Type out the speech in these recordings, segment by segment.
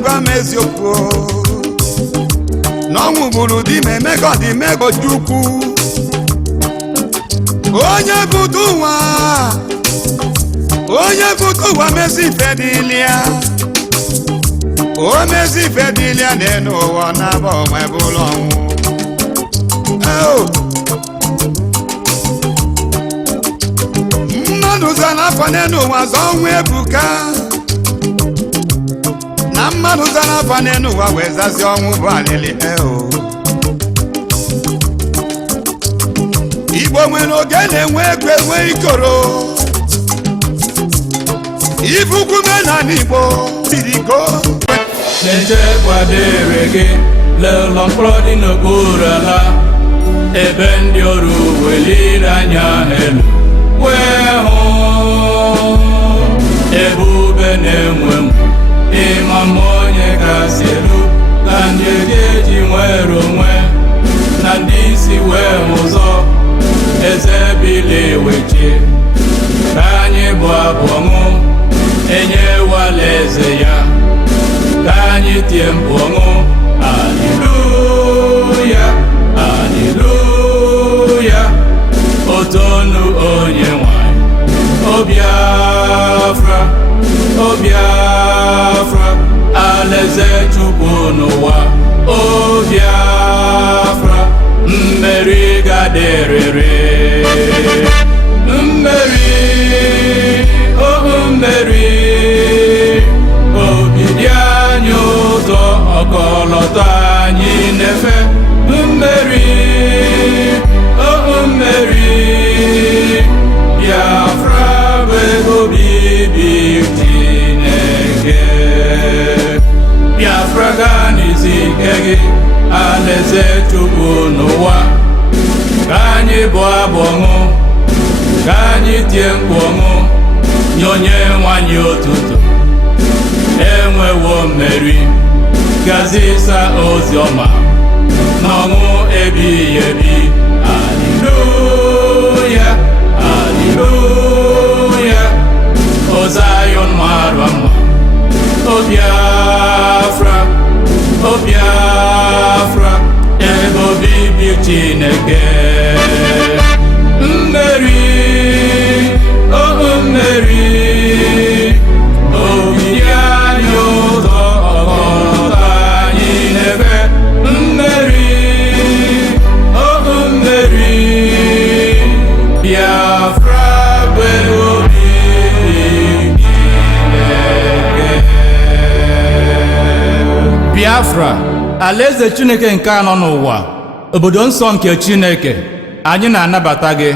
na-agwa m eziokwu n'ọnwụ gburu di m emego dị mego ojukwu onye budu ụwa mezi ife dịlịa o mezi ife dịlịa n'elu ụwa na-aba onwe bụrụ ọnwụ mmadụ zọ n'afọ n'elu ụwa zọ ọnwụ ebuka na mmadụ zọ n'afọ n'elu ụwa wee zazi ọnwụ bụ alịlị Igbo nwere oge na-enwe ego enwe ikoro ifukwu menana Igbo siriko na-echekwadere gị lelọ mkpọrọ dị n'okpuru ala ebe ndị ọrụ weliri anya elu wee hụ ebube na-enwe m ịma mma onye kasị elu ka ndị ga-eji nwere onwe na ndị isi wee ụzọ eze bili wechie ka anyị bụ abụ ọṅụ enyewala eze ya ka anyị tie mkpu ọṅụ haleluya haleluya otonu onye nwanyị obiafra obiafra alaeze Chukwu n'ụwa obiafra mmeri ga-adịrịrị mmeri mmeri obi dị anyị ụtọ ọkọlọtọ anyị na-efe mmeri mmeri Biafra bụ ego obibi Chineke Biafra gaa n'isi ike gị alaeze Chukwu n'ụwa ka anyị bụ abụ ọṅụ ka anyị tie mkpu ọṅụ nye onye nwanyị otuto enwewo mmeri gazisa ozi ọma n'ọṅụ ebighị ebi haleluya haleluya o Zion mara mma obiafra obiafra ebe obibi Chineke mmeri mmeri obi anyị ụzọ ọkọlọtọ anyị na-efe mmeri mmeri Biafra bụ obibi Chineke Biafra alaeze Chineke nke anọ n'ụwa obodo nsọ nke Chineke anyị na-anabata gị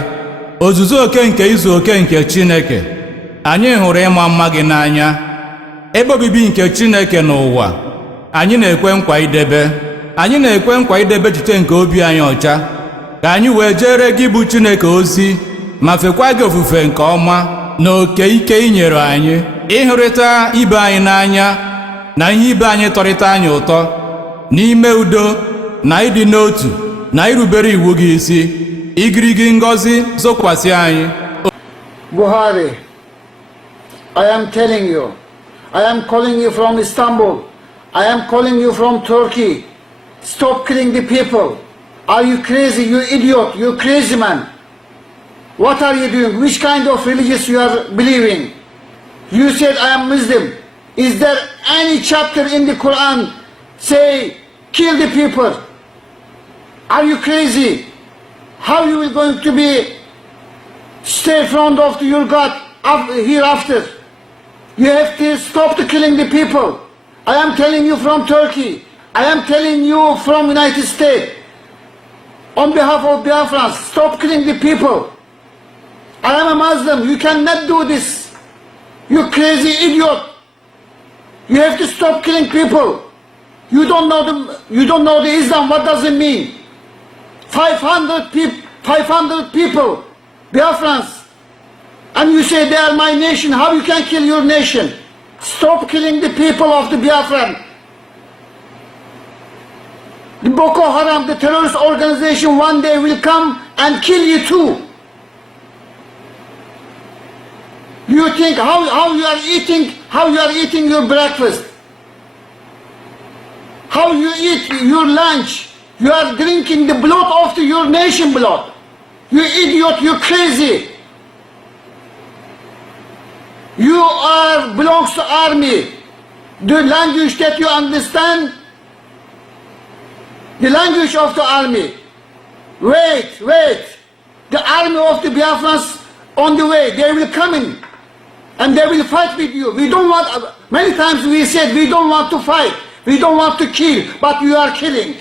ozuzu oke nke izu oke nke Chineke anyị hụrụ ịma mma gị n'anya ebe obibi nke Chineke n'ụwa anyị na-ekwe nkwa idebe echiche nke obi anyị ọcha ka anyị wee jere gị bụ Chineke ozi ma fekwa gị ofufe nke ọma na oke ike inyere anyị ịhụrịta ibe anyị n'anya na ihe ibe anyị tọrịta anyị ụtọ n'ime udo na ịdị n'otu na irubere iwu gị isi igirigi ngọzi zokwasị anyị. Buhari, I am telling you, I am calling you from Istanbul, I am calling you from Turkey, stop killing the people. Are you crazy, you idiot, you crazy man? What are you doing? Which kind of religious you are believing? You said I am Muslim. Is there any chapter in the Quran say kill the people? Are you crazy? How you will going to be stay in front of your God hereafter? You have to stop the killing the people. I am telling you from Turkey. I am telling you from United States. On behalf of Biafrans, stop killing the people. I am a Muslim. You cannot do this. You crazy idiot. You have to stop killing people. You don't know the Islam. What does it mean? 500 people, Biafrans, and you say they are my nation. How you can kill your nation? Stop killing the people of the Biafran. The Boko Haram, the terrorist organization, one day will come and kill you too. You think how you are eating your breakfast? how you eat your lunch. You are drinking the blood of your nation blood. You idiot, you crazy. You are belongs to army. The language that you understand, the language of the army. Wait. The army of the Biafrans on the way. They will come in and they will fight with you. We don't want, many times we said we don't want to fight. We don't want to kill, but you are killing.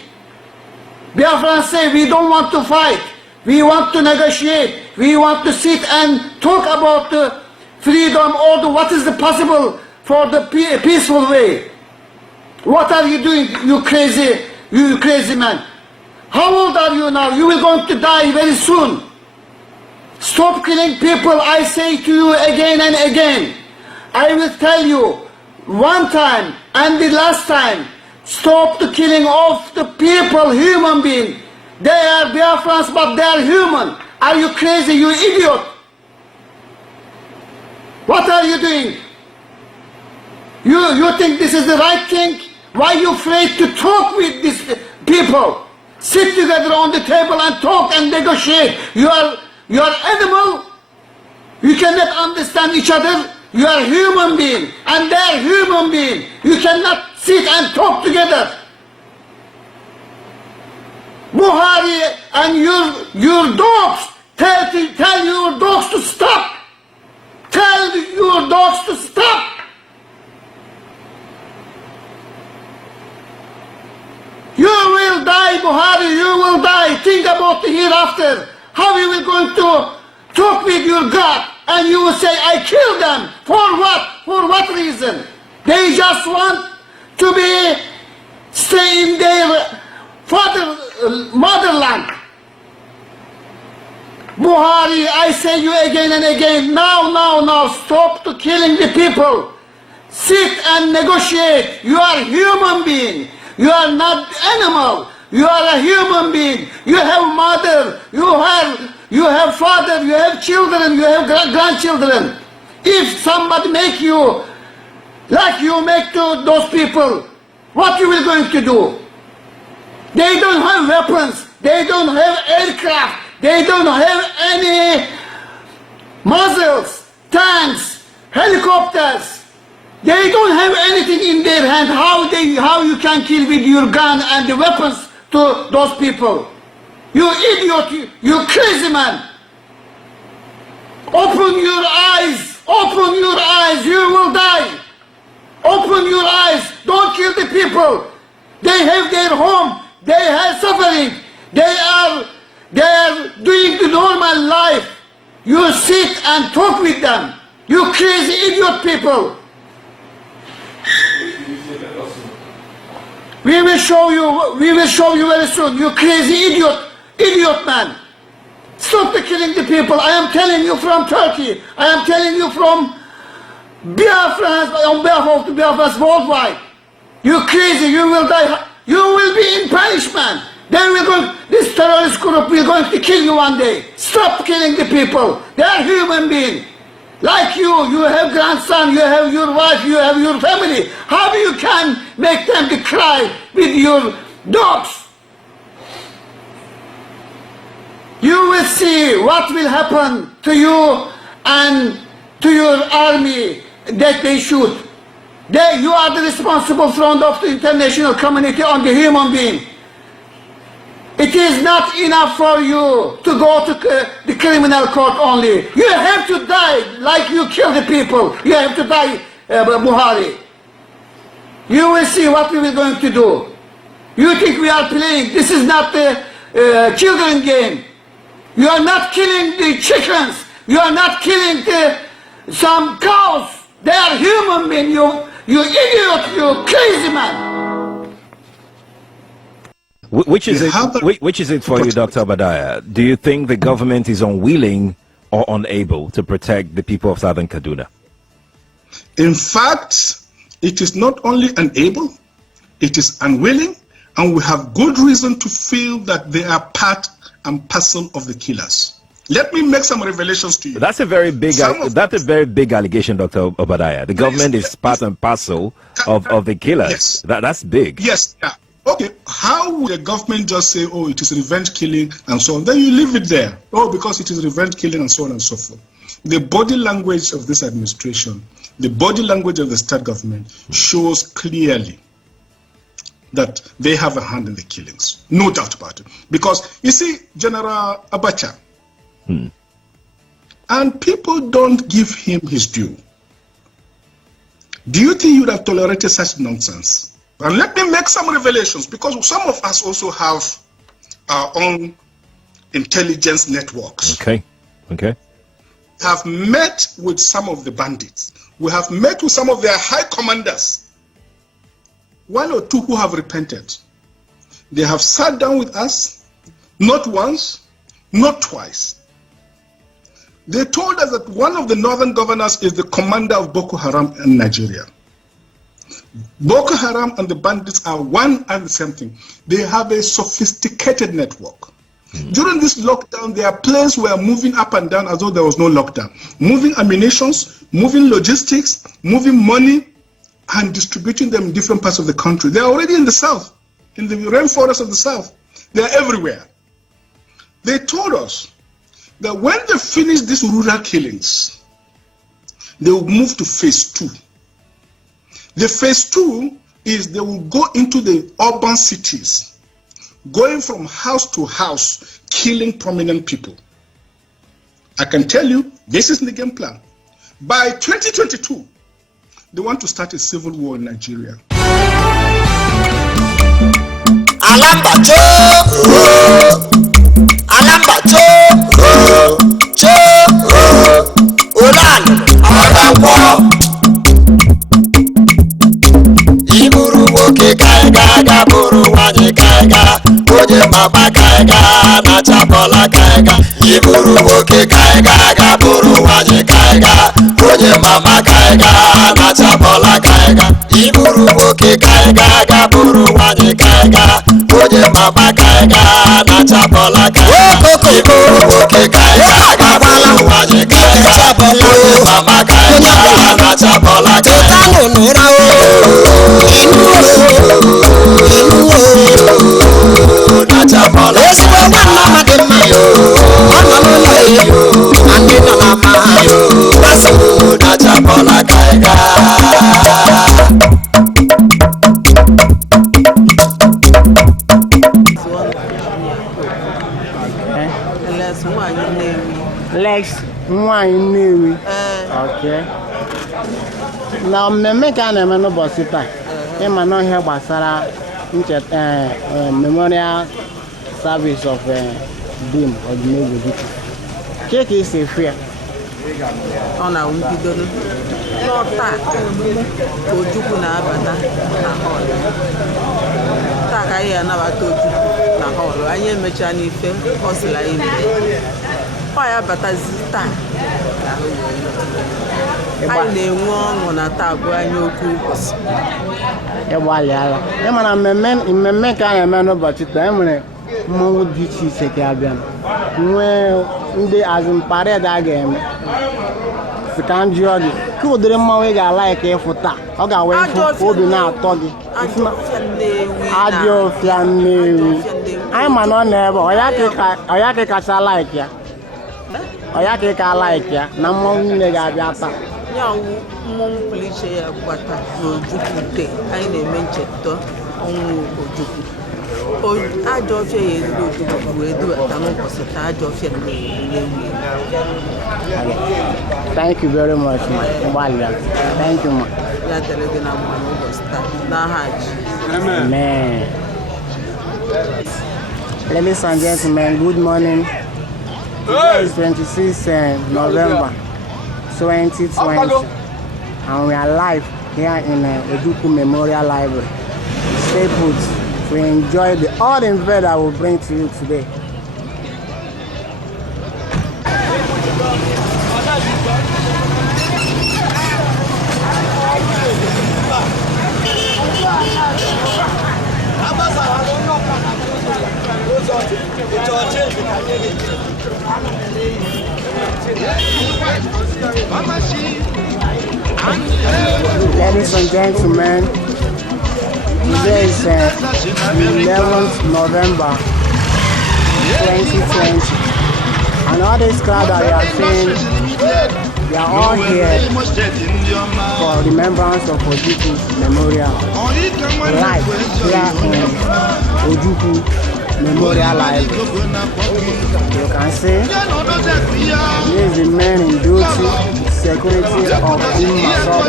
Biafrans say we don't want to fight. We want to negotiate. We want to sit and talk about the freedom or what is the possible for the peaceful way. What are you doing, you crazy man? How old are you now? You are going to die very soon. Stop killing people, I say to you again and again. I will tell you one time and the last time. Stop the killing of the people, human beings. They are Biafrans, but they are human. Are you crazy, you idiot? What are you doing? You think this is the right thing? Why are you afraid to talk with these people? Sit together on the table and talk and negotiate. You are animal. You cannot understand each other. You are human being and they are human being. You cannot sit and talk together. Buhari and your dogs, tell your dogs to stop. Tell your dogs to stop. You will die, Buhari, you will die. Think about the hereafter. How you will going to talk with your God and you will say, I killed them. For what? For what reason? They just want to stay in their motherland. Buhari, I say you again and again, now, stop to killing the people. Sit and negotiate. You are a human being. You are not animal. You are a human being. You have mother. You have father. You have children. You have grandchildren. If somebody make you like you make to those people, what you will going to do? They don't have weapons. They don't have aircraft. They don't have any muzzles, tanks, helicopters. They don't have anything in their hand. How you can kill with your gun and the weapons to those people? You idiot, you crazy man. Open your eyes, you will die. Open your eyes, don't kill the people. They have their home, they have suffering. They are doing the normal life. You sit and talk with them. You crazy idiot people. We will show you very soon. You crazy idiot man. Stop the killing the people. I am telling you from Turkey. I am telling you from Biafra, on behalf of the Biafras worldwide. You crazy, you will die. You will be in punishment. This terrorist group will going to kill you one day. Stop killing the people. They are human beings. Like you have grandson, you have your wife, you have your family. How you can make them to cry with your dogs? You will see what will happen to you and to your army that they shoot. You are the responsible front of the international community on the human being. It is not enough for you to go to the criminal court only. You have to die like you kill the people. You have to die, Buhari. You will see what we are going to do. You think we are playing? This is not a children game. You are not killing the chickens. You are not killing some cows. They are human beings. You idiot, you crazy man. Which is it for you, Dr. Obadiah? Do you think the government is unwilling or unable to protect the people of Southern Kaduna? In fact, it is not only unable, it is unwilling, and we have good reason to feel that they are part and parcel of the killers. Let me make some revelations to you. That's a very big allegation, Dr. Obadiah. The government is part and parcel of the killers. Yes. That's big. Yes, Okay, how would the government just say, oh, it is revenge killing and so on? Then you leave it there. Oh, because it is revenge killing and so on and so forth. The body language of this administration, the body language of the state government shows clearly that they have a hand in the killings. No doubt about it. Because, you see, General Abacha, and people don't give him his due. Do you think you would have tolerated such nonsense? And let me make some revelations, because some of us also have our own intelligence networks. Okay. Have met with some of the bandits. We have met with some of their high commanders. One or two who have repented. They have sat down with us, not once, not twice. They told us that one of the northern governors is the commander of Boko Haram in Nigeria. Boko Haram and the bandits are one and the same thing. They have a sophisticated network. During this lockdown, their planes were moving up and down as though there was no lockdown. Moving ammunitions, moving logistics, moving money, and distributing them in different parts of the country. They are already in the south, in the rainforest of the south. They are everywhere. They told us that when they finish these rural killings, they will move to phase 2. The phase 2 is they will go into the urban cities, going from house to house, killing prominent people. I can tell you, this is the game plan. By 2022, they want to start a civil war in Nigeria. Alambacho, Alambacho, Ulan, Alambo. Iburu woke kaiga, buru waje kaiga, oje mama kaiga, na chapola kaiga. Iburu woke kaiga, buru waje kaiga, oje mama kaiga, na chapola kaiga. Iburu woke kaiga, buru waje kaiga, oje mama kaiga, na chapola kaiga. Iburu woke kaiga, buru waje kaiga, oje mama kaiga, na chapola kaiga. Lex nwanyị Nnewi. Okay. Na mmemme ka na-eme n'ụbọchị taa ịma na ihe gbasara ncheta memorial service of Dim Odumegwu Dike. Ka esi efu ya? Ọ na-wubidoro n'ọta ka Ojukwu na-abata na họl. Taa ka anyị anabata Ojukwu na họl. Anyị emechaa n'ife ọ sịrị anyị mee. Ọ ya batazi taa. Anyị na-enwe ọṅụ na taa bụ anyị okwu ụbọchị. Ịgbalịala. Ịma na mmemme ka a na-eme n'ụbọchị taa enwere mmọnwụ dị iche iche ka abịa. Nwee ndị azụm parade a ga-eme. Ka m jụọ gị, ka ụdịrị mmanwụ ị ga-ala ka ịfụ taa, ọ ga-awa ịfụ obi na-atọ gị. Ajọfịa Nnewi. Anyị ma na ọ na-ebe ọ ya ka kacha like ya. Ọ ya ka ị ka like ya na mmanwụ niile ga-abịa taa. Ya wụ mmọnwụ pụrụ iche ya gbata n'Ojukwu Day. Anyị na-eme ncheta ọnwụ Ojukwu. Ajọfịa ya ezigbo Ojukwu wee dubata n'ụbọchị taa Ajọfịa na-ewu. Thank you very much, ma. Thank you, ma. Ya dere gị na mma n'ụbọchị taa n'aha Ji. Amen. Ladies and gentlemen, good morning. Today is 26 November 2020, and we are live here in Ojukwu Memorial Library. Stay put to enjoy all the event I will bring to you today. Ladies and gentlemen, Today is 11th November 2020. And all this crowd that you are seeing, they are all here for remembrance of Ojukwu Memorial. Live here in Ojukwu Memorial Library. You can see, here is the men in duty, security of Imasol.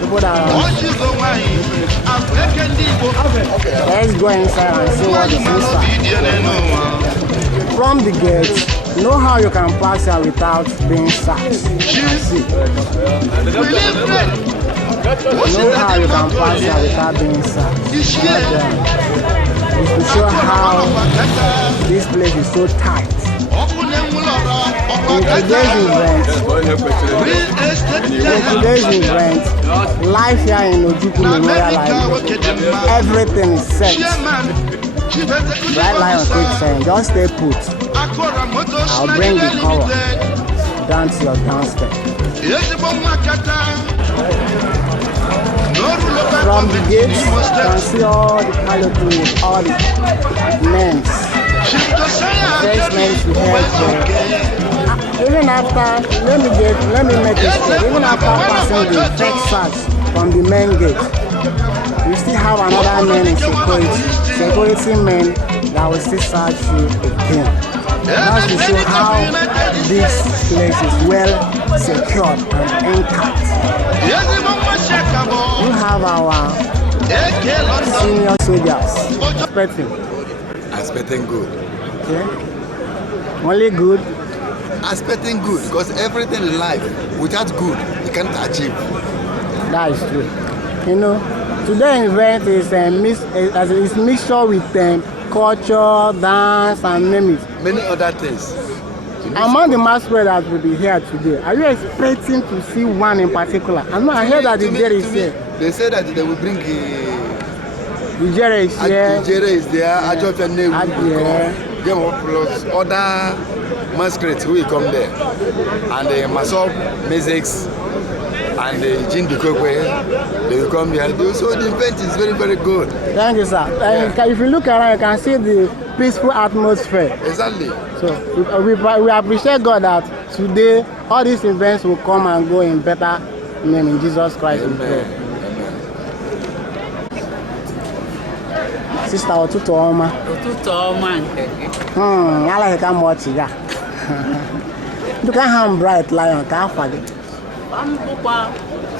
People that are... Let's go inside and see what is inside. From the gate, know how you can pass here without being searched. See. Know how you can pass here without being searched. It's to show how this place is so tight. In today's event, life here in Ojukwu Memorial Library, everything is set. Right Lion keeps saying, just stay put. I'll bring the cover down to your downstairs. From the gates, you can see all the canopy with all the men. Fresh men to help them. Even after, let me make it straight. Even after passing the first search from the main gate, we still have another man in security men that will still search you again. That's to show how this place is well secured and anchored. We have our senior soldiers expecting good. Okay. Only good. Expecting good, because everything in life without good you can't achieve. That is true. You know, today's event is a mixture with culture, dance, and name it. Many other things. Among the masquerade that will be here today, are you expecting to see one in particular? I heard that the Jerry is here. They say that they will bring the Jerry is here. The Jerry is there. Ajofia will come. Game of plus other masquerades who will come there, and the Masop Musics and the Jin Bikokwe, they will come here. So the event is very, very good. Thank you, sir. Yeah. If you look around, you can see the peaceful atmosphere. Exactly. So we appreciate God that today all these events will come and go in better name in Jesus Christ. Amen. Sister Otutu Oma. Otutu Oma nke gị. I like how much ya. You can have bright lion ka afa gị. Mbụkwa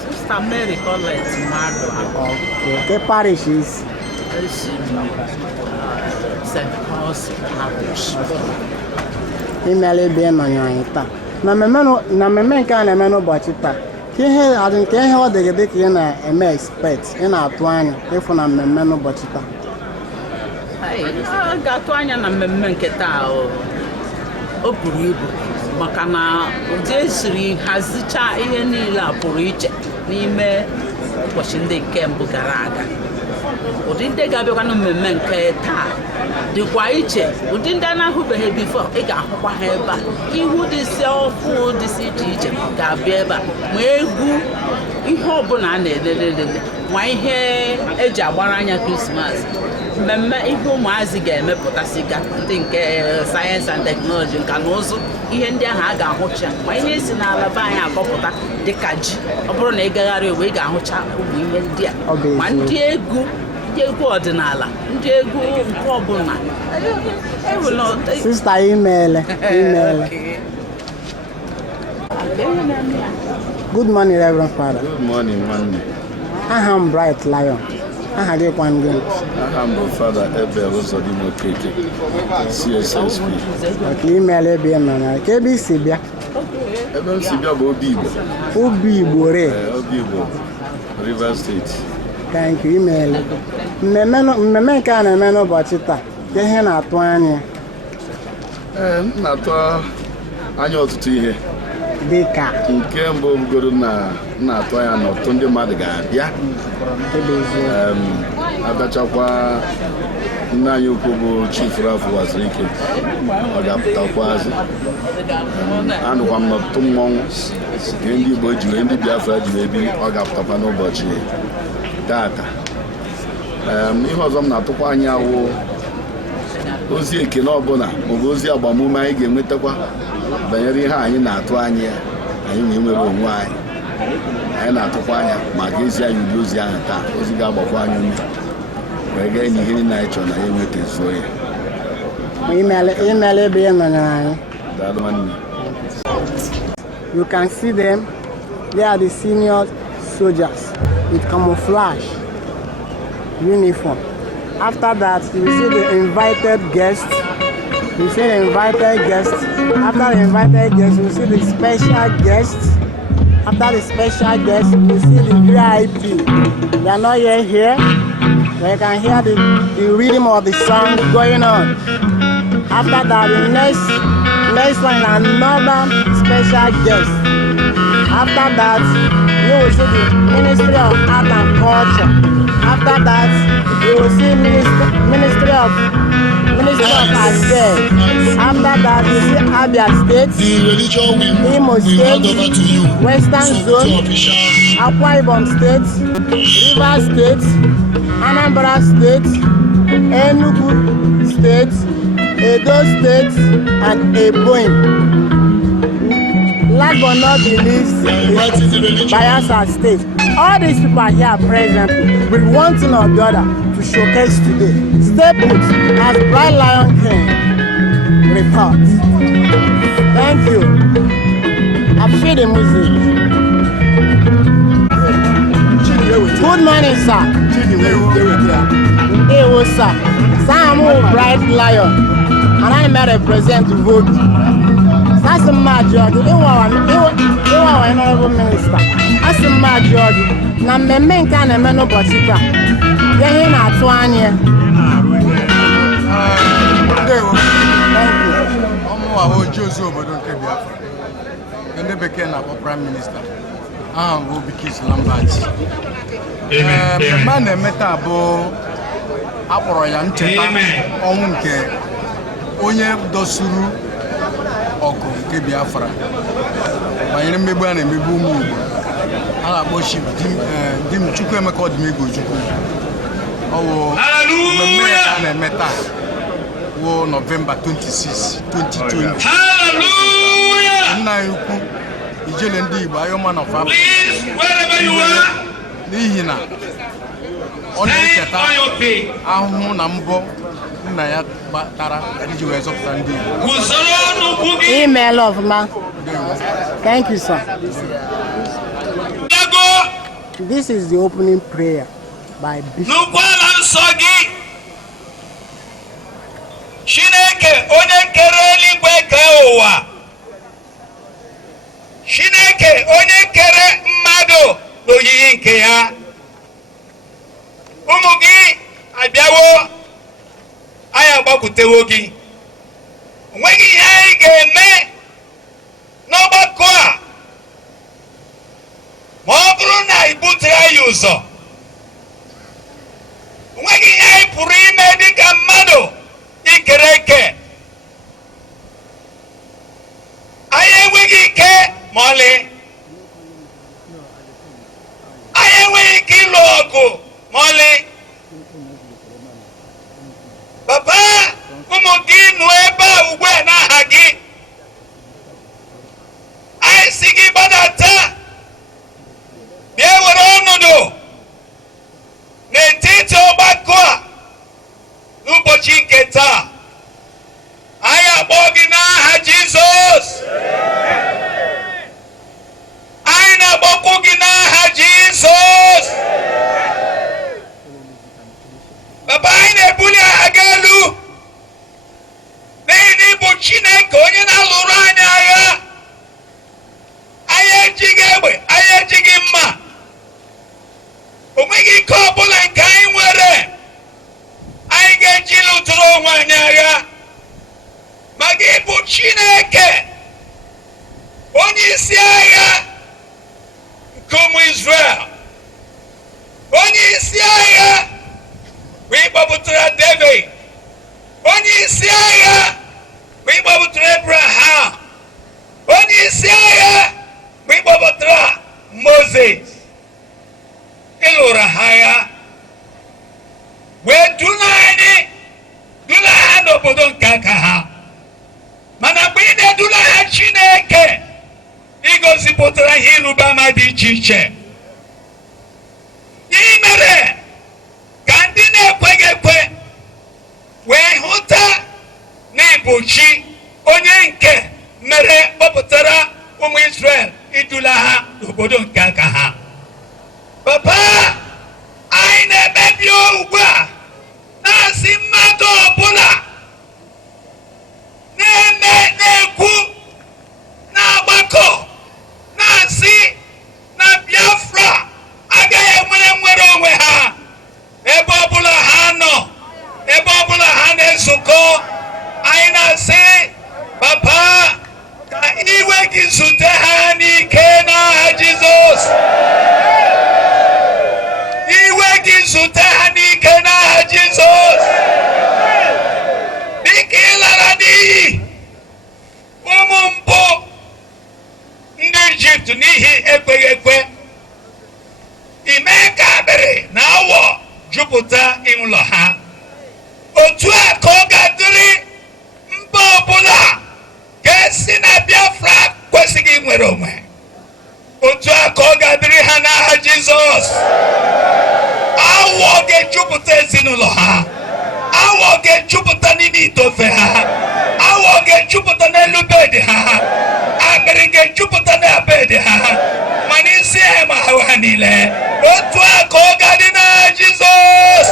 Sister Mary Collect mmadụ. Okay. The parish is St. Paul's Parish. Imele be no anyị taa. Na mmemme nke a na-eme n'ụbọchị taa. Ka ihe ọ dịgịdị ka ị na-eme expect, ị na-atụ anya ịfụ na mmemme n'ụbọchị taa. Ga-atụ anya na mmemme nke taa o buru ibu maka na ụdị esiri hazicha ihe niile a pụrụ iche n'ime ụbọchị ndị nke mbụ gara aga. Ụdị ndị ga-abịakwa na mmemme nke taa dịkwa iche. Ụdị ndị a na-ahụbeghị bifo ị ga-ahụkwa ha ebe a. Ihu dịsị ọfụ dịsị iche iche ga-abịa ebe a, ma egwu ihe ọbụla a na-elelele, ma ihe eji agbara anya Krismas. Mmemme ihe ụmụazị ga-emepụtasịga ndị nke sayensị and teknọlọji, nka na ụzụ, ihe ndị ahụ a ga-ahụcha, ma ihe si n'ala be anyị akọpụta dịka ji. Ọ bụrụ na ị gagharị owe ị ga-ahụcha ụmụ ihe ndị a, ma ndị egwu ọdịnala, ndị egwu nke ọbụla. Sister email. Good morning, Reverend Father. Good morning, man. I am Bright Lion. I had a one game. I am Father Ebel Rosodimo Keke, CSSP. Okay, email Ebel Nana. KBC Bia. Ebel Sibia Obibo. Obibo, River State. Thank you, email. Mmemme ka na-eme n'ụbọchị taa, ihe na-atụ anya. Na-atụ anya ọtụtụ ihe. Dịka nke mbụ bugoro na-atụ anya na ọtụtụ ndị mmadụ ga-abịa. Abịachakwa nne anyị ukwu bụ Chief Rafu Wazirike, ọ ga-apụtakwazị. Anụkwa m n'ọtụtụ mmọnwụ nke ndị Igbo ji wee, ndị Biafra ji wee biri, ọ ga-apụtakwa n'ụbọchị tata. ihe ọzọ m na-atụkwa anyị awụ ozi ekele ọbụla maọbụ ozi agbamume anyị ga-enwetakwa banyere ihe anyị na-atụ anya anyị na-enwere onwe anyị na-atụkwa anya ma ga-ezi anyị ụdị ozi ahụ taa ozi ga-agbakwa anyị ume wee gaa enyi ihe niile anyị chọrọ na ya enweta zuo ya. Daalụ nwanne. You can see them. They are the senior soldiers with camouflage uniform. After that, you will see the invited guests. You see the invited guests. After the invited guests, you will see the special guests. After the special guests, you see the VIP. They are not yet here, but you can hear the rhythm of the song going on. After that, the next one is another special guest. After that, you will see the Ministry of Art and Culture. After that, you will see Ministry of Affairs. After that, you see Abia State, Imo State, Western Zone, Akwa Ibom State, Rivers State, Anambra State, Enugu State, Edo State, and Ebonyi. Last but not the least, Bayelsa State. All these people are here presently with one thing or the other to showcase today. Stay put as Bright Lion King reports. Thank you. I feel the music. Good morning, sir. Hey, sir. Sam Bright Lion. And I may represent the vote. That's a major. You are an honorable minister. That's a major. Now, men can't men no botica. They're in our 20 years. Thank you. Ojukwu, but don't be afraid. When they became our prime minister, will be kissed Lambert. Man, the metabo, Aporoyan, Onke, Onye Dosuru. Ọkụ nke Biafra banyere mmegbu a na-emegbu ụmụ Igbo a na-akpọ ship di m Chukwuemeka Ọdịmegwu Ojukwu ọwụ mmemme a na-eme taa wụ November 26, 2020 nna anyị ukwu ijele ndị Igbo Iron of Africa n'ihi na ọ na-echeta ahụhụ na mbọ nna ya tara iji wee zọpụta ndị Igbo. Email of ma. Thank you, sir. This is the opening prayer by Bishop. Chineke onye kere eluigwe kee ụwa. Chineke onye kere mmadụ n'oyiyi nke ya. Ụmụ gị abịawo anyị agbakwutewo gị. Onweghị ihe anyị ga-eme n'ọgbakọ a ma ọ bụrụ na ị butere anyị ụzọ. Onweghị ihe anyị pụrụ ime dịka mmadụ ikere eke. Anyị enweghị ike ma ọlị. Anyị enweghị ike ịlụ ọgụ ma ọlị. Papa, ụmụ gị nọ ebe a ugbu a n'aha gị. Anyị si gị gbadata bịa were ọnọdụ n'etiti ọgbakọ a n'ụbọchị nke taa. Anyị akpọ gị n'aha Jizọs. Anyị na-akpọkwu gị n'aha Jizọs. Papa, anyị na-ebuli aha gị elu n'ihi na ị bụ Chineke onye na-alụrụ anyị agha. Anyị ejighị egbe, anyị ejighị mma. O nweghị ike ọbụla nke anyị nwere anyị ga-eji lụtụrụ onwe anyị agha. Ma gị bụ Chineke onye isi agha nke ụmụ Izrel. Onye isi agha bụ ịgbapụtara David. Onye isi agha bụ ịgbapụtara Abraham. Onye isi agha bụ ịgbapụtara Moses. Ịlụrụ ha agha. ịrụba ama dị iche iche. Ihe mere ka ndị na-ekweghị ekwe wee hụta n'ịbụchi onye nke mere kpọpụtara ụmụ Israel idula ha n'obodo nke aka ha. Papa, anyị na-emebi ugbu a na-asị mmadụ ọbụla na-eme na-ekwu na-agbakọ na-asị na Biafra agaghị enwere nwere onwe ha ebe ọbụla ha nọ, ebe ọbụla ha na-ezukọ. Anyị na-asị Papa, ka iwe gị zute ha n'ike n'aha Jizọs. Iwe gị zute ha n'ike n'aha Jizọs. Dịka ị lara n'iyi ụmụ mbụ ndị Ijipt n'ihi ekweghị ekwe, ime ka akpịrị na awọ jupụta n'ụlọ ha. Otu a ka ọ ga-adịrị mba ọbụla ga-esi na Biafra kwesịghị nwere onwe. Otu a ka ọ ga-adịrị ha n'aha Jizọs. Awọ ga-ejupụta ezinụlọ ha. Awọ ga-ejupụta n'ime itofe ha. Awọ ga-ejupụta n'elu bedị ha. Akpịrị ga-ejupụta na bedị ha. Ma n'isi ha ma ha niile. Otu a ka ọ ga-adị n'aha Jizọs.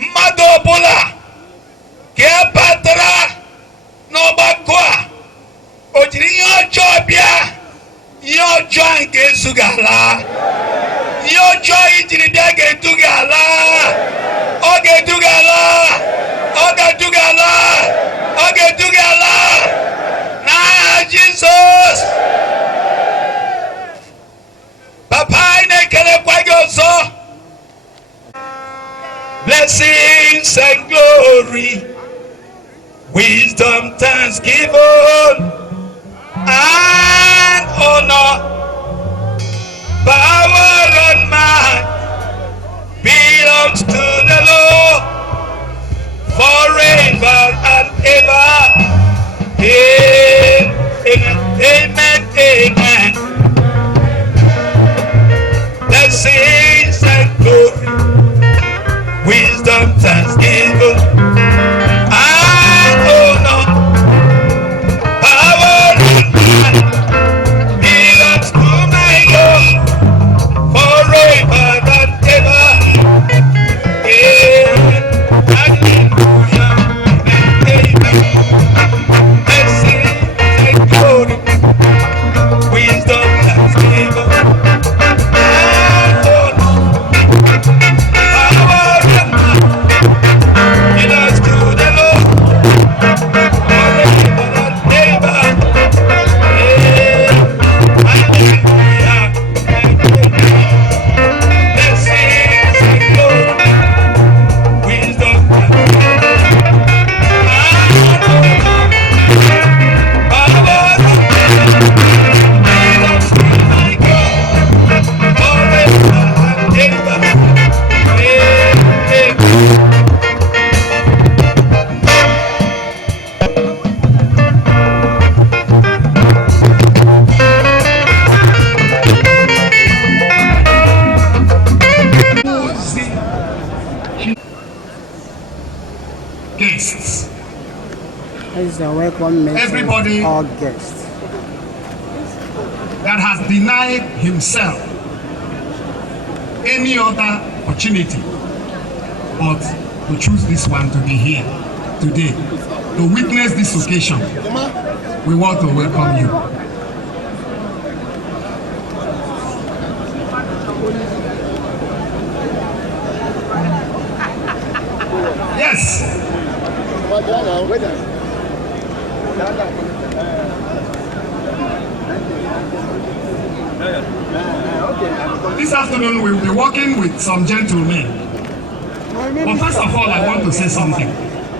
Mmadụ ọbụla ga-abatara n'ọgbakọ a, o jiri ihe ọjọọ bịa, ihe ọjọọ nke ezughị ala. Ihe ọjọọ ijiri bịa ga-eduga ala. Ọ ga-eduga ala. Ọ ga-eduga ala. Ọ ga-eduga ala n'aha Jizọs. Papa, anyị na-ekelekwa gị ọzọ. Blessings and glory, wisdom, thanksgiving, and honor, power and might belongs to the Lord forever and ever. Amen, amen, amen. Blessings and glory, wisdom, thanksgiving, and honor, power and might belongs to my God forever and ever. Amen. Hallelujah. Amen. Blessings and glory, wisdom, thanksgiving, and honor, power and might belongs to the Lord forever and ever. Amen. Hallelujah. Blessings and glory, wisdom, and power and might belongs to my God forever and ever. Amen. Guests. This is a welcome message. Everybody all guests. that has denied himself any other opportunity but to choose this one to be here today to witness this occasion, we want to welcome you. Yes. This afternoon we will be working with some gentlemen. But first of all, I want to say something.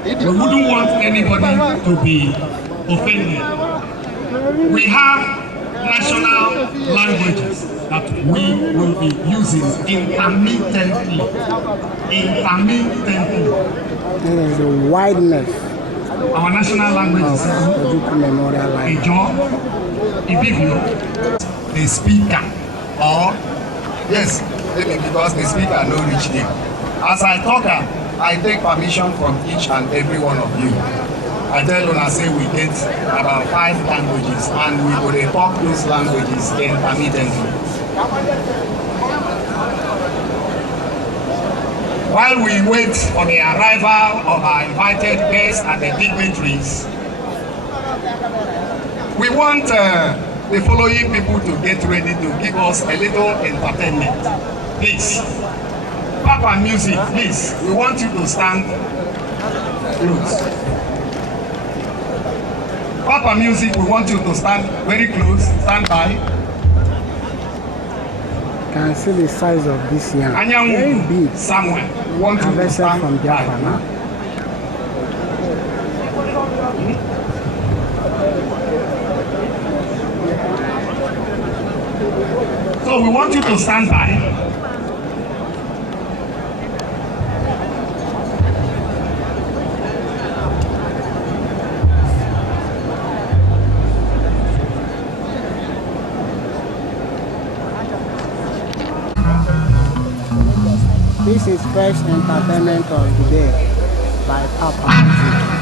We wouldn't want anybody to be offended. We have national languages that we will be using intermittently. There is a wideness our national languages. Ojukwu Memorial Library. Ijo, Ibibio, the speaker, or yes, maybe because the speaker no reach there. As I talk, I take permission from each and every one of you. I tell you, I say we get about 5 languages, and we go to talk those languages intermittently. While we wait for the arrival of our invited guests and the dignitaries, we want the following people to get ready to give us a little entertainment. Please, Papa Music, please, we want you to stand close. Papa Music, we want you to stand very close, stand by. Can see the size of this yam. Very big. Somewhere. We want you to stand from by. Japan. So we want you to stand by. This is first entertainment of the day by Papa Music.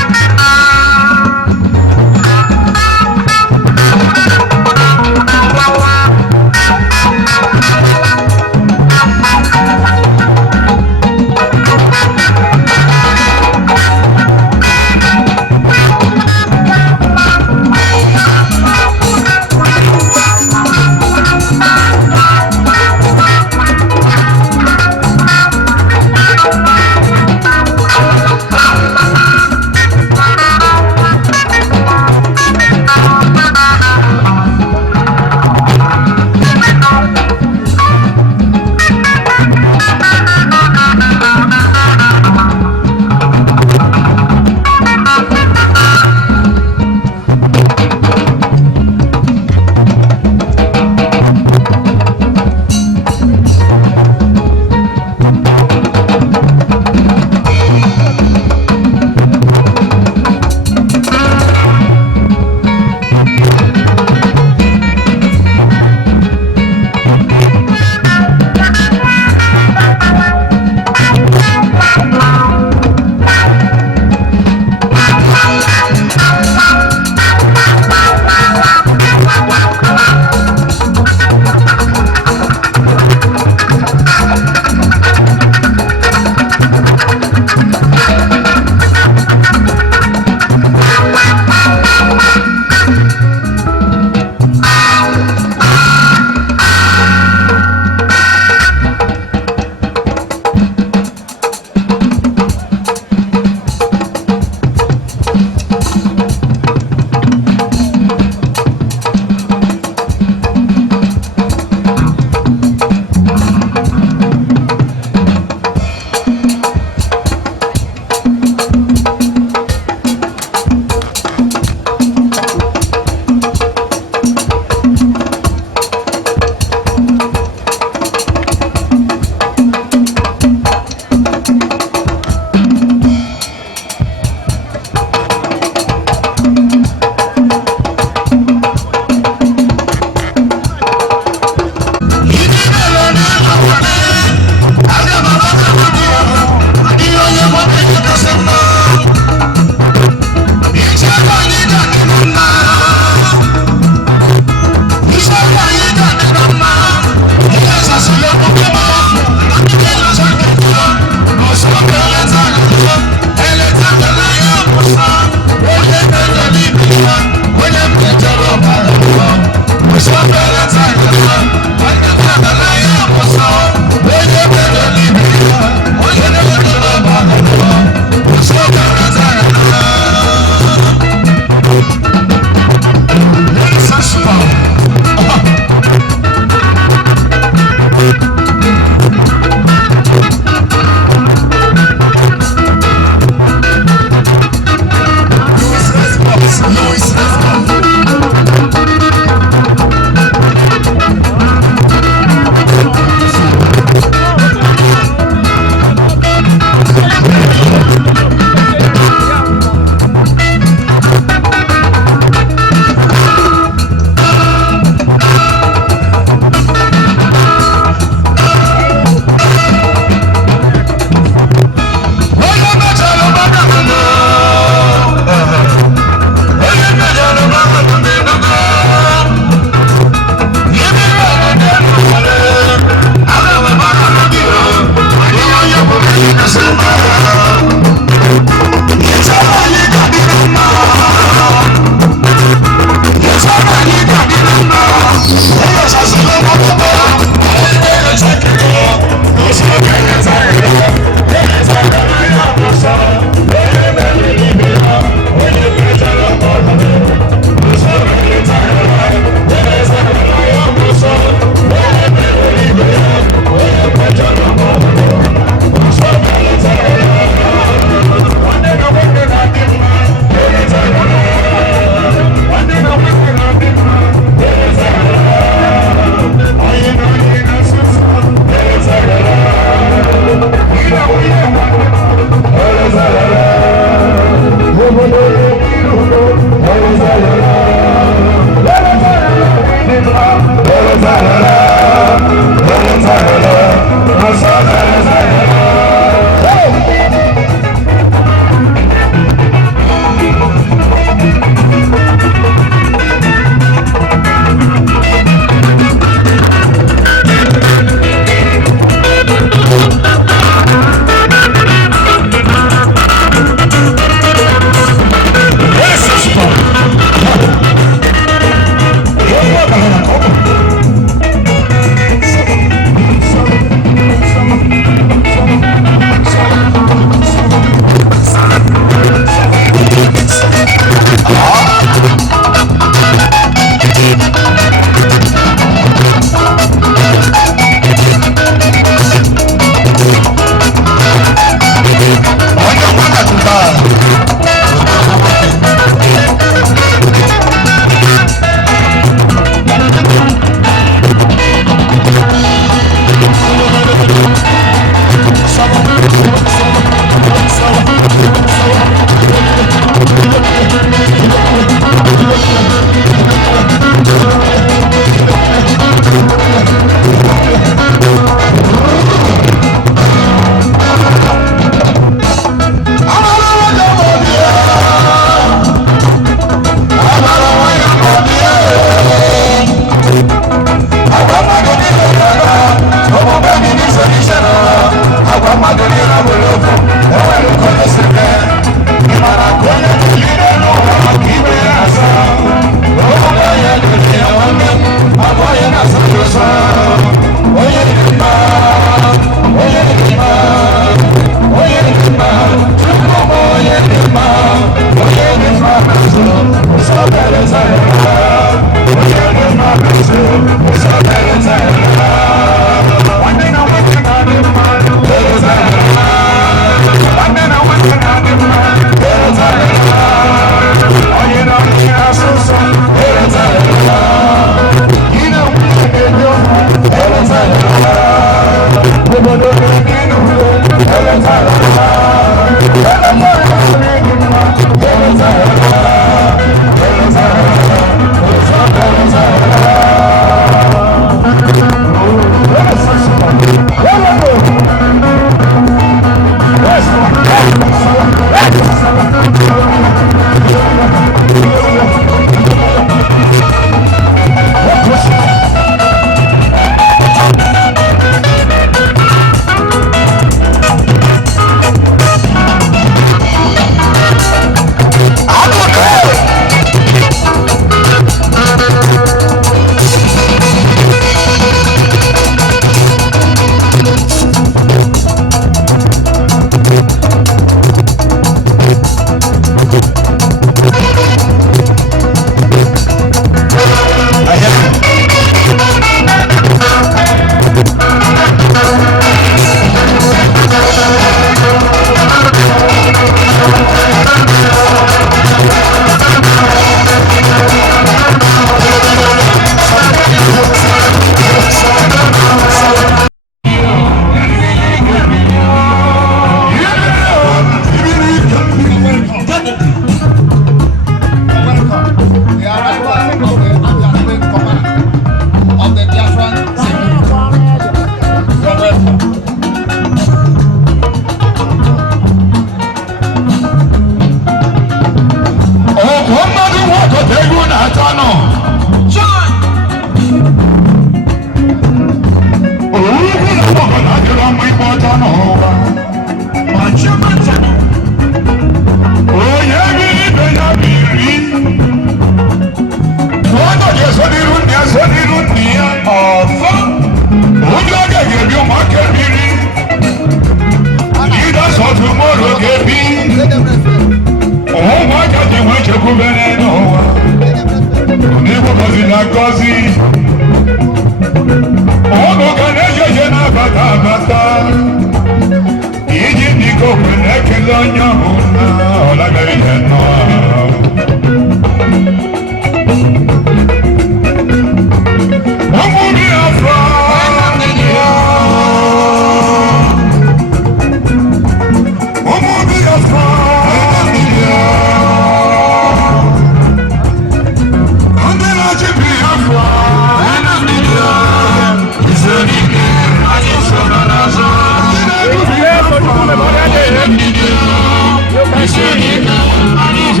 Ojukwu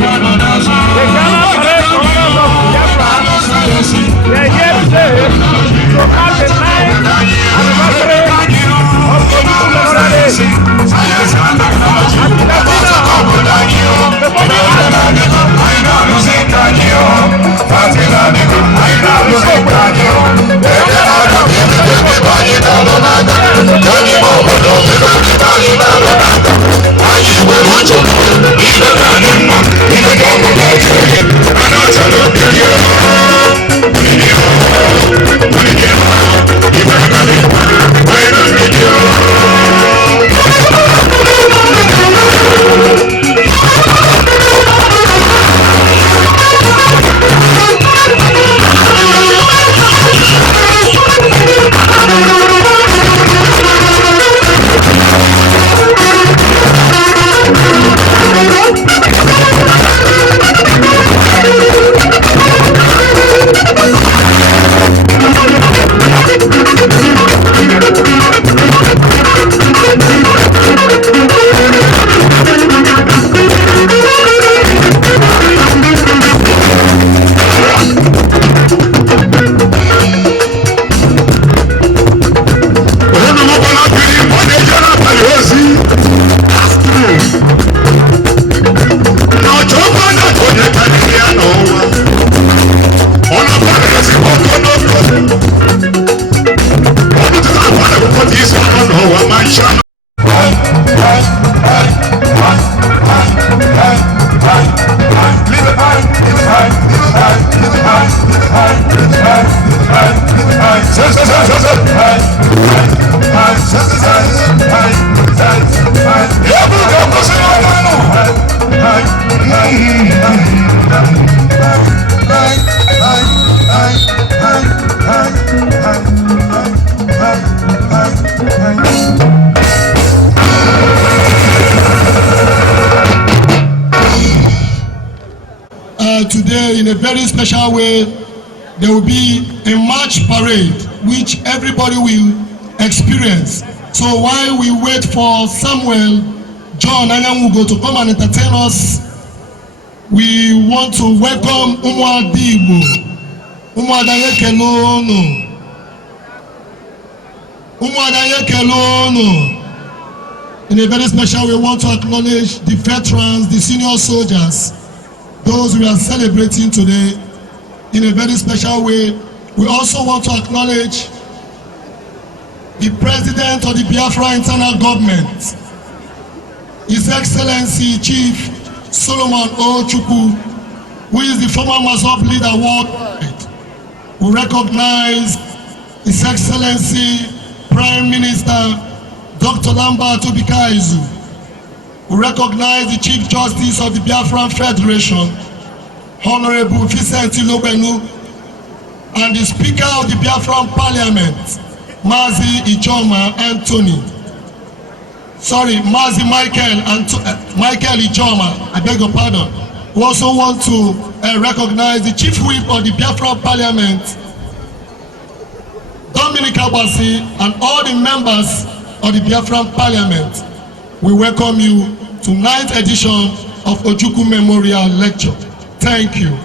a very special way, there will be a march parade which everybody will experience. So while we wait for Samuel John Anyanwugo to come and entertain us, we want to welcome Umuadi Igbo. Umuadaye Kelono. Umuadaye Kelono. In a very special way, we want to acknowledge the veterans, the senior soldiers, those we are celebrating today. In a very special way, we also want to acknowledge the President of the Biafra Internal Government, His Excellency Chief Solomon Ojukwu, who is the former Mazop leader worldwide. We recognize His Excellency Prime Minister Dr. Lambert Obikaizu. We recognize the Chief Justice of the Biafran Federation, Honorable Vincent Ilobenu, and the Speaker of the Biafran Parliament, Mazi Ijoma Anthony. Mazi Michael Ijoma, I beg your pardon. We also want to recognize the Chief Whip of the Biafran Parliament, Dominic Abasi, and all the members of the Biafran Parliament. We welcome you to 9th edition of Ojukwu Memorial Lecture. Thank you.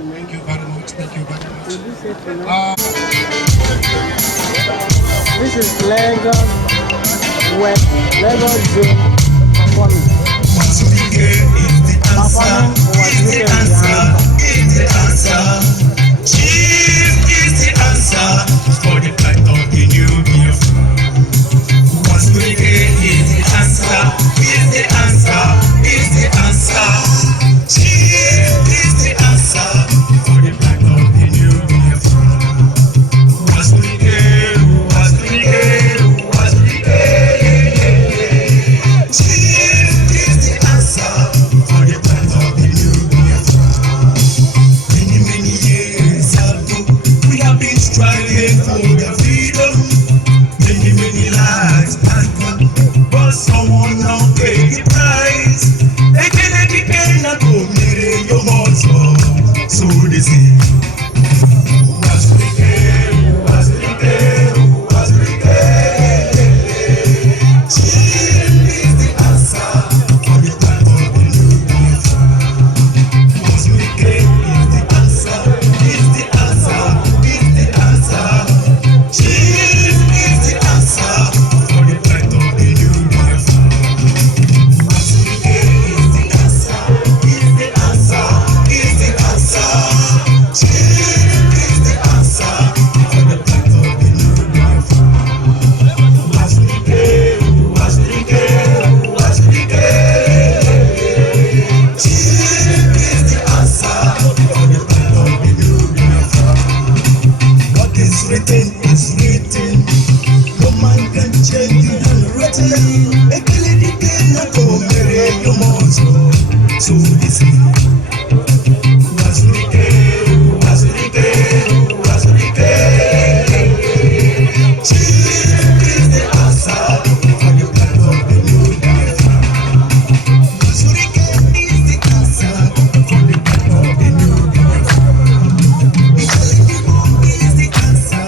Thank you very much. Thank you very much. This is Lagos West, Lagos Zone performing. Chief is the answer for the plight of the new Biafra. Wazirike is the answer, is the answer, is the answer. Chief is the answer for the plight of the new Biafra. Wazirike, Wazirike, Wazirike. Chief is the answer for the plight of the new Biafra. Many, many years ago, we have been striving for the freedom. Many, many lives passed by, but someone now paid the price. Again, I go near your mother. So they say, Wazirike, Wazirike, Wazirike. Chief is the answer for the time of the new Biafra. Wazirike is the answer, is the answer, is the answer. Chief is the answer for the time of the new Biafra. Wazirike is the answer, is the answer, is the answer. Chief is the answer for the time of the new Biafra. Wazirike, Wazirike, Wazirike. Chief is the answer for the time of the new Biafra. What is written is written. No man can change the handwriting. So this is Wazirike, Wazirike, Wazirike. Chief is the answer for the plan of the new Biafra. Wazirike is the answer for the plan of the new Biafra. Is the answer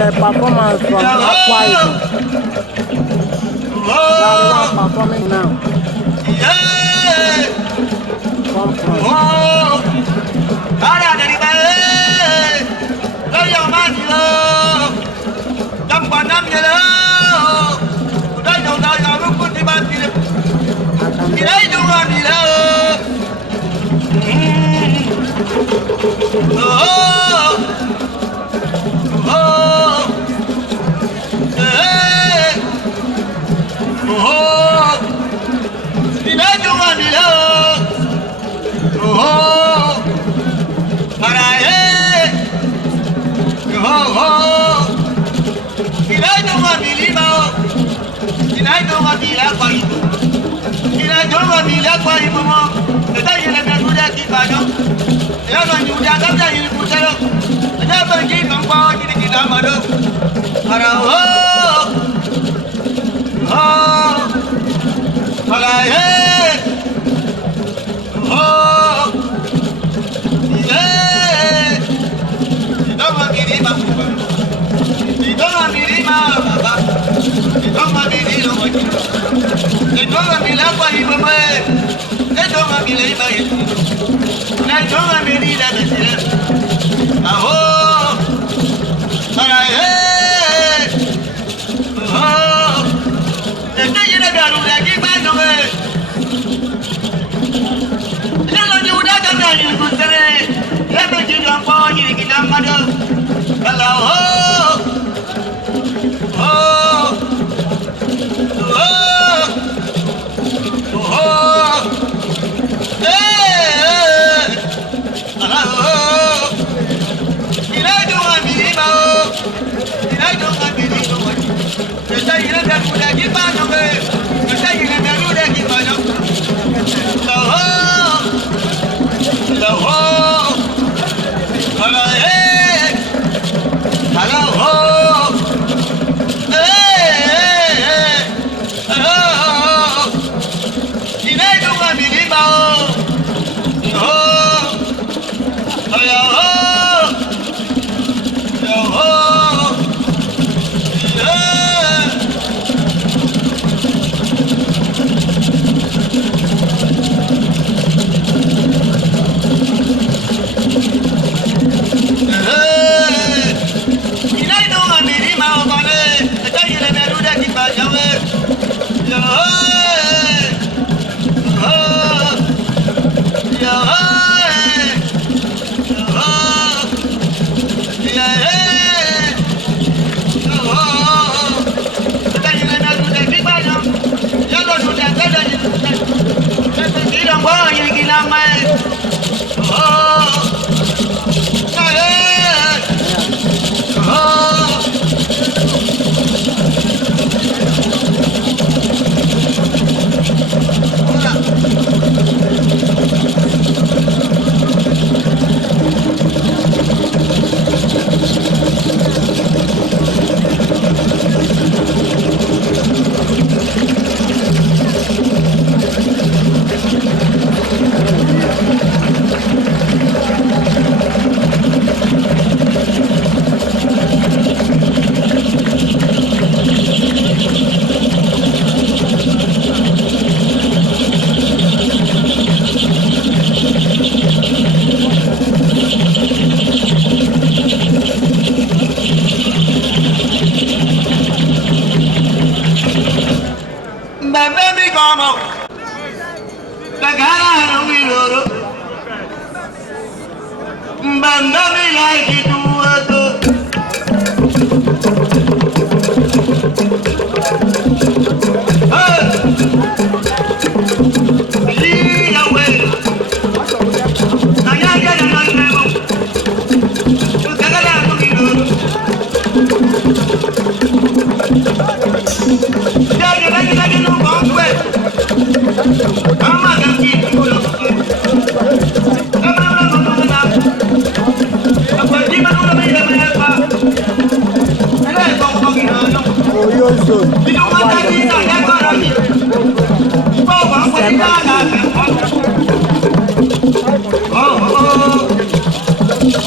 a performance from Akwa Ibom. They are performing now. Come from.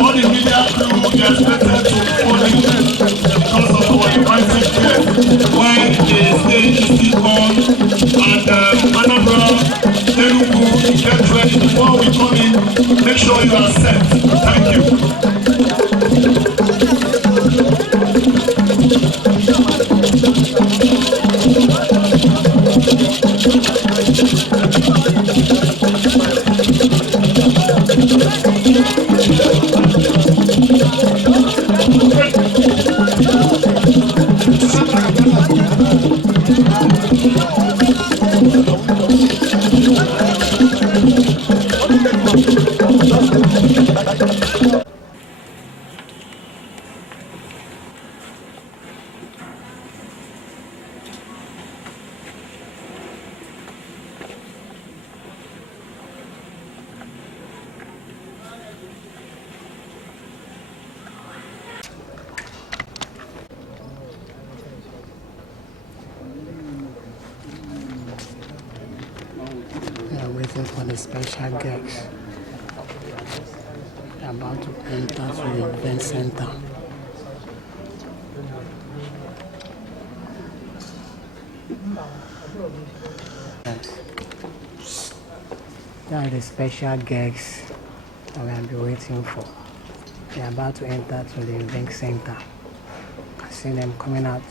All the media crew, they are expected to follow you are set. Thank you. We are waiting for the special guests. We are about to enter to the event center. They are the special guests that we have been waiting for. They are about to enter to the event center. I see them coming out.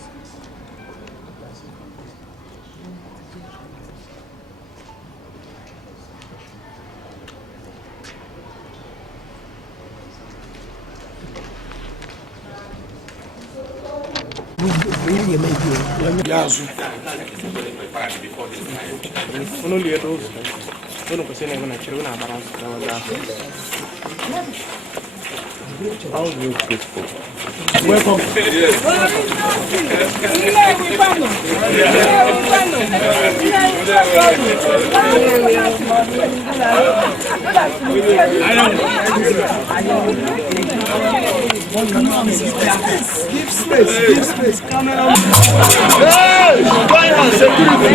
Welcome. Give space, camera. Hey, join us, security.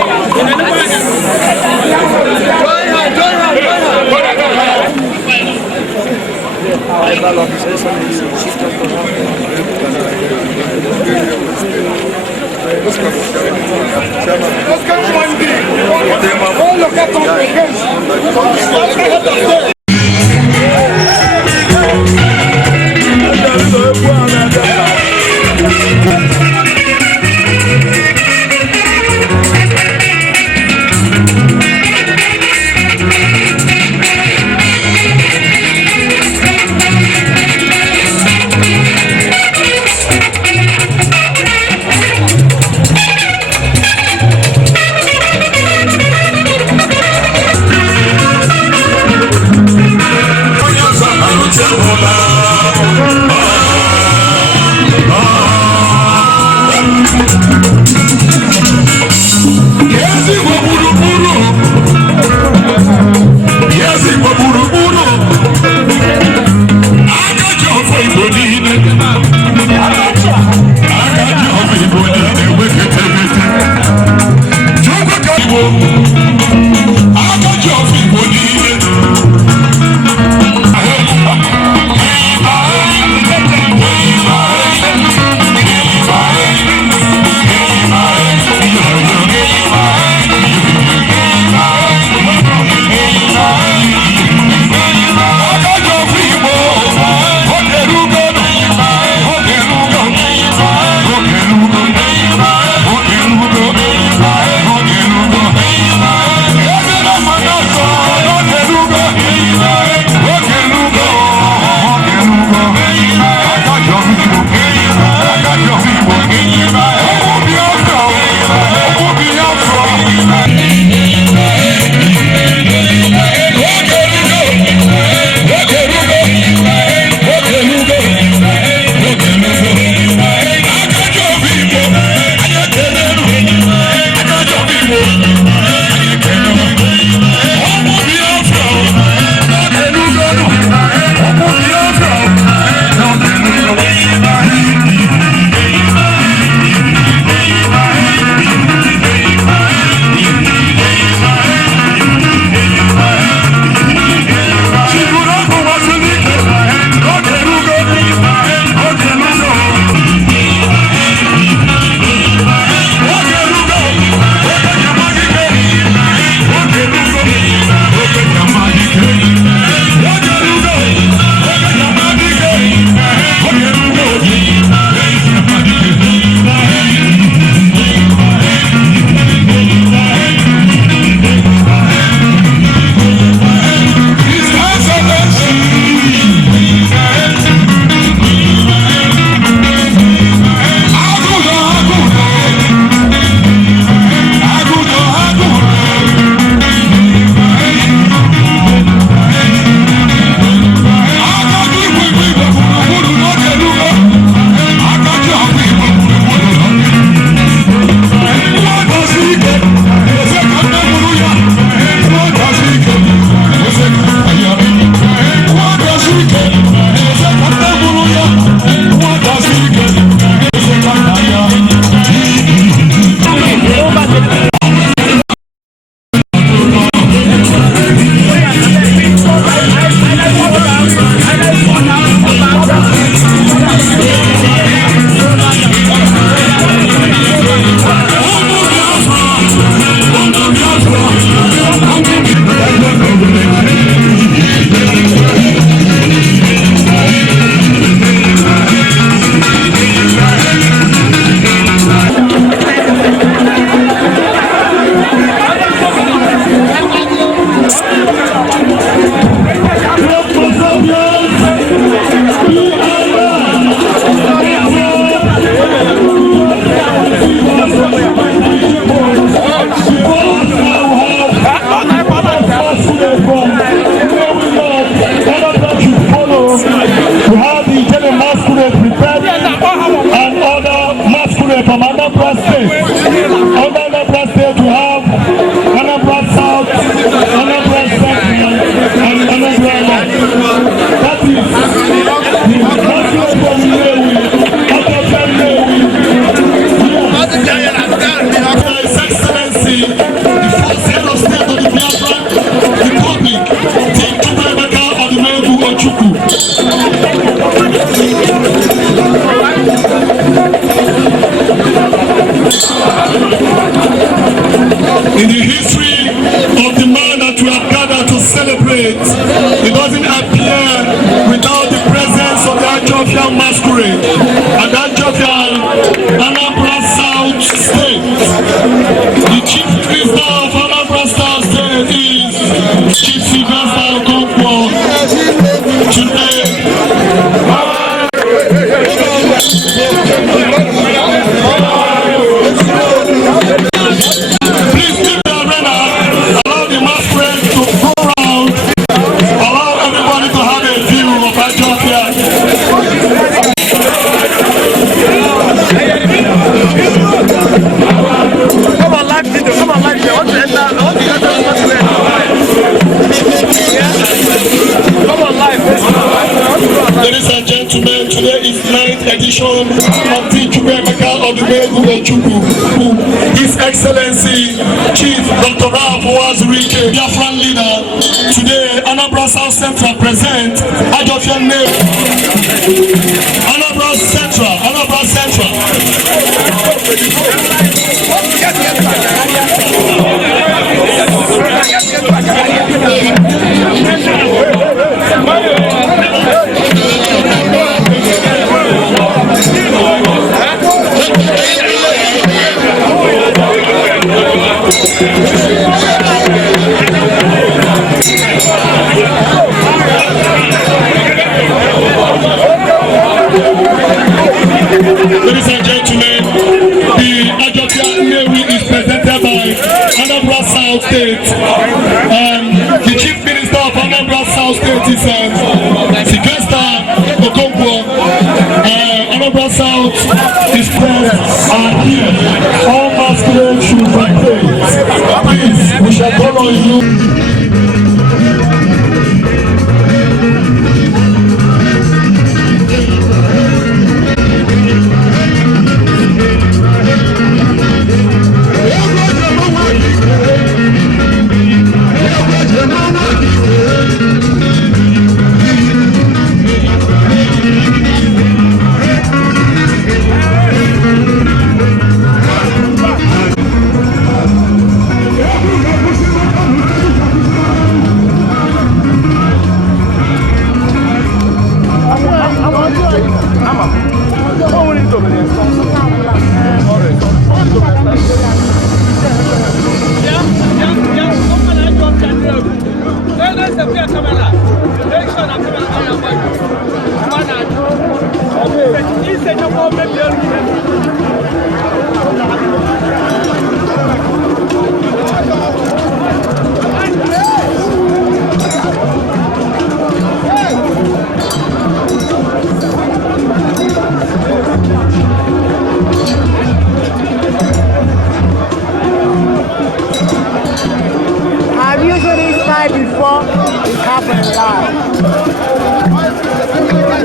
coronation of the ojukwu, His Excellency Chief Dr. Ralph Wazirike, Biafran leader. Today, Anambra South Central present Ajofian name. Anambra Central. Ladies and gentlemen, the Ajofian Nnewi is presented by Anambra South State. The Chief Minister of Anambra South State is Sylvester Okonkwo. Anambra South is pressed and here. All masquerade should be paid. Please, we shall call on you.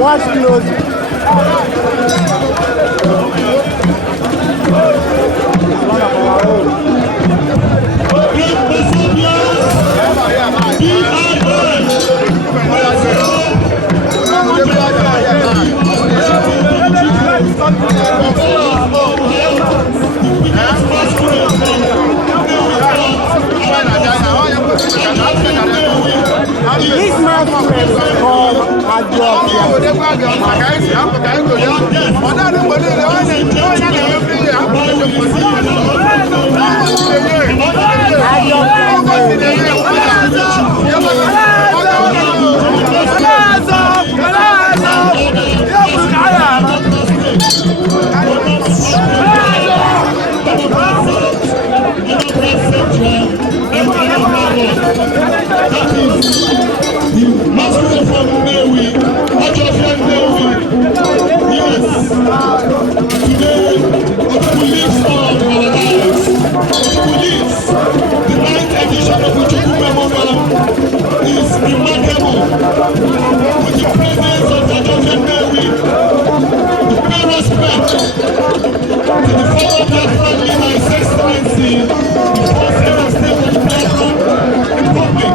Watch closely. This masquerade is called Ajofian. Masquerade from Nnewi, Ajofian Nnewi. Yes. Today, Ojukwu lives on our lives. Ojukwu lives. The 9th edition of Ojukwu Memorial is remarkable. With the presence of Ajofian Nnewi, we pay respect to the former Biafran leader, His Excellency, the first head of state of the Biafran Republic,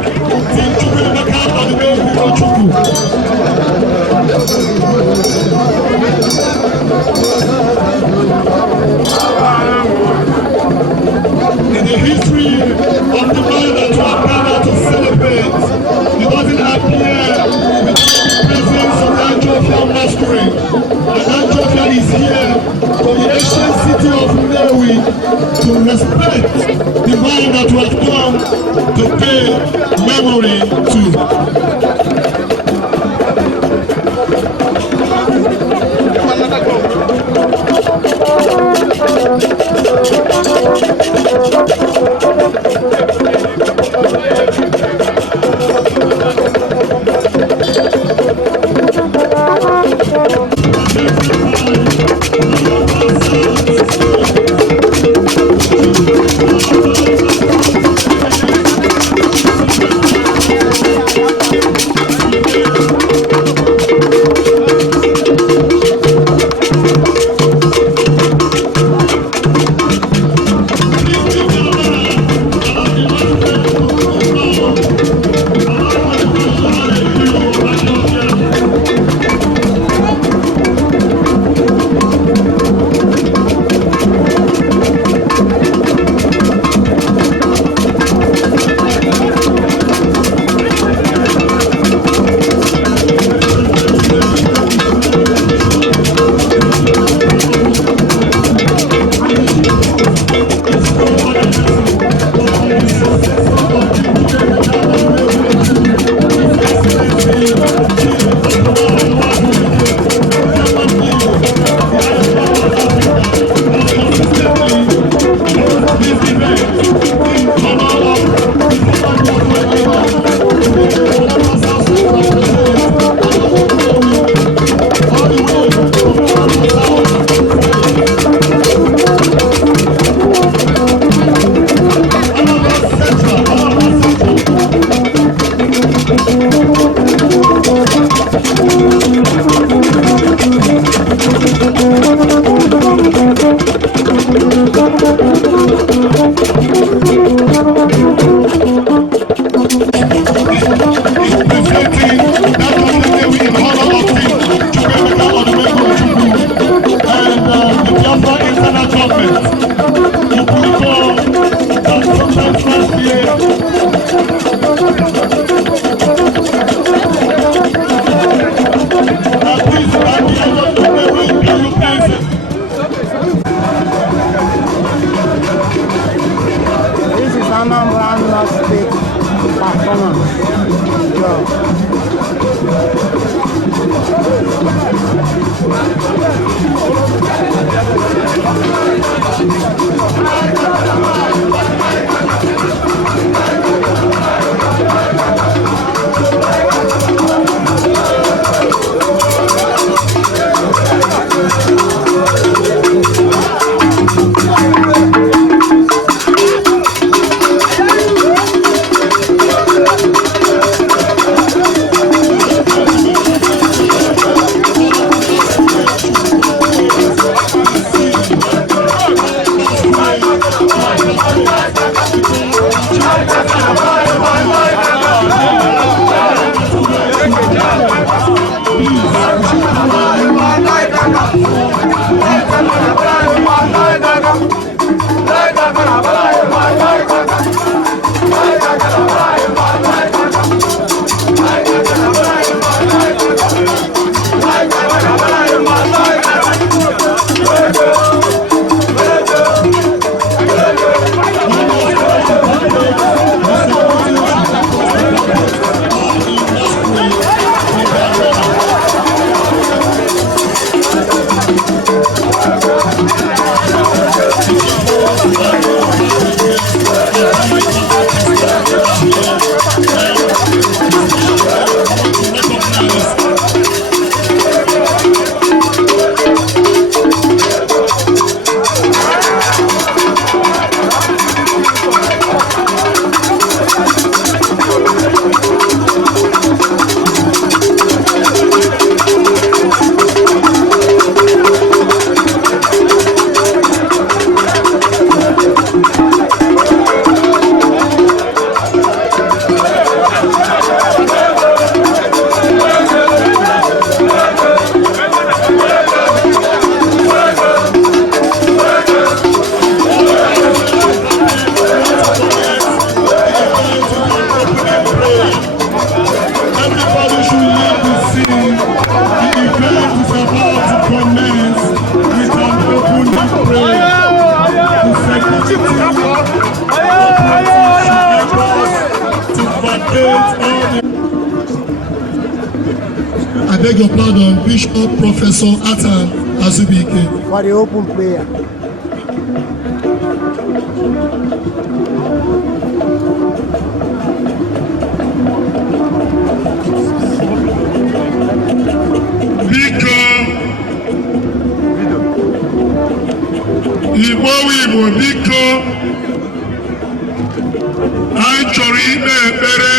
in the history of the man that you are gathered to celebrate, he doesn't appear with the presence of the Ajofian masquerade. And Ajofian is here from the ancient city of Nnewi to respect the man that you have come to pay memory to. government to put more construction trust here. At least at the end of the day, we'll pay you pension. This is Anambra State performance. I beg your pardon, Bishop Professor Atan Azubike. For the open prayer. Igbo biko anyị chọrọ ikpe ekpere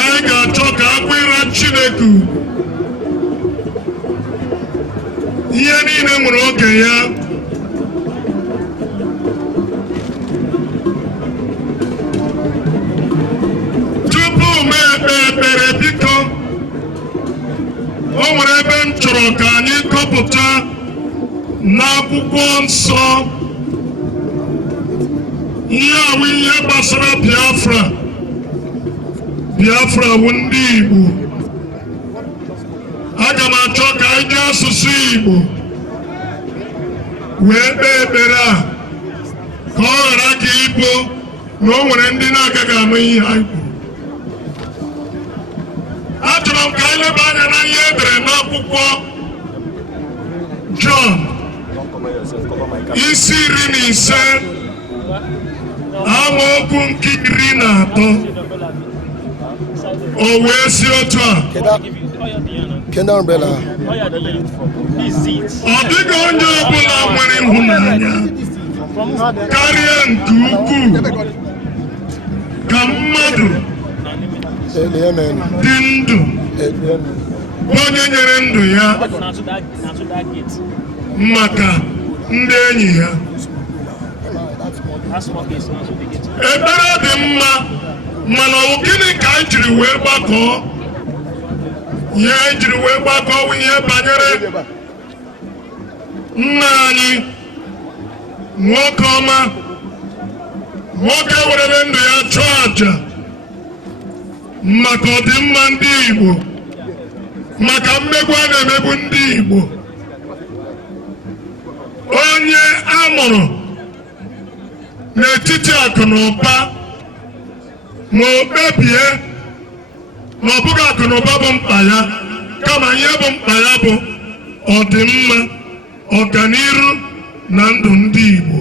anyị ga-achọ ka akwụra Chineke ihe niile nwere oge ya tupu m ekpe ekpere biko o nwere ebe m chọrọ ka anyị kọpụta n'akwụkwọ nsọ ihe awụ ihe gbasara Biafra bụ ndị Igbo aga m achọ ka anyị ji asụsụ Igbo wee kpee ekpere a ka ọ ghara ka ịbụ na o nwere ndị na-agaghị ama ihe anyị kwuru. Achọrọ m ka anyị leba anya na ihe edere n'akwụkwọ John isi 15 amaokwu nke 13 o wee si otu a ọ dịghị onye ọbụla nwere ịhụnanya karịa nke ukwuu ka mmadụ dị ndụ onye nyere ndụ ya maka ndị enyi ya. Ekpere dị mma mana ọ gịnị ka anyị jiri wee gbakọọ ihe anyị jiri wee gbakọọ ihe banyere nna anyị nwoke ọma, nwoke werere ndụ ya chụọ àjà maka ọdịmma ndị Igbo, maka mmegbu a na-emegbu ndị Igbo, onye a mụrụ n'etiti akụ na ụba ma o kpebie na ọ bụghị akụ na ụba bụ mkpa ya, kama ihe bụ mkpa ya bụ ọdịmma, ọganiru na ndụ ndị Igbo.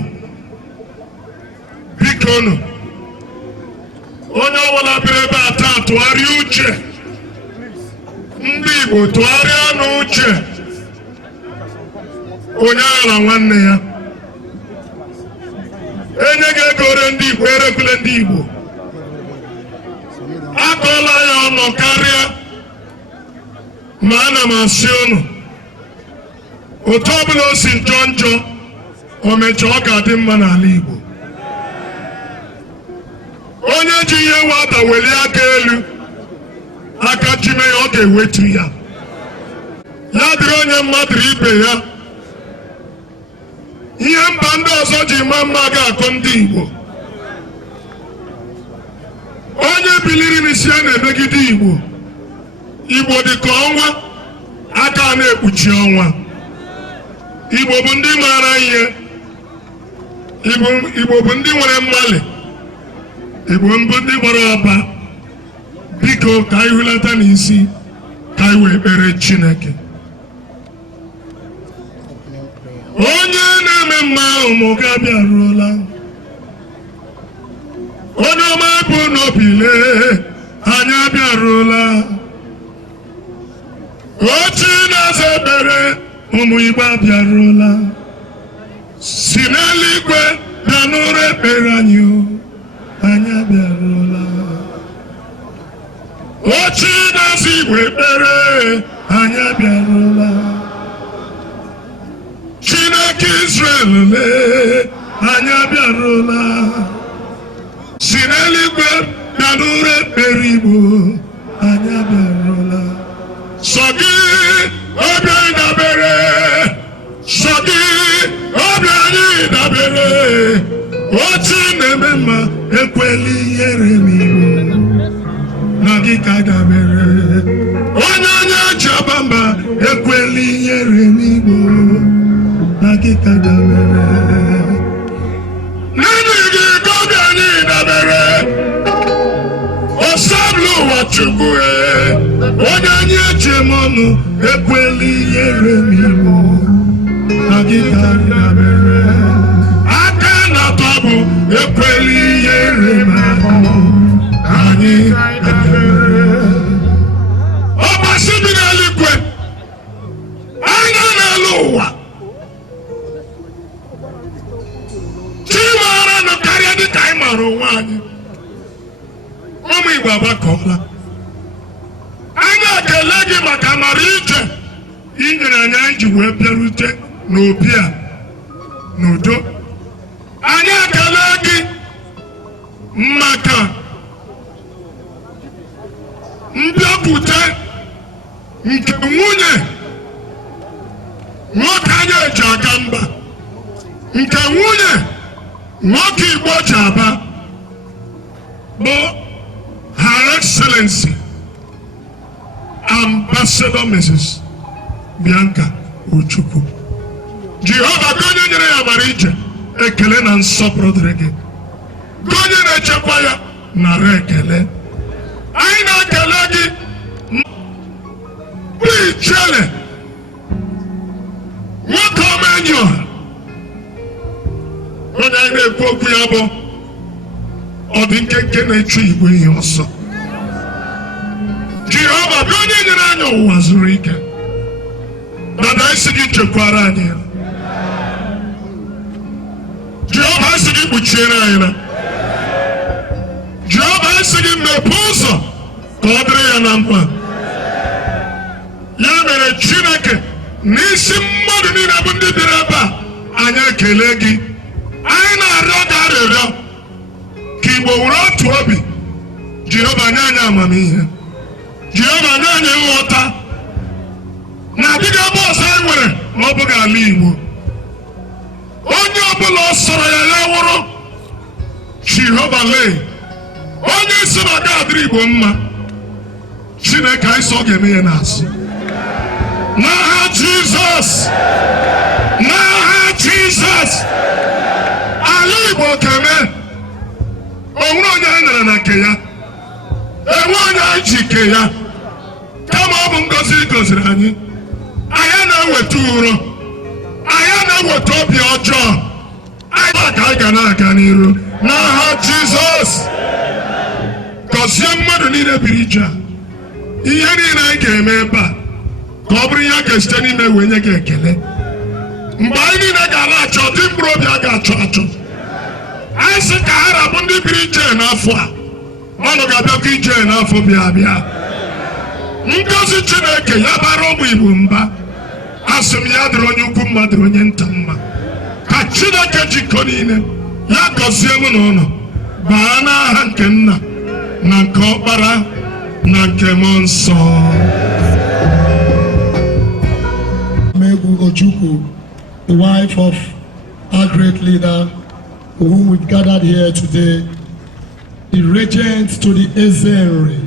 Biko nụ, onye ọbụla bịara ebe a taa tụgharịa uche, ndị Igbo tụgharịa n'uche, onye aghara nwanne ya. Enye gị ego ore ndị Igbo, erekwule ndị Igbo. Akọọla ya ọnụ karịa, ma ana m asị unu, otu ọbụla o si njọ njọ, o mechaa ọ ga-adị mma n'ala Igbo. Onye ji ihe nwata welie aka elu, aka jime ya, ọ ga-ewetu ya. Ya dịrị onye mmadụ ibe ya. Ihe mba ndị ọzọ ji ma mma ga-akọ ndị Igbo. Onye biliri n'isi a na-emegide Igbo, Igbo dị ka ọnwa, aka na-ekpuchi ọnwa. Igbo bụ ndị maara ihe, Igbo bụ ndị nwere mmalị, Igbo bụ ndị gbara ọba. Biko ka anyị hulata n'isi, ka anyị wee kpere Chineke. Onye na-eme mma ahụ mụ ga-abịaruola, onye ọma bụ n'obile anyị abịaruola, ochi na-aza ekpere ụmụ Igbo abịaruola, si n'eluigwe bịa nụrụ ekpere anyị, anyị abịaruola, ochi na-aza igwe ekpere anyị abịaruola, Chineke Israel lee anyị abịaruola, si n'eluigwe bịa nụrụ ekpere Igbo anyị abịaruola. Sọ gị obi anyị dabere, sọ gị obi anyị dabere, otu na-eme mma ekwela ihere n'Igbo, na gị ka dabere. Onye anya ji aba mba ekwela ihere n'Igbo, na gị ka dabere. N'ime gị ka obi anyị dabere, ọsabụla ụwa Chukwu, onye anyị eji eme ọnụ ekwela ihere n'Igbo, na gị ka dabere. Aka na-atọ bụ ekwela ihere n'Igbo, anyị dabere. Ọgbasi bi n'eluigwe, anya n'elu ụwa, chi maara nụ karịa dị ka anyị maara onwe anyị. Ụmụ Igbo agbakọọla, anyị ekele gị maka amara ije i nyere anyị, anyị ji wee bịarute n'obi a n'udo. Anyị ekele gị maka mbịapụta nke nwunye nwoke anyị eji aga mba, nke nwunye nwoke Igbo ji aba, bụ Her Excellency Ambassador Mrs. Bianca Ojukwu. Jehova ka onye nyere ya amara ije, ekele na nsọpụrụ dịrị gị. Ka onye na-echekwa ya nara ekele. Anyị na-ekele gị bụ Ijele, nwoke ọma enyi ọha, onye anyị na-ekwu okwu ya bụ ọ dị nkenke na-echu Igbo ihe ọsọ. Jehova bụ onye nyere anyị ụwa zuru ike, dada isi gị chekwara anyị ya. Jehova isi gị kpuchiere anyị na, Jehova isi gị mmepe ụzọ ka ọ dịrị ya na mkpa. Ya mere Chineke, n'isi mmadụ niile bụ ndị bịara ebe a, anyị ekele gị. Anyị na-arịọ gị arịrịọ ka Igbo were otu obi. Jehova nye anyị amamihe, Jehova nye anyị nghọta, na adịghị ebe ọzọ anyị nwere ma ọ bụghị ala Igbo. Jehova lee onye isi na ga adịrị Igbo mma Chineke anyị sọ ga-eme ya n'azụ n'aha Jizọs n'aha Jizọs ala Igbo keme onwere onye anyị nara na nke ya enwe onye anyị ji nke ya kama ọ bụ ngozi goziri anyị anyị na-eweta uro anyị na-eweta obi ọjọọ anyị ka anyị ga na-aga n'iru n'aha Jizọs gọzie mmadụ niile biri ije a ihe niile anyị ga-eme ebe a ka ọ bụrụ ihe a ga-esite n'ime wee nye gị ekele mgbe anyị niile ga-ala achọ dị mkpụrụ obi a ga-achọ achọ anyị sị ka ha rabụ ndị biri ije n'afọ a ọnụ ga-abịakwa ije n'afọ bịa abịa ngozi Chineke ya bara ụmụ Igbo mba asị m ya dịrị onye ukwu mma dịrị onye nta mma ka Chineke jikọ niile ya gọzie mụ na ụlọ baa n'aha nke Nna na nke Ọkpara na nke Mmụọ Nsọ. Ojukwu, the wife of our great leader whom we've gathered here today, the regent to the Ezenri,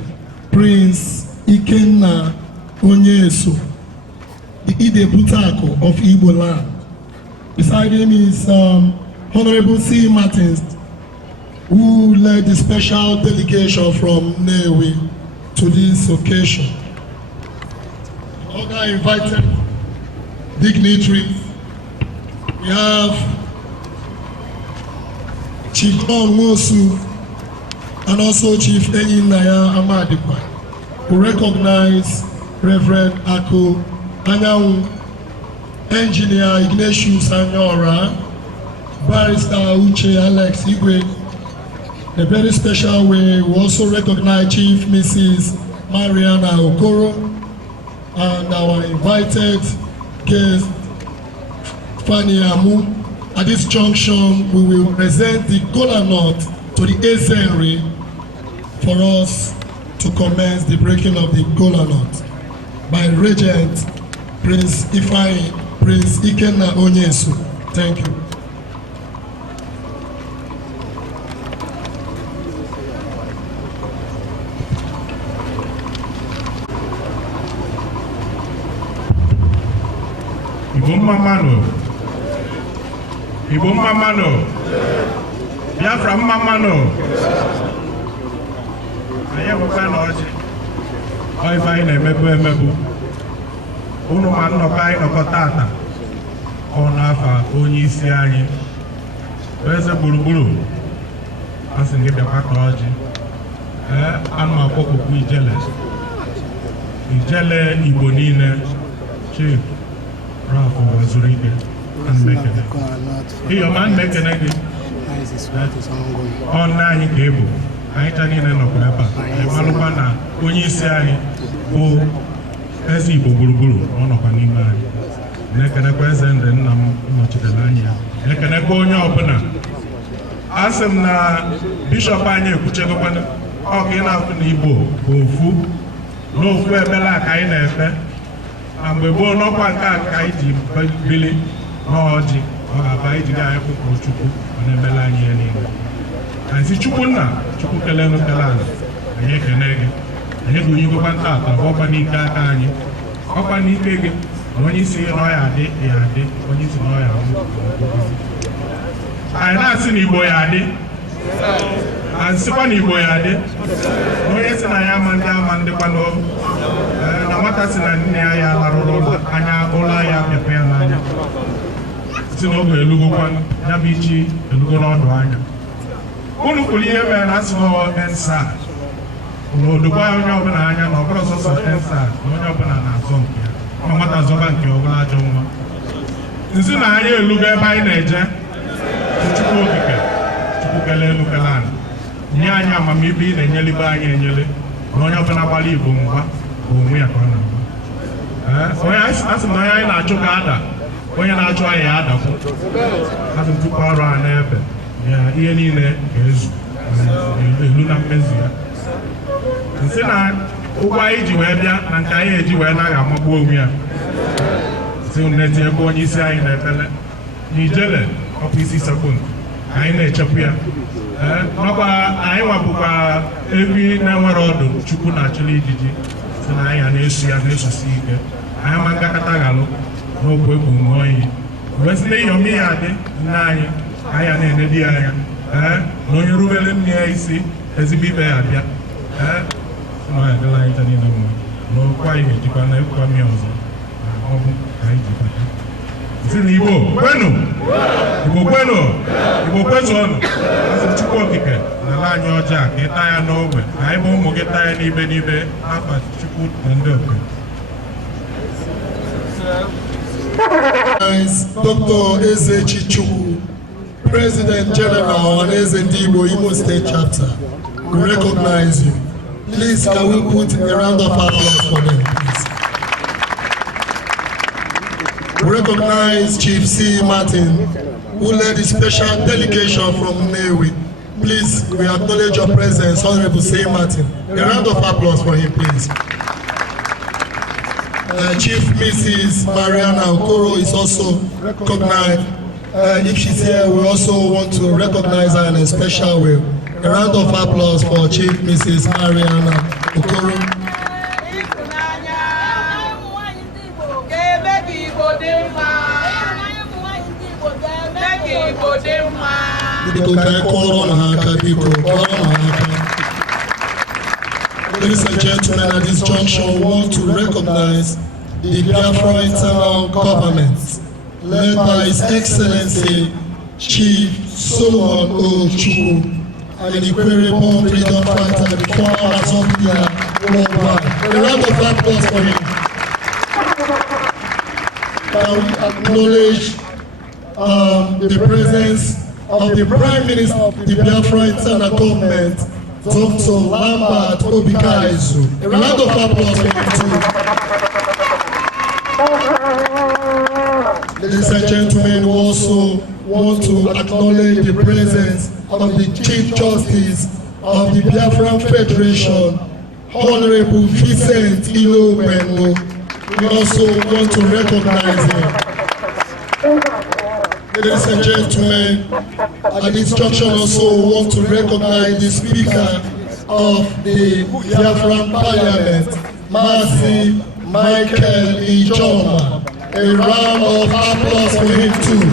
Prince Ikenna Onyeso, the Ide Butako of Igbo land. Beside him is Honorable C. Martins, who led the special delegation from Nnewi to this occasion. Other invited dignitaries, we have Chief Don Mosu and also Chief Enyinaya Amadikwa, who recognize Reverend Ako Anyanwu, Engineer Ignatius Anyora, Barrister Uche Alex Igwe. In a very special way, we also recognize Chief Mrs. Mariana Okoro and our invited guest, Fanny Amu. At this junction, we will present the kola nut to the Ezenri for us to commence the breaking of the kola nut by Regent Prince Ifeanyi, Prince Ikenna Onyeso. Thank you. Igbo mmamano Biafra mmamano anyị enwekwa na ọjị ife anyị na-emebu emebu unu ma nnọkọ anyị nọkọ tata ọ n'afa onye isi anyị eze gburugburu asị gị bịakwa ka ọjị anụ akpọkpukwu ijele Igbo niile Chief Rafụ wazuru ike ihe ọma mmekene gị ọnụ anyị ka ebu anyị cha niile nọkwa ebe a anyị malụkwa na onye isi anyị bụ eze Igbo gburugburu ọ nọkwa n'ime anyị na-ekenekwa eze ndị nna m nọchitere anya ya ekenekwa onye ọbụla asị m na bishọp anyị ekwuchegokwana ọka ị na-afụ na Igbo bụ ofu n'ofu ebele a ka anyị na-efe na mgbe gboo n'ọkwa nke a ka anyị ji bili n'ọjị ọ ga-aba anyị jiga anyị kwụkwụrụ Chukwu ọ na-emele anyị ya niile anyị si Chukwu nna Chukwu kelee nukele ala anyị ekene gị anyị gụnyegokwa ntata ọkwa n'ike aka anyị ọkwa n'ike gị na onye isi n'ọya adị ya adị onye isi n'ọya anyị na-asị na Igbo ya adị anyị sịkwa na Igbo ya adị onye si na ya ama ndịkwa n'ọrụ na nwata si na nne ya ya larụrụ anya ụlọ ya bịakwa ya n'anya si na oge elugokwa ya bụ ichi elugo n'ọdụ anya unu kwuru ihe mere na asị n'ensa n'odokwa onye ọbụla anya na ọbụla sọsọ ensa na onye ọbụla na-azọ nke ya ma nwata zọba nke ọbụla ajọ nwa nsi na anya elugo ebe anyị na-eje Chukwu okike Chukwu kelee elu kele ala nye anyị amamibe ị na-enyelibe anyị enyele na onye ọbụla gbara Igbo mgba bụ onwe ya ka ọ na-agba onye asị na onye anyị na-achụ ka ada onye na-achụ anyị ya adakwu asị tupu ọrụ a n'ebe ihe niile ga-ezu elu na mmezu ya nsị na ụgwọ anyị ji wee bịa na nke anyị eji wee naghị amagbu onwe ya si neti ebe onye isi anyị na-ekele n'Ijele ọkụ isi sekund anyị na-echekwa ya makwa anyị nwabụkwa ebi na-enwere ọdụ Chukwu na-achụla ijiji si na anyị na-esu ya na-esusi ike anyị ma ngakọta galụ n'okwu egwu ṅụọ iyi wee sị na iyom ihe adị nne anyị anyị na-ene di ya anya na onye rubere nne ya isi ezigbo ibe ya abịa adịla anyị ta niile mma n'okwu anyị ga-ejikwa na ekwukwa mmiri ọzọ ọ bụ ka anyị jikwa si na Igbo kwenu Igbo kwenu Igbo kwezuonụ asị Chukwu okike n'ala anyị ọjọọ ka ịta ya n'ogbe ka anyị bụ ụmụ gị taa ya n'ibe n'ibe n'afa Chukwu na ndị oke. Dr. Ezechi Chukwu, President General and Eze Igbo Imo State Chapter, we recognize you. Please, can we put a round of applause for them, please? We recognize Chief C. Martin, who led the special delegation from Newi. Please, we acknowledge your presence, Honorable C. Martin. A round of applause for him, please. Chief Mrs. Mariana Okoro is also recognized. If she's here, we also want to recognize her in a special way. A round of applause for Chief Mrs. Mariana Okoro. Ladies and gentlemen, at this juncture, we want to recognize the Biafra internal government, led by His Excellency Chief Solomon Ojukwu, an equitable freedom fighter, the former Zambia worldwide. A round of applause for him. Can we acknowledge the presence of the Prime Minister of the Biafra internal government, Dr. Lambert Obikaizu. A round of applause for him too. Ladies and gentlemen, we also want to acknowledge the presence of the Chief Justice of the Biafran Federation, Honorable Vincent Ilo Bengo. We also want to recognize him. Ladies and gentlemen, at this junction also want to recognize the Speaker of the Biafran Parliament, Mazi Michael Ijoma. A round of applause for him too.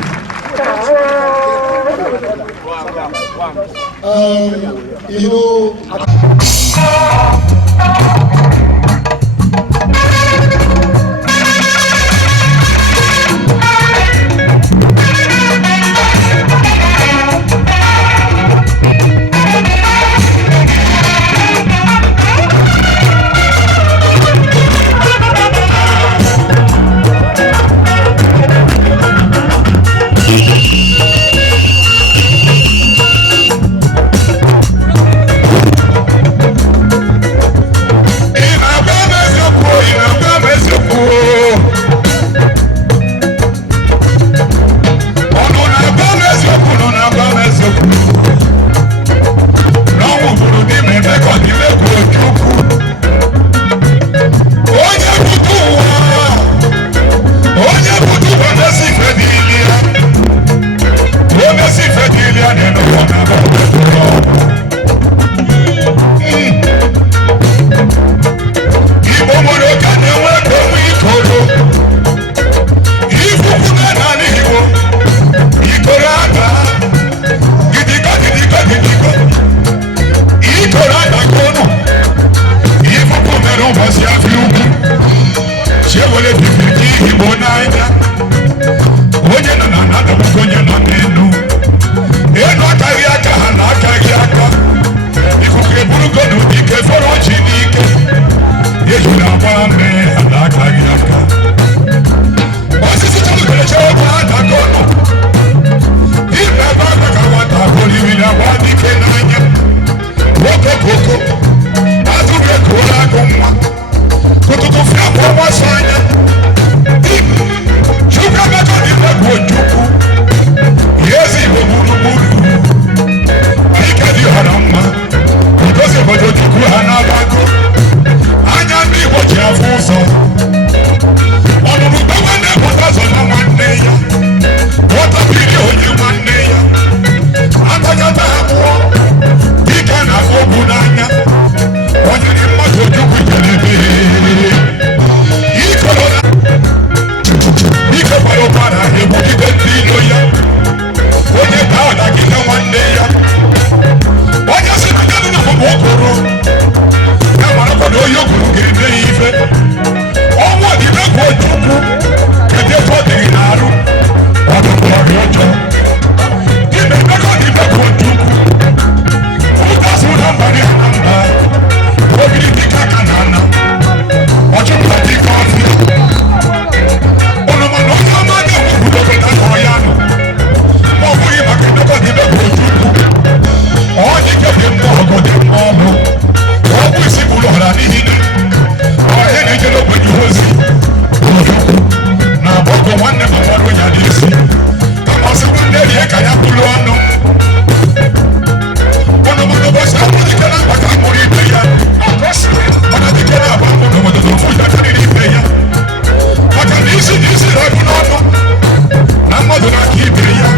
kwugide ndị ilo ya onye daa dagide nwanne ya onye si na gadụ na bụbụ okoro ya marakwa na onye okoro ga-eme ya ife ọnwụ odibe bụ ojukwu kedu etu ọ dịghị n'arụ ọdụbụ ọrịa ọjọọ dịbe emeka odibe bụ ojukwu ụtasị na mbarị ha na mba ogiri dịka aka na ana ọchụpụta dịka ọfịa ọnụma na onye ọma ga-enwe obodo na ya nọ ma ọ bụghị maka emeka odibe bụ ojukwu ọ dịke dị mma ọgọ dị mma ọnụ ọgwụ isi bụ ụlọ ọra n'ihi na ọhịa na-eje n'ogbenye ozi ojukwu na agbọgọ nwanne m mmadụ ya n'isi kama ọsị nwanne rie ka ya bụrụ ọnụ ọnụmanụ ụbọchị amụ dike na mba ka amụrụ ibe ya mana dike na abụ amụ n'obodo na ofu ya karịrị ibe ya maka na isi na isi na-ebụ n'ọnụ na mmadụ na-aka ibe ya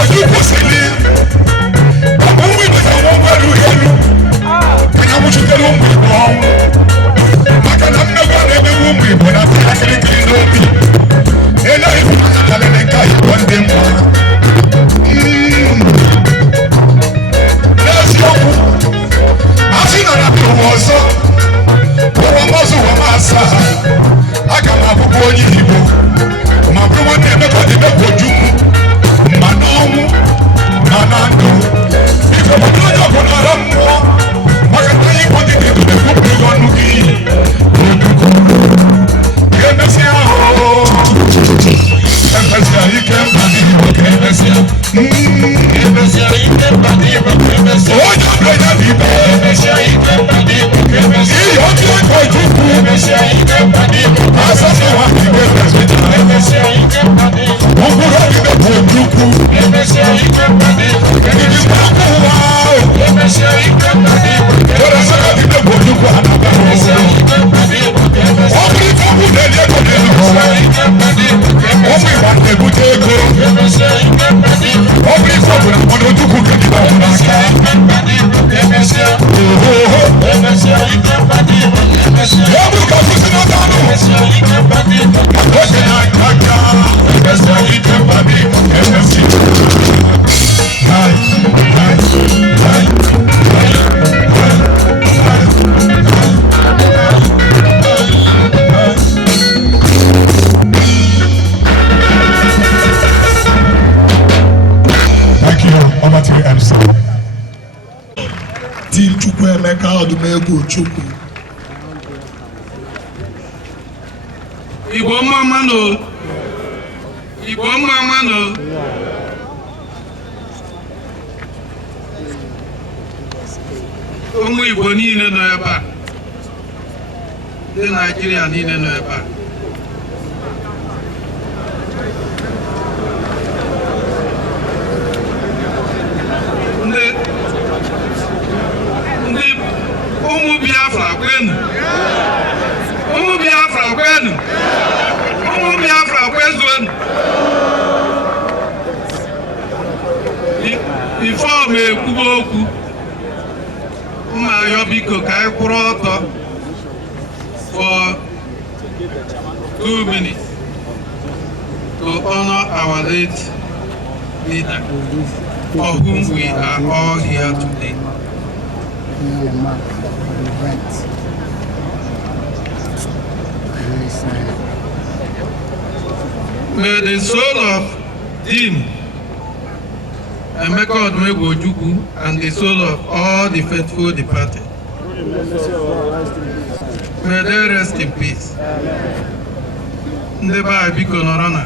ojukwu sili ọ bụ nwa ibe ka nwa nwa erughị elu ka ya nwụchitere ụmụ igbo ọnwụ maka na mmegbu a na-emegbu ụmụ igbo na-atụ ya kirikiri n'obi eleghị ịhụnanya kalịrị nke igbo ndị mma n'eziokwu a sị na na ụwa ọzọ ụwa mọzụ ụwa ma asaa aga m abụbụ onye igbo ma bụrụ nwanne emeka ọdịmegwu ojukwu ma n'ọnwụ ma na ndụ biko bụrụ onye ọbụla ọra mmụọ maka na anyị igbo dị ndụ na-ekwupụrụ gị ọnụ gị ojukwu ga-emesịa ahụ emesịa ike mba n'igbo ga-emesịa emesịa ike mba n'igbo ga-emesịa onye ọbụla ya bụ ibe emesịa ike mba n'igbo ga-emesịa ihe obi ego ojukwu emesịa ike mba n'igbo asasị nwa igbe emesịa emesịa ike mba n'igbo mkpụrụ obi bụ ojukwu emesịa ike mba n'igbo ga-emesịa ọkụ ụwa emesịa ike mba n'igbo ga-emesịa ike bụ ojukwu ha na-aba emesịa ike mba n'igbo ga-emesịa ọ bụrụ ike ọgwụ na-eli ego n'elu ụwa ụmụ igba na-ebute ego ọ bụrụ ike ọ bụla mmadụ ojukwu ga-edịba ọbụ n'aka ya bụrụ ka kwụsị n'ọta anụ oge na-aka aka emesịa ike mba n'igbo emesịa Team Chukwuemeka Odumegwu Chukwu. Igbo mma mmanụ Igbo mma mmanụ ụmụ Igbo niile nọ ebe a ndị Naịjirịa niile nọ ebe a ndị ụmụ Biafra kwenu ụmụ Biafra kwenu ụmụ Biafra kwezuonu ifeọm ekwuba okwu mma ayọ biko ka anyị kwụrụ ọtọ for 2 minutes to honor our late leader for whom we are all here today. May the soul of Dean Emeka Odumegwu Ojukwu and the soul of all the faithful departed, may they rest in peace. Ndị be anyị biko nọrọ na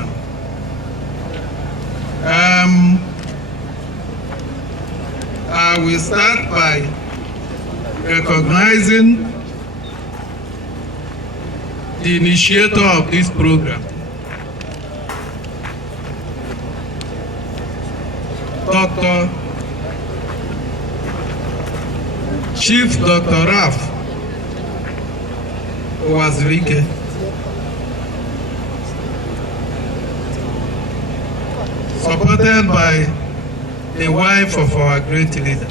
I will start by recognizing the initiator of this program, Chief Dr. Raf Wazirike, supported by the wife of our great leader,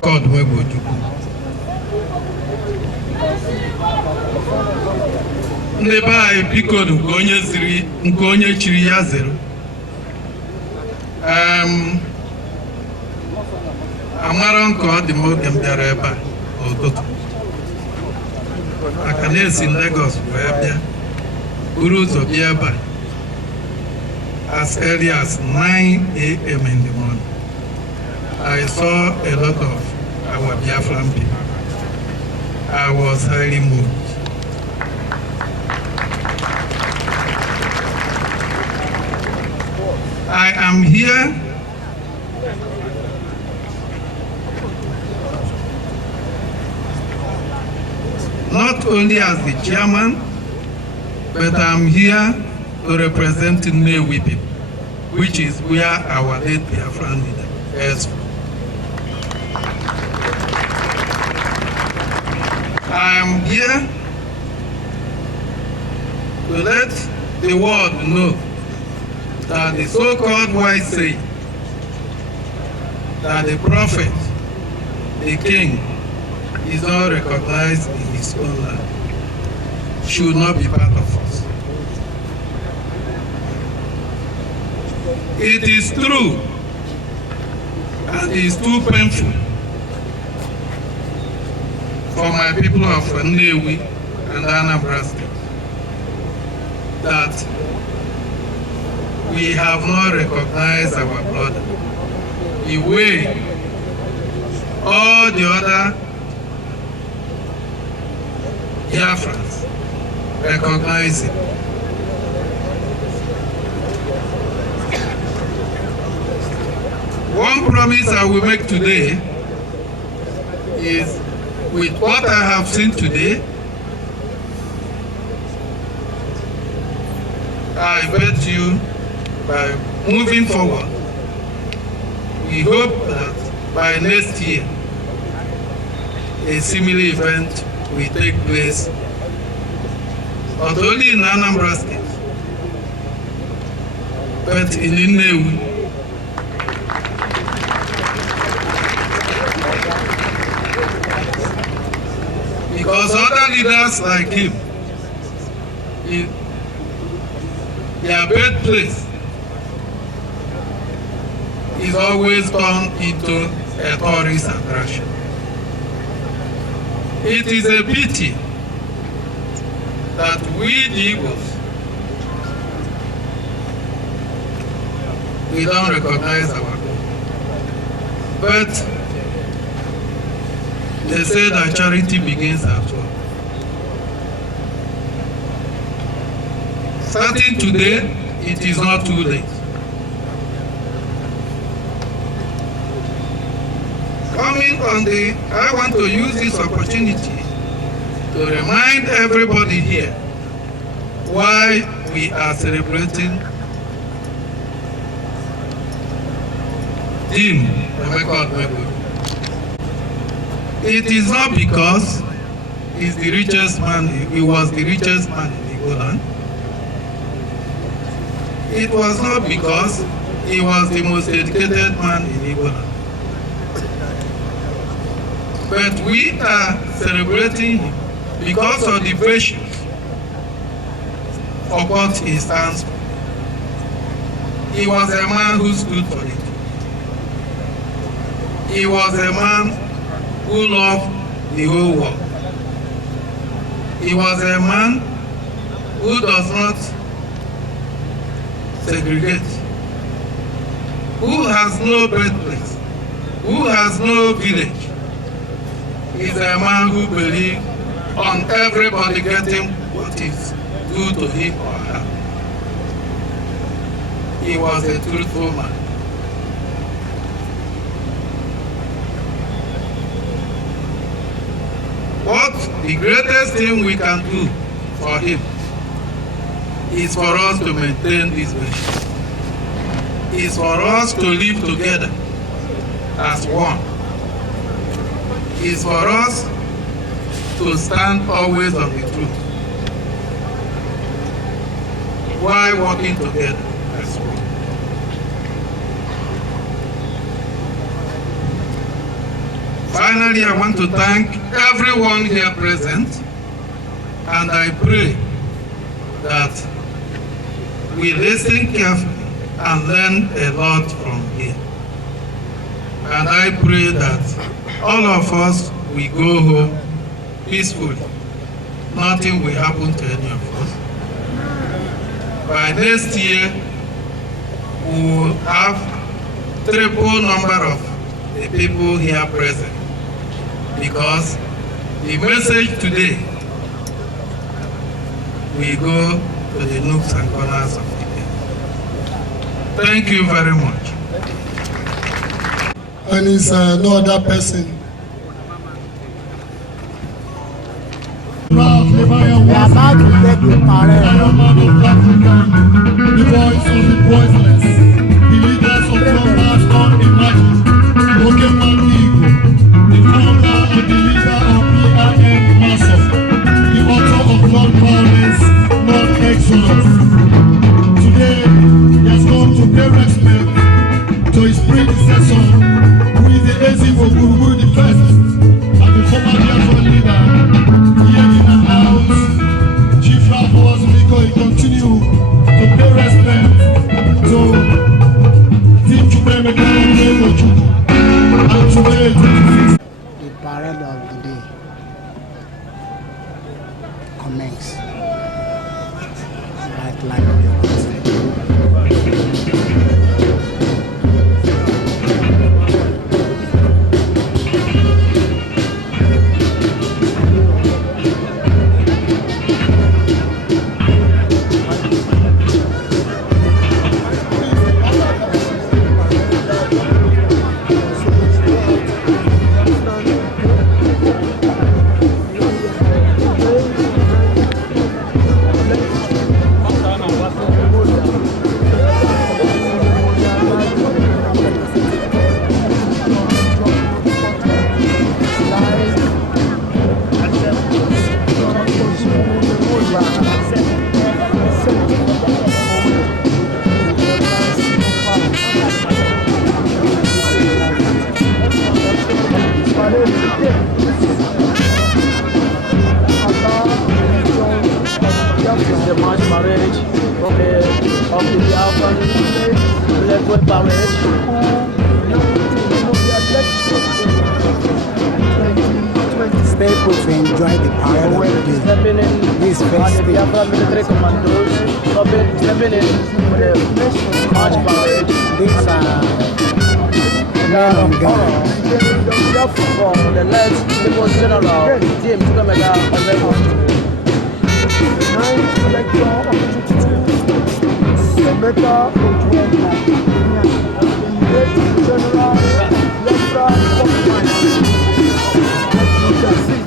God Ojukwu. ndị be anyị biko nke onye chiri ya zere. Amara nke ọ dị m oge m bịara ebe a n'ụtụtụ maka na-esi Lagos wee bịa buru ụzọ bịa ebe a as early as 9 a.m. in the morning. I saw a lot of our Biafran people. I was highly moved. I am here not only as the chairman, but I'm here to represent Nnewi people, which is where our late Biafran leader is from. I am here to let the world know that the so-called wise say that the prophet, the king, is not recognized in his own land, should not be part of us. It is true, and it is too painful for my people of Nnewi and Anambra State that we have not recognized our brother the way all the other Biafrans recognize him. One promise I will make today is, with what I have seen today, I bet you, by moving forward, we hope that by next year, a similar event will take place, not only in Anambra State, but in Nnewi. Because other leaders like him, their birthplace is always turned into a tourist attraction. It is a pity that we the Igbos, we don't recognize our own. But they say that charity begins at home. Starting today, it is not too late. I want to use this opportunity to remind everybody here why we are celebrating Dean Emeka Odumegwu. It is not because he's the richest man, he was the richest man in Igbo land. It was not because he was the most educated man in Igbo land. But we are celebrating him because of the virtues of what he stands for. He was a man who stood for it. He was a man who loved the whole world. He was a man who does not segregate, who has no birthplace, who has no village. He's a man who believes on everybody getting what is due to him or her. He was a truthful man. What the greatest thing we can do for him is for us to maintain this vision. Is for us to live together as one. Is for us to stand always on the truth while working together as one. Finally, I want to thank everyone here present, and I pray that we listen carefully and learn a lot from here. And I pray that all of us will go home peacefully. Nothing will happen to any of us. By next year, we will have triple number of the people here present, because the message today will go to the nooks and corners of the day. Thank you very much. And it's no other person. We are about to take the parade. The voice of the voiceless, the leaders of numbers unimagined, broken man eagle, the founder and the leader of PIM Massive, the author of non-violence, non-excellence. Today, he has come to pay respect to his predecessor, who is the Ezimo Guru the first, and the former Biafran leader, here in the house, Chief Rafos Miko, he continue to pay respect to Team Chubemeka and ojukwu. And today, The parade of the day commence. Right line of your country. The march parade of the Biafran Leopard parade. Stay put to enjoy the parade of the day. Stepping in This the festive. Biafran military commandos, stepping in for the march parade. These are men on guard. From the late Lagos General James Chubemeka Ojukwu. Ninth collector of Emeka Ojukwu, late General Lecturer of Finance. As you can see,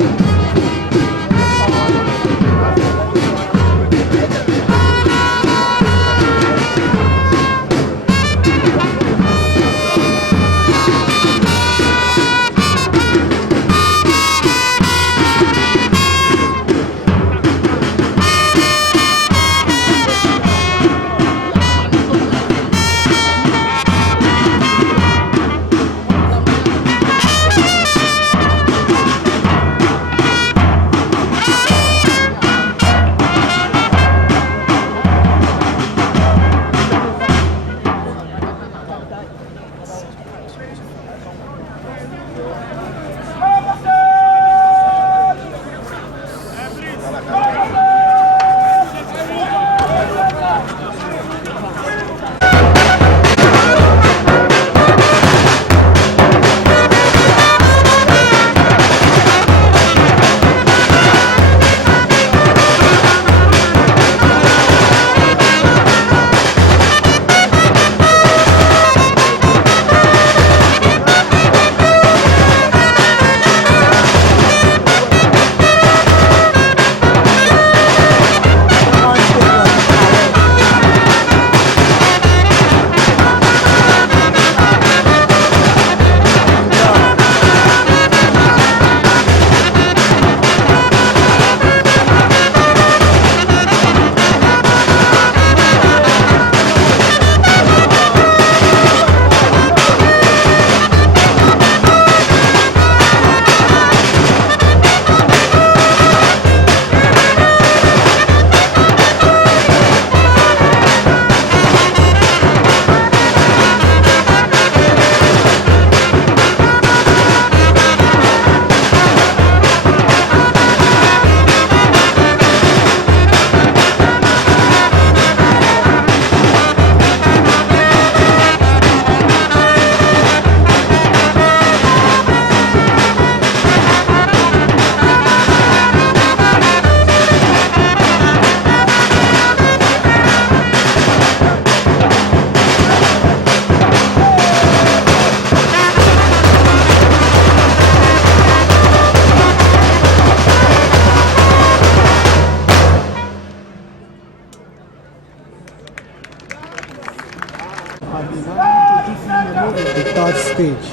The third stage.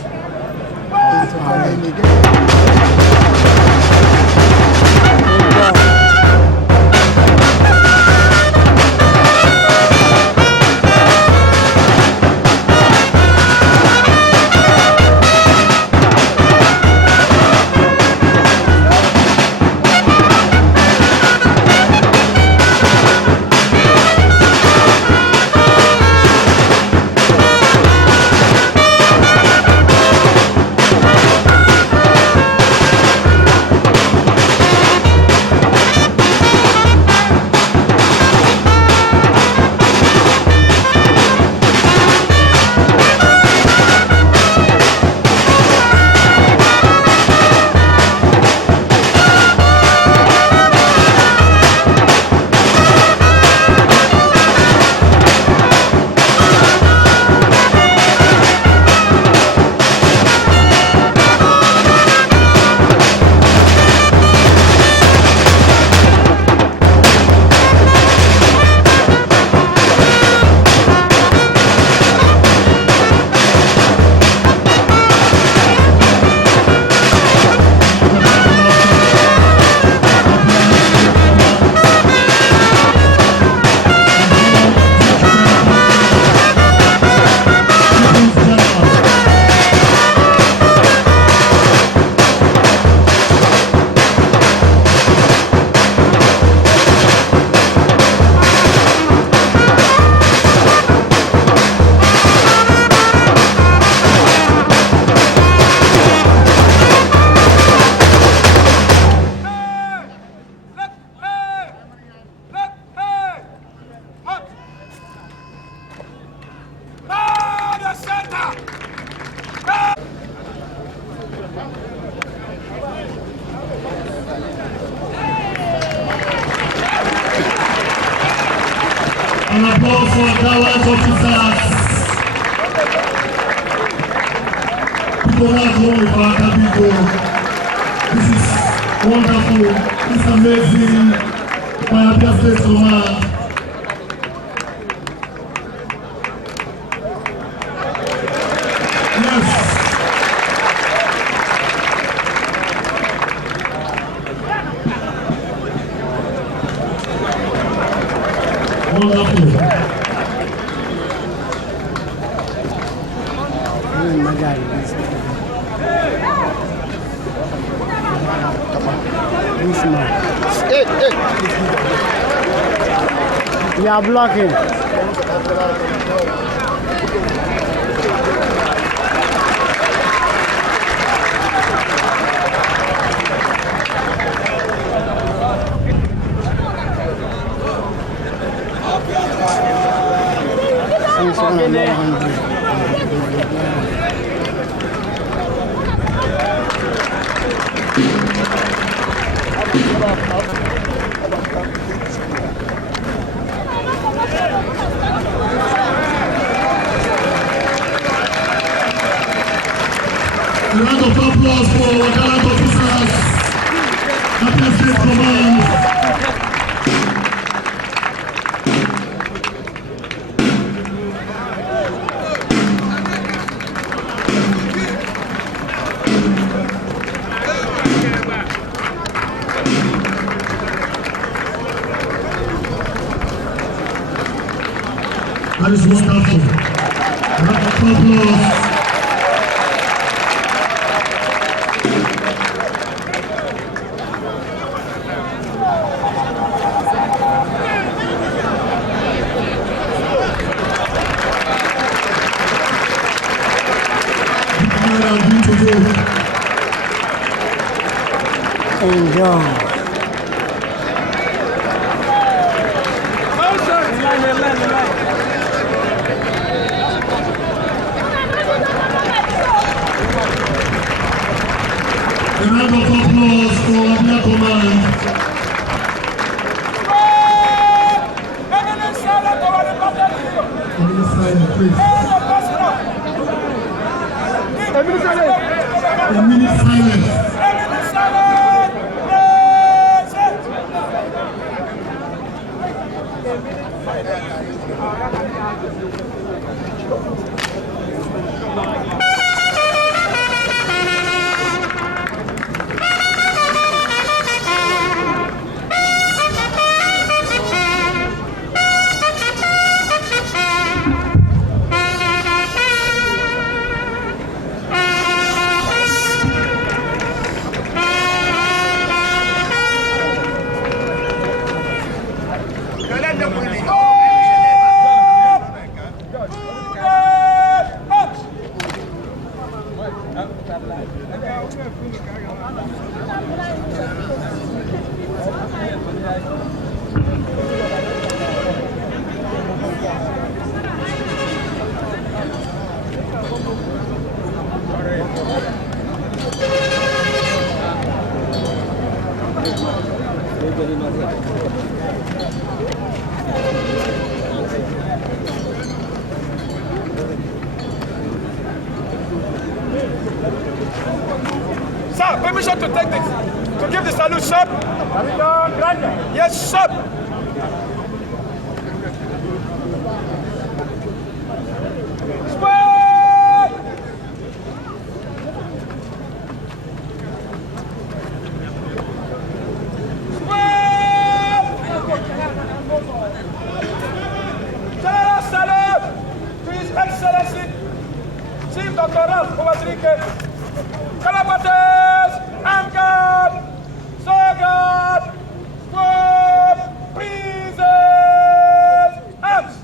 An applause for gallant officers. People are going for Akabigo. This is wonderful. It's amazing. My Abia State Command. Yes. Wonderful. Hey, hey. You are blocking. A round of applause for our gallant officers. Abia State Command. That is wonderful. A round of applause. Enjoy. A round of applause for Abia Command. A minute silence. Sir, permission to take this. To give the salute, sir. Yes, sir. General salute to His Excellency Chief Dr. Ralph Owazirike. Calabates, Angad, Sogad, Squad, Breezes, Arms.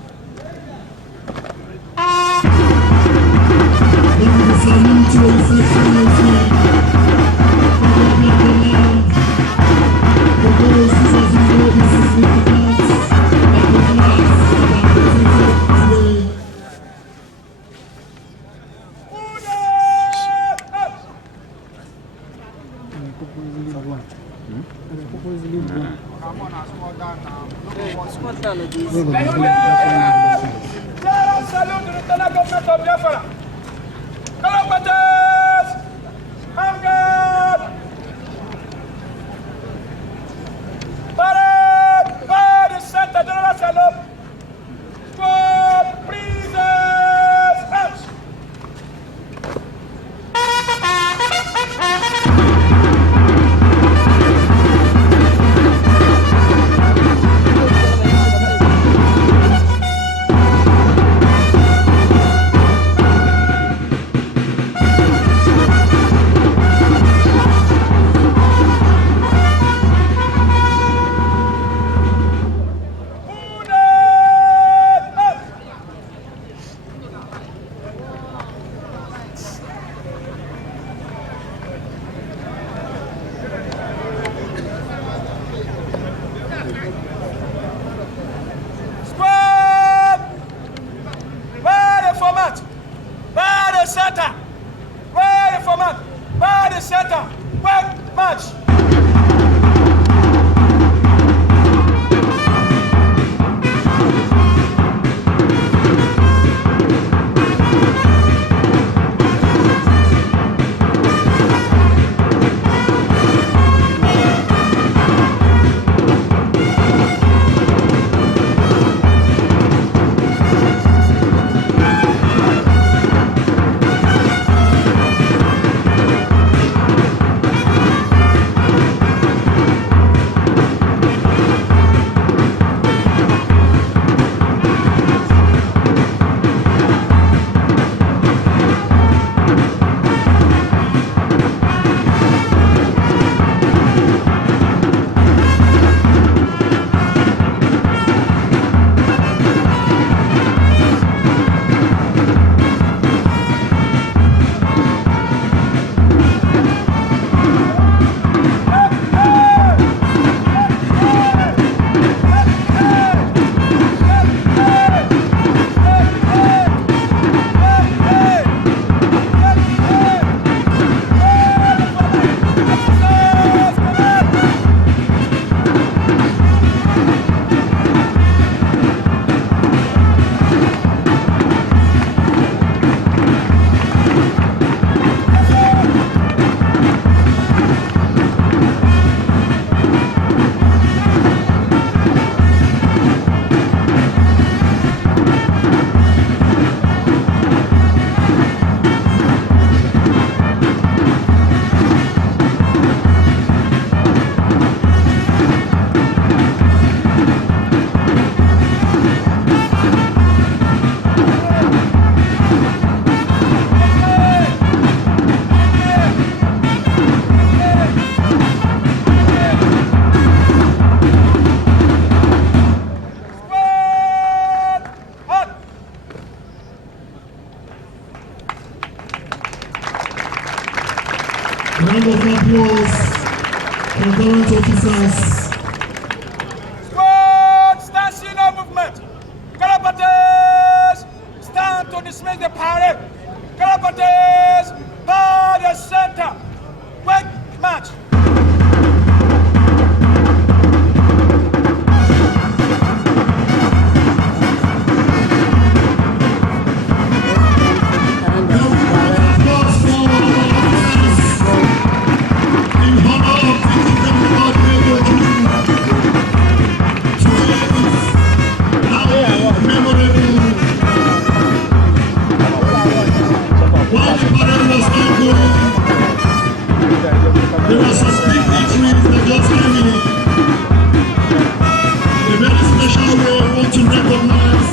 General salute to the Lieutenant Governor of Biafra. Calabates, Angad, Parade, by the center, General salute. Squad, Breezes, Arms. Center, quick march. Round of applause for current officers. Squad, stand senior movement. Calabates, stand to dismiss the parade. Calabates, by the center. Quick match. There are some big injuries that just came in. A very special way I want to recognize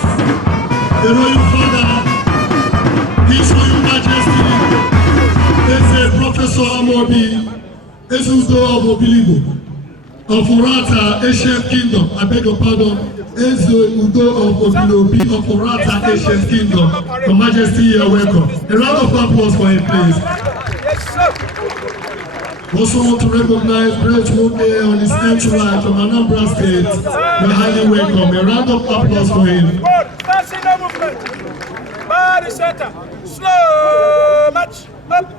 the Royal Father, His Royal Majesty, Eze Professor Amobi, Ezudo of Obilibo, of Orata, Ancient Kingdom, I beg your pardon, Ezudo of Obilobi, of Orata, Ancient Kingdom, Your Majesty, you're welcome. A round of applause for him, please. Also want to recognize Brett Woke on his entry line from Anambra State. You're highly welcome. A round of applause for him. Passing the movement. Body center. Slow match. Up.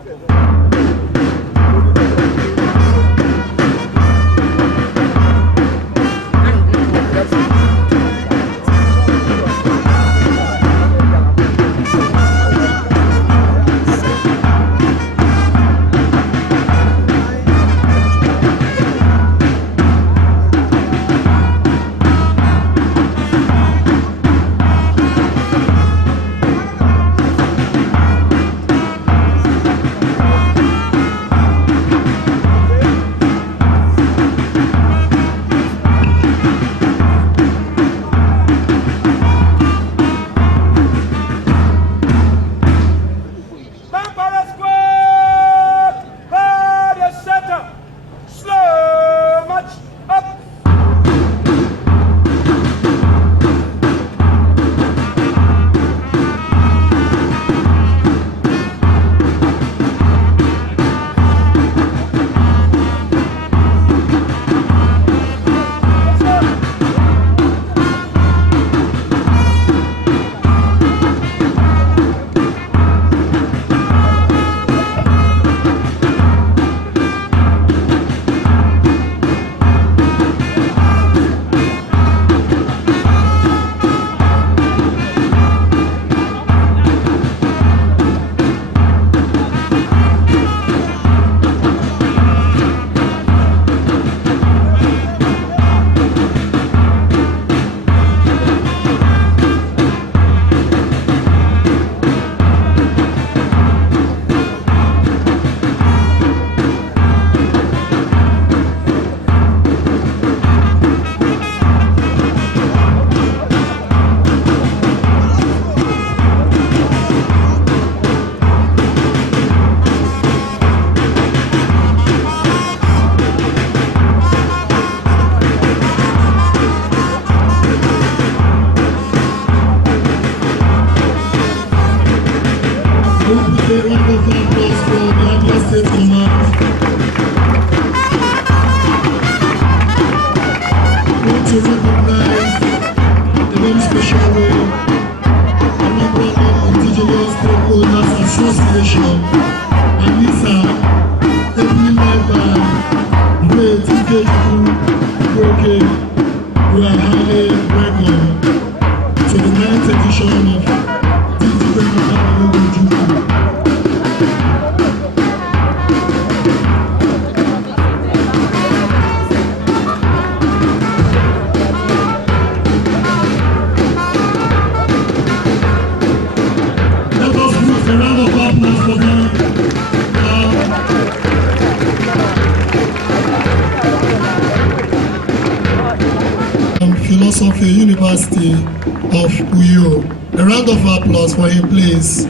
Philosophy University of Uyo. A round of applause for him, please.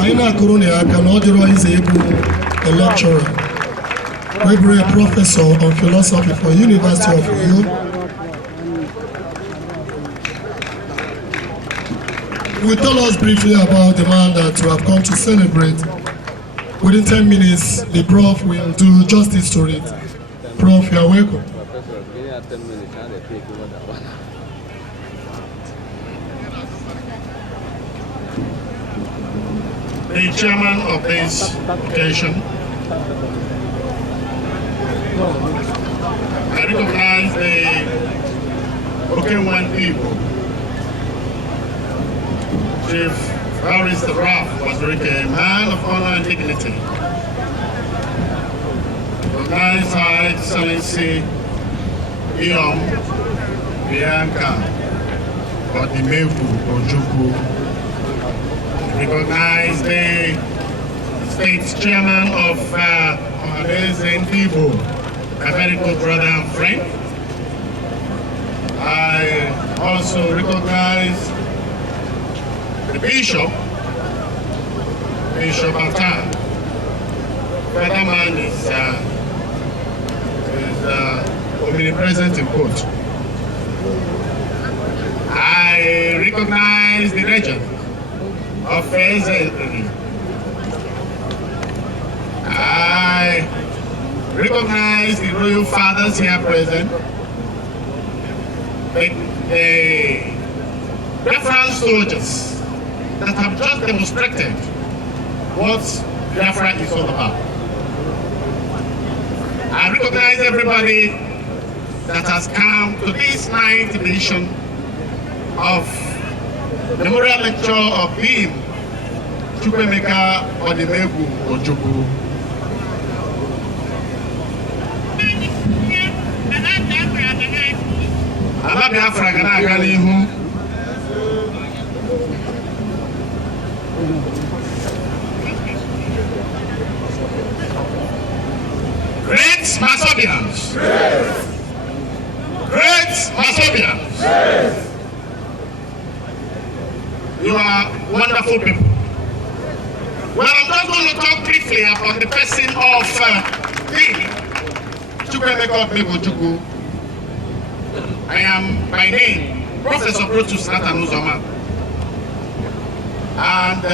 Aina Kurune Akanodiro is a lecturer, a professor of philosophy for University of Uyo. will tell us briefly about the man that you have come to celebrate. Within 10 minutes, the Prof will do justice to it. Prof, you are welcome. The chairman of this occasion, I recognize the Okenwan people. Chief Harris the Raf was a man of honor and dignity. Recognize Her Excellency Iyom Bianca Odimewu Ojukwu. Recognize the state chairman of Amazing People, a very good brother and friend. I also recognize the Bishop Altan. Brother man is omnipresent in court. I recognize the regent of Fezendri. I recognize the royal fathers here present. The reference soldiers that have just demonstrated what Biafra is all about. I recognize everybody that has come to this 9th edition of Memorial Lecture of him, Chukwemeka Odimewu Ojukwu. Ala Biafra ga na-aga n'ihu. Great Masobians. Great Masobians. You are wonderful people. Well, I'm just going to talk briefly about the person of Chukwemeka Ojukwu. I am by name Professor Brutus Nathan Uzoma. And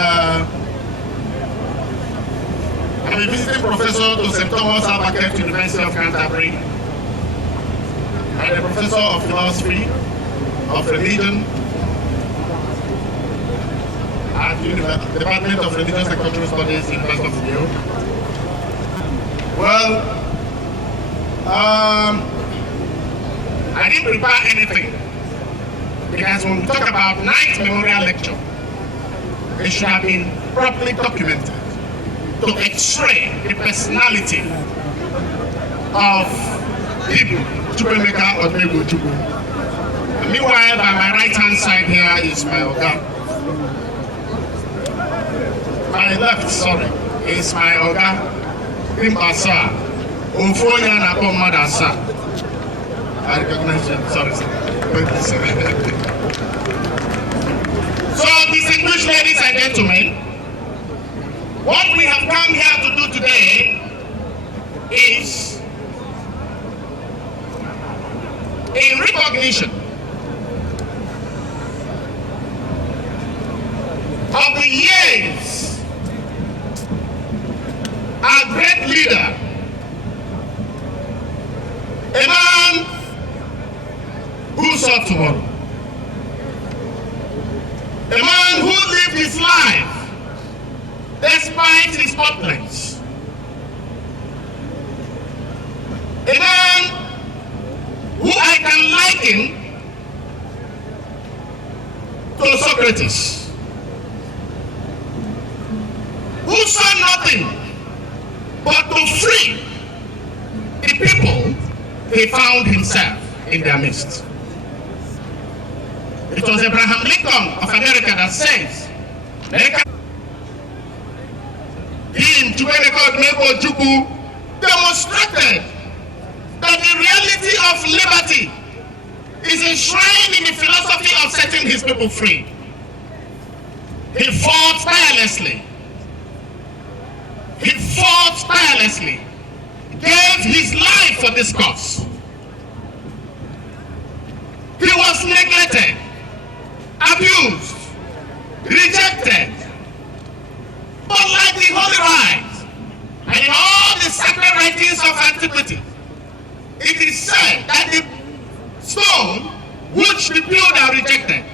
I'm a visiting professor to St. Thomas Abaket University of Canterbury. I'm a professor of philosophy, of religion, at the Department of Religious and Cultural Studies, University of New York. Well, I didn't prepare anything because when we talk about 9th memorial lecture, it should have been properly documented to x-ray the personality of people, Chukwemeka Odimewu Ojukwu. Meanwhile, by my right hand side here is my Oga. My left, sorry, is my Oga, Asa, Ufonya na Asa. I recognize you, sorry, sir. Thank you, sir. So, distinguished ladies and gentlemen, what we have come here to do today is a recognition of the years our great leader, a man who saw tomorrow, a man who lived his life despite his complaints, a man who I can liken to Socrates, who saw nothing but to free the people he found himself in their midst. It was Abraham Lincoln of America that says, him, Chukwemeka Ojukwu, demonstrated that the reality of liberty is enshrined in the philosophy of setting his people free. He fought tirelessly. He fought tirelessly, gave his life for this cause. He was neglected, abused, rejected. But like the Holy Rites and in all the sacred writings of antiquity, it is said that the stone which the builder rejected,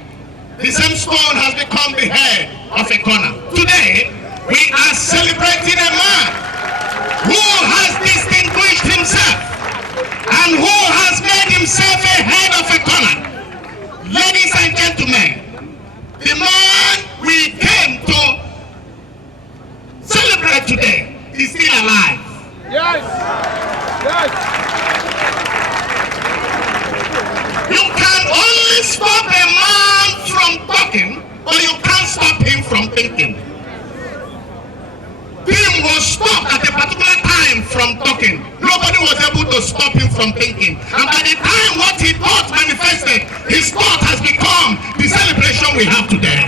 the same stone has become the head of a corner. Today, we are celebrating a man who has distinguished himself and who has made himself a head of a corner. Ladies and gentlemen, the man we came to celebrate today is still alive. Yes! Yes! You can only stop a man from talking, but you can't stop him from thinking. Tim was stopped at a particular time from talking. Nobody was able to stop him from thinking. And by the time what he thought manifested, his thought has become the celebration we have today.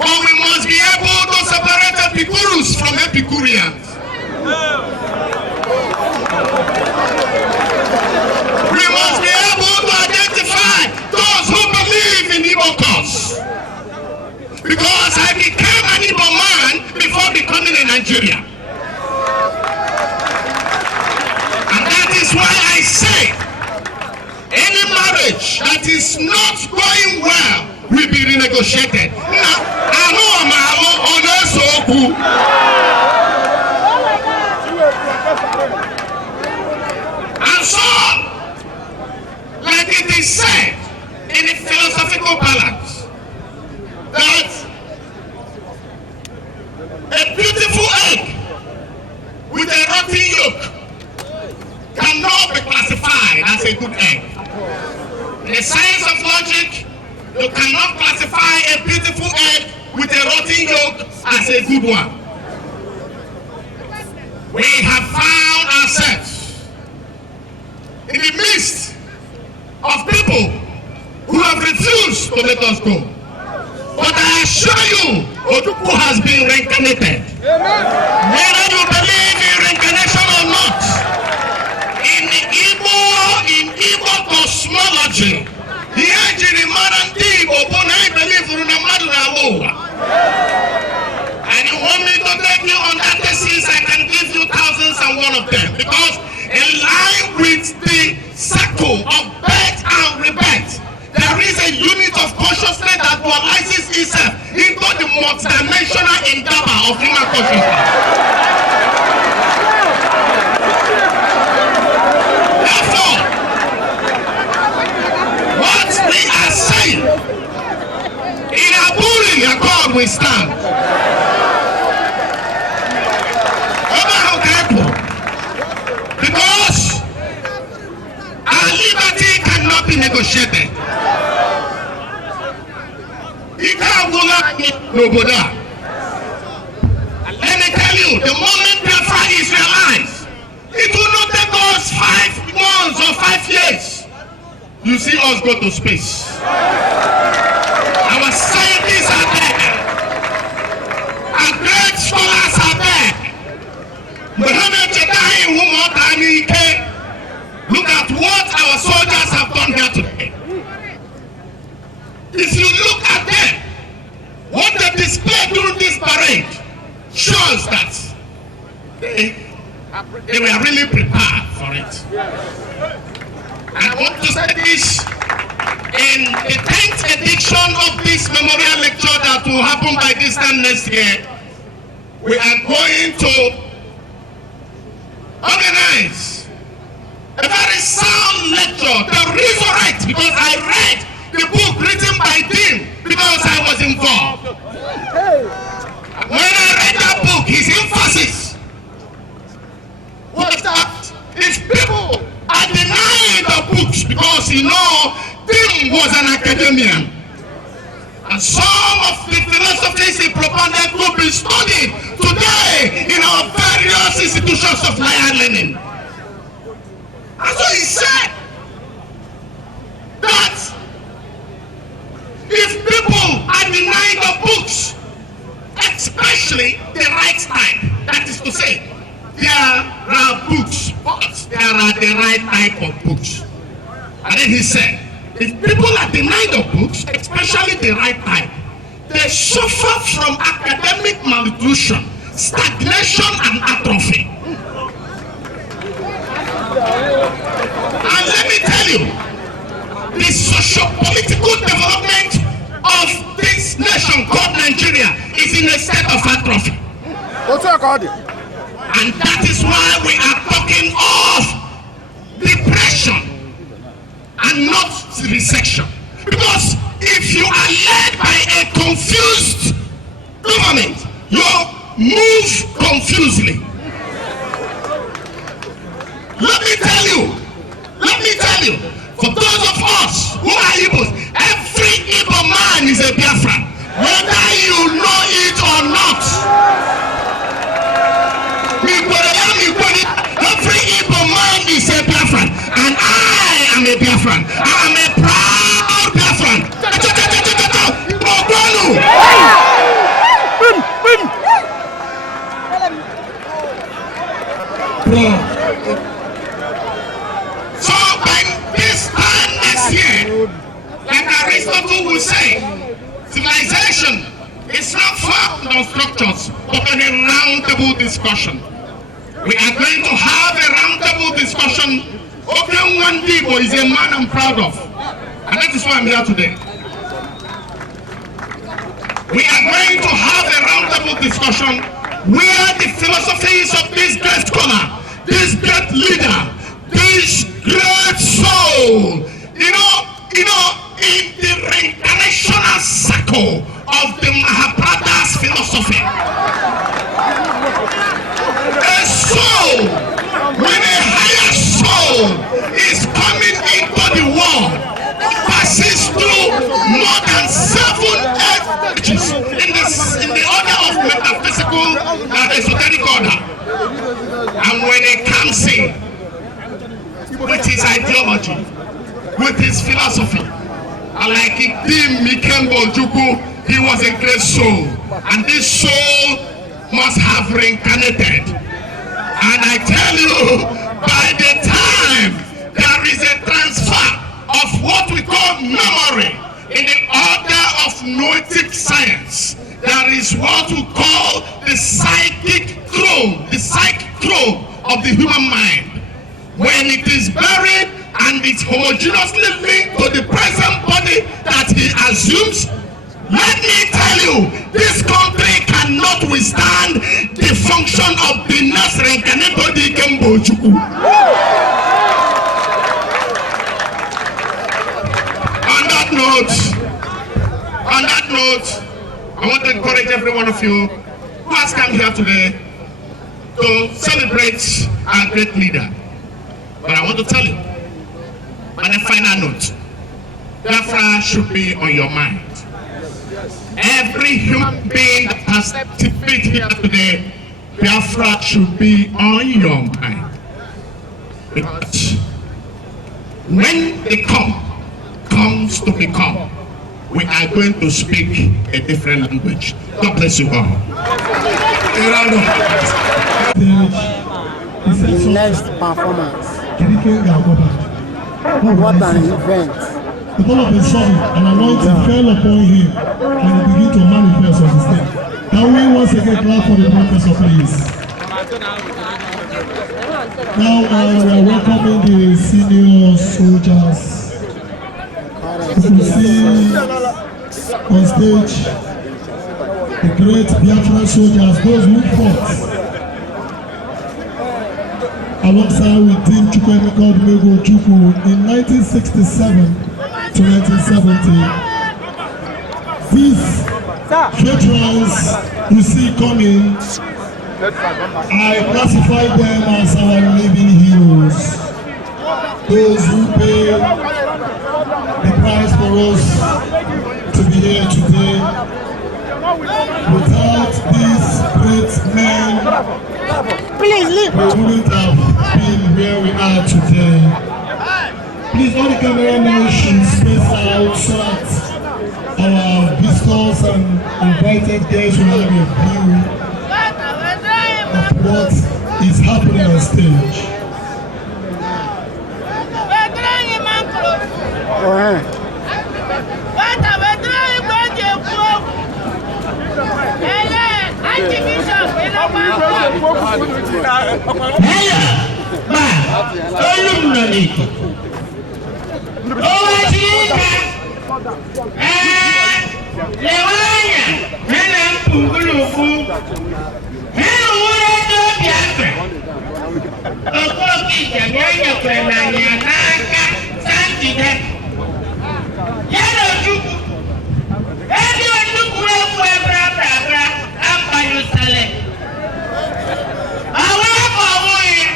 But we must be able to separate Epicurus from Epicureans. We must be able to identify those who believe in Igbo cause. Because I became an Igbo man before becoming a Nigerian. And that is why I say any marriage that is not going well will be renegotiated. And so, like it is said in the philosophical balance, that a beautiful egg with a rotten yolk cannot be classified as a good egg. In the science of logic, you cannot classify a beautiful egg with a rotten yolk as a good one. We have found ourselves in the midst of people who have refused to let us go. But I assure you, Ojukwu has been reincarnated. Whether you believe in reincarnation or not, in Igbo cosmology, here Jirimara Igbo believe in and you want me to take you on that thesis, I can give you thousands and one of them. Because in line with the circle of birth and rebirth, there is a unit of consciousness that dualizes itself into the multidimensional endeavor of human consciousness. Therefore, what we are saying, in Aburi, Yaakov we stand. Because our liberty cannot be negotiated. And let me tell you, the moment Biafra is realized, it will not take us 5 months or 5 years. You see us go to space. Our scientists are there. Our great scholars are there. Look at what our soldiers have done here today. If you look at them, what they displayed during this parade shows that they were really prepared for it. I want to say this in the 10th edition of this memorial lecture that will happen by this time next year. We are going to organize a very sound lecture, the resurrect, because I read the book written by Tim because I was involved. When I read that book, his emphasis was that if people are denying the books because Tim was an academician, and some of the philosophies he propounded could be studied today in our various institutions of higher learning. And so he said that if people are denying the books, especially the right type, that is to say, there are books, but there are the right type of books. And then he said, If people are denied of books, especially the right type, they suffer from academic malnutrition, stagnation, and atrophy. And let me tell you, the socio-political development of this nation called Nigeria is in a state of atrophy. And that is why we are talking of depression and not recession. Because if you are led by a confused government, you move confusedly. Let me tell you, for those of us who are Igbos, every Igbo man is a Biafran, whether you know it or not. Every Igbo man is a Biafran, and I am a Biafran. I am a proud Biafran. So by this time next year, like Aristotle will say, civilization is not found on structures, but on a roundtable discussion. We are going to have a roundtable discussion. Open one Igbo is a man I'm proud of, and that is why I'm here today. We are going to have a roundtable discussion where the philosophies of this great scholar, this great leader, this great soul, in the reincarnational circle of the Mahabharata's philosophy, a soul with a higher soul is coming into the world, passes through more than 7 ages in the order of metaphysical esoteric order. And when it comes in with his ideology, with his philosophy, like ojukwu, he was a great soul, and this soul must have reincarnated. And I tell you, by the time there is a transfer of what we call memory in the order of noetic science, there is what we call the psychic chrome of the human mind. When it is buried and it's homogeneously linked to the present body that he assumes, let me tell you, this country cannot withstand the function of the next reincarnated ojukwu. On that note, I want to encourage every one of you who has come here today to celebrate our great leader. But I want to tell you, on a final note, Biafra should be on your mind. Every human being that has stepped here today, Biafra should be on your mind. Because when the comes to become, we are going to speak a different language. God bless you all. The next performance. What an event. The all of a sudden, an anointing fell upon him and he began to manifest on his name. Can we once again clap for the professor, please? Now we are welcoming the senior soldiers. You can see on stage the great Biafran soldiers, those who fought alongside with Team called Ojukwu in 1967 to 1970. These veterans you see coming, I classify them as our living heroes. Those who pay the price for us to be here today. Without these great men, please leave. We wouldn't have been where we are today. Please, all the cameramen should space out so that our visitors and invited guests will have a view of what is happening on stage. olumnaniko owachika lewanya hena mpunguluku hena uredo biafra okokija nyanya kwenanya naka santide yana ojukwu edi ojukwu ekwu ebrabra ampanyusale àwọn ẹ̀kọ́ ọ̀wọ́ yẹn.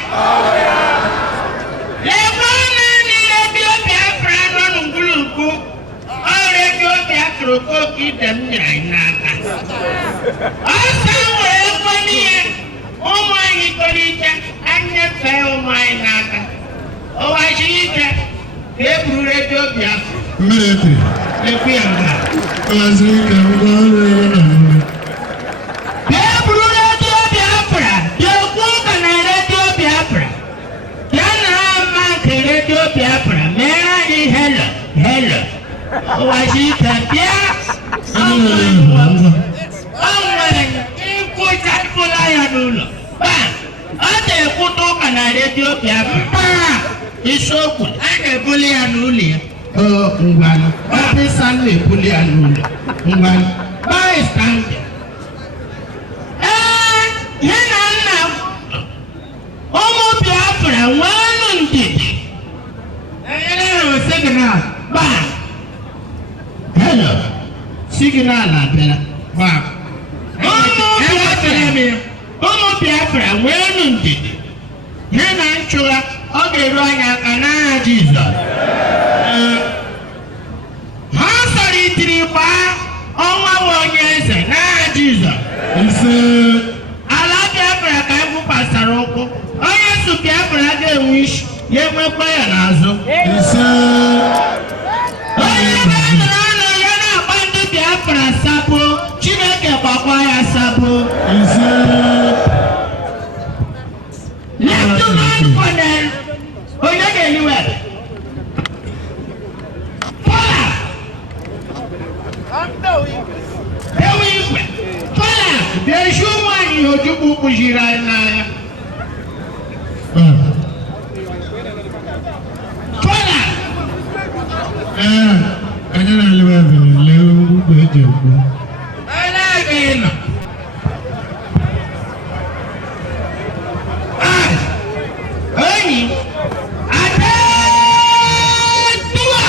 lẹ́gbọ́n náà ní rédíò Biafra lọ́nù gbúlùkù ọ rédíò Biafra kó kí dẹ̀m nyìrà iná aka. ọ̀sán wọ̀ ẹ̀kọ́ nìyẹn ụmụ anyị tolite anyefe ụmụ anyị n'aka. ọwa siri ike ka e buru rédíò Biafra. mmiri eti. ekwu ya nga. ọwa siri ike ngwa ọrụ ego na mmiri. Biafra, Mary, hello. Wajika Bia, Ate kutoka na radio Biafra. Isoku, ane buli anuli. Ngwano. Wapi sanwe buli anuli. Ngwano. Bye stand. Yana na. Omo Biafra, wanu ndidi. Signal, bam. Hello. Signal abela. Bam. Omo Biafra, wenu ndidi. Hena nchura, oge ruanya kana Jesus. Ha sori tiriba, onwa wonyeze na Jesus. Ala Biafra ka ibu pasaroko. Onye su Biafra ga-enwish. Yemekwa ya n'azụ. Onye na-anọ ya na-agba ndị Biafra sabo, Chineke gbakwa ya sabo. Lieutenant Colonel onye ga-eliwe Fọla ewu igwe Fọla bịa-eshi ụmụ anyị Ojukwu kpụjiri anyị n'anya. Anyị na-elewe ebere lee ugwu eji ekwu. Enyi Adetuwa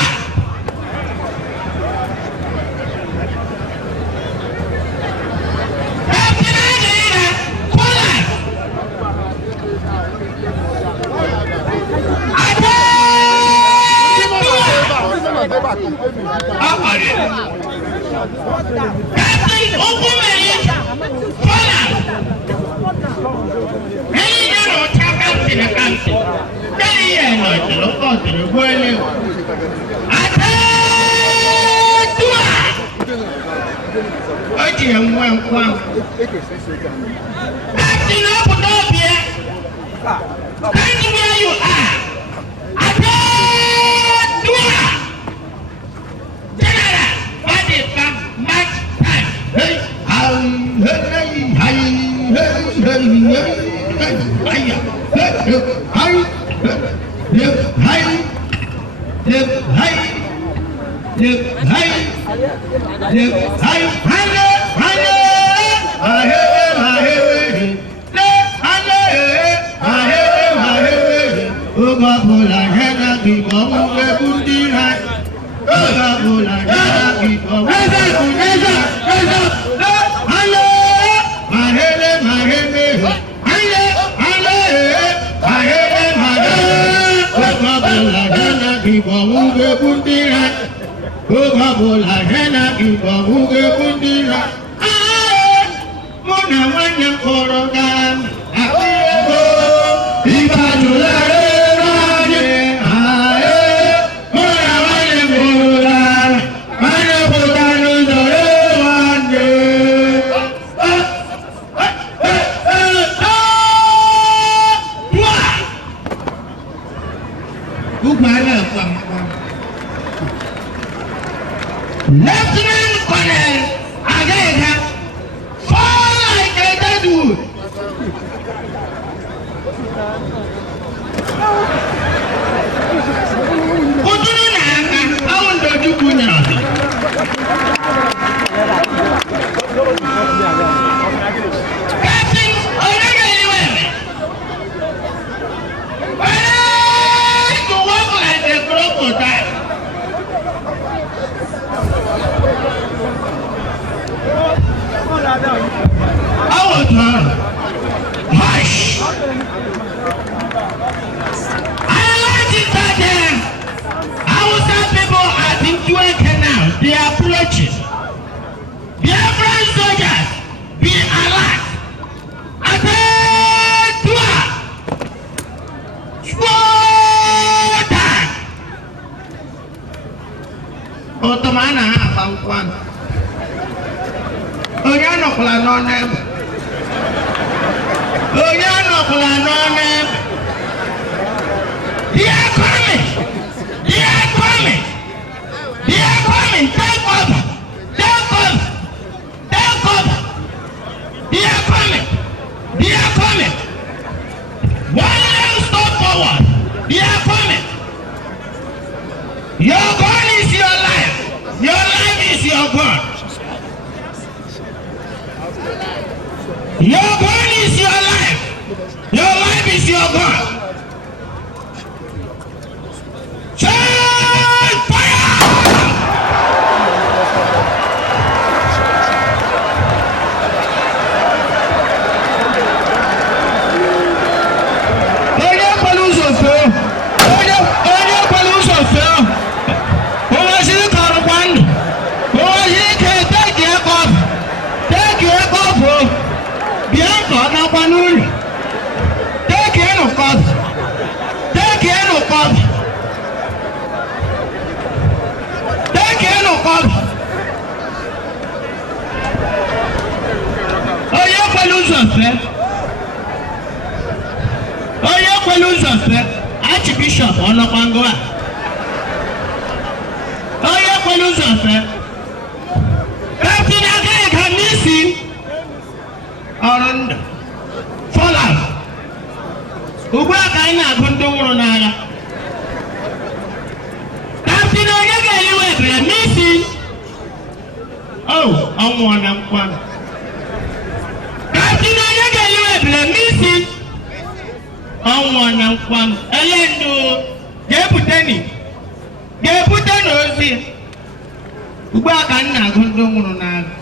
anywhere you are, General, what is that much time? Lieutenant Colonel Agega, fall like a dead wood. pụta. Awụtọ hush. I like it that Hausa people are in Suez Canal. They are approaching. Biafran soldiers, be alert. Attention! Slow down. Otomana ha bangkwan. Oya no kula no nem. Oya no kula no nem. They are coming. They are coming. They are coming. Take over. Take over. Take over. They are coming. They are coming. One leg stop forward. They are coming. Your gun is your life. Your life is your gun. Your gun is your life. Your life is your gun. Charge fire! Oye paluso feo. Oye paluso feo. Oye si karwan. Oye ke take your cup. Take your cup. Bien na kwanul. Take your cup. Take your cup. Take your cup. Oye paluso feo. Oye paluso feo. Archbishop Olokwangoa. Oye paluso feo. Captain Agag missing. Ọrụndụ fọlal ugbu a ka anyị na-agụ ndị nwụrụ n'agha. Kaptịn onye ga-eliwe ebere n'isi ọnwụọ na nkwa. Kaptịn onye ga-eliwe ebere n'isi ọnwụọ na nkwa. Ele ndụ ga-ebute n'ozi ugbu a ka anyị na-agụ ndị nwụrụ n'agha.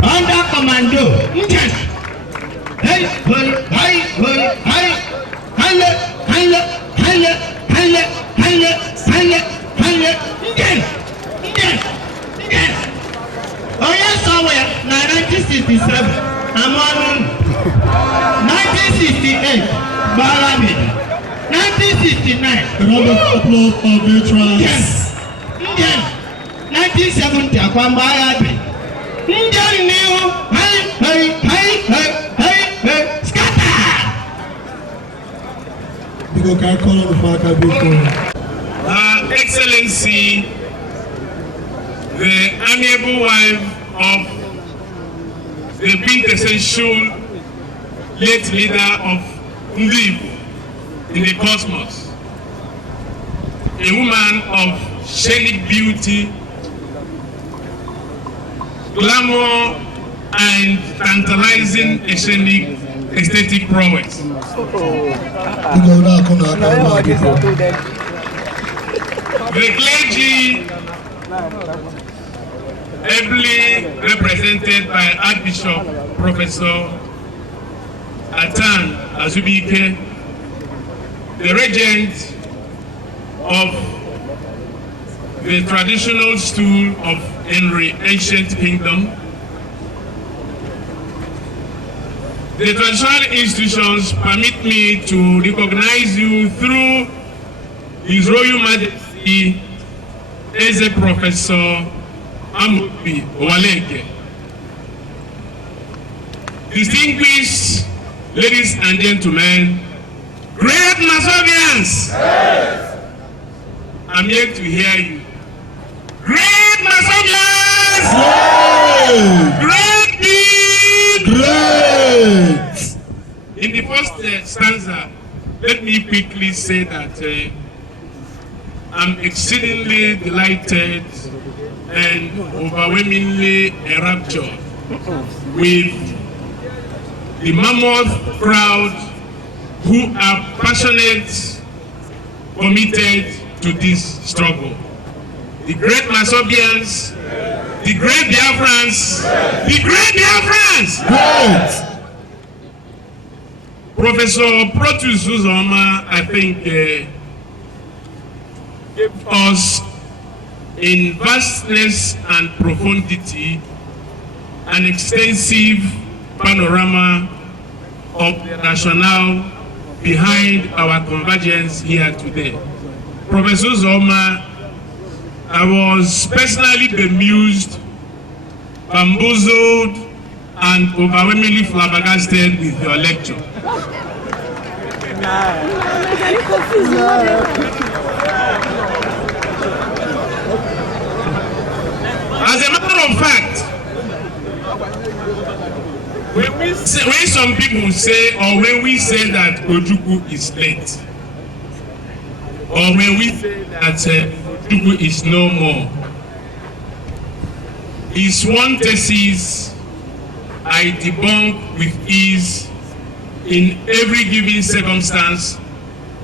Under commando, inches. Hey, Oh yes, somewhere, 1967, I'm on 1968, Baramid, 1969, Robert applause for veterans. Yes, 1970, Akwambaya. Indian new, scatter! Because I call on the Father before. Excellency, the amiable wife of the quintessential late leader of Ndib in the cosmos, a woman of scenic beauty, glamour, and tantalizing aesthetic prowess. The clergy, ably represented by Archbishop Professor Atan Azubike, the regent of the traditional stool of Henry Ancient Kingdom. The traditional institutions permit me to recognize you through His Royal Majesty as a Professor Amobi Owaleke. Distinguished ladies and gentlemen, great Masovians, I'm here to hear you. Great Masovians! Great big! Great! In the first stanza, let me quickly say that I'm exceedingly delighted and overwhelmingly enraptured with the mammoth crowd who are passionate, committed to this struggle. The great Masovians, the great Biafrans, the great Biafrans! Great! Professor Protus Uzoma, I think, gave us in vastness and profundity an extensive panorama of the rationale behind our convergence here today. Professor Uzoma, I was personally bemused, bamboozled, and overwhelmingly flabbergasted with your lecture. As a matter of fact, when some people say, or when we say that Ojukwu is late, or when we say that Ojukwu is no more, is one thesis I debunk with ease in every given circumstance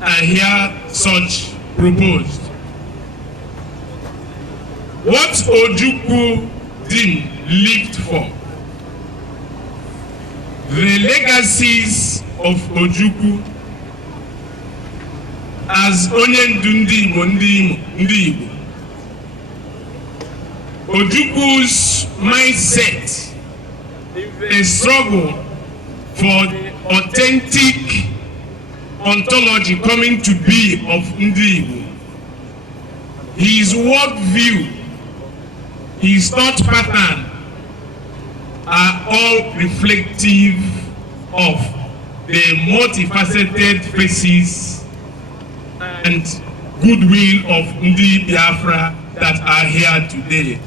I hear such proposed. What Ojukwu didn't lived for, the legacies of Ojukwu as onye ndị Igbo. Ojukwu's mindset, a struggle for the authentic ontology coming to be of Ndi Igbo. His worldview, his thought pattern are all reflective of the multifaceted faces and goodwill of Ndi Biafra that are here today.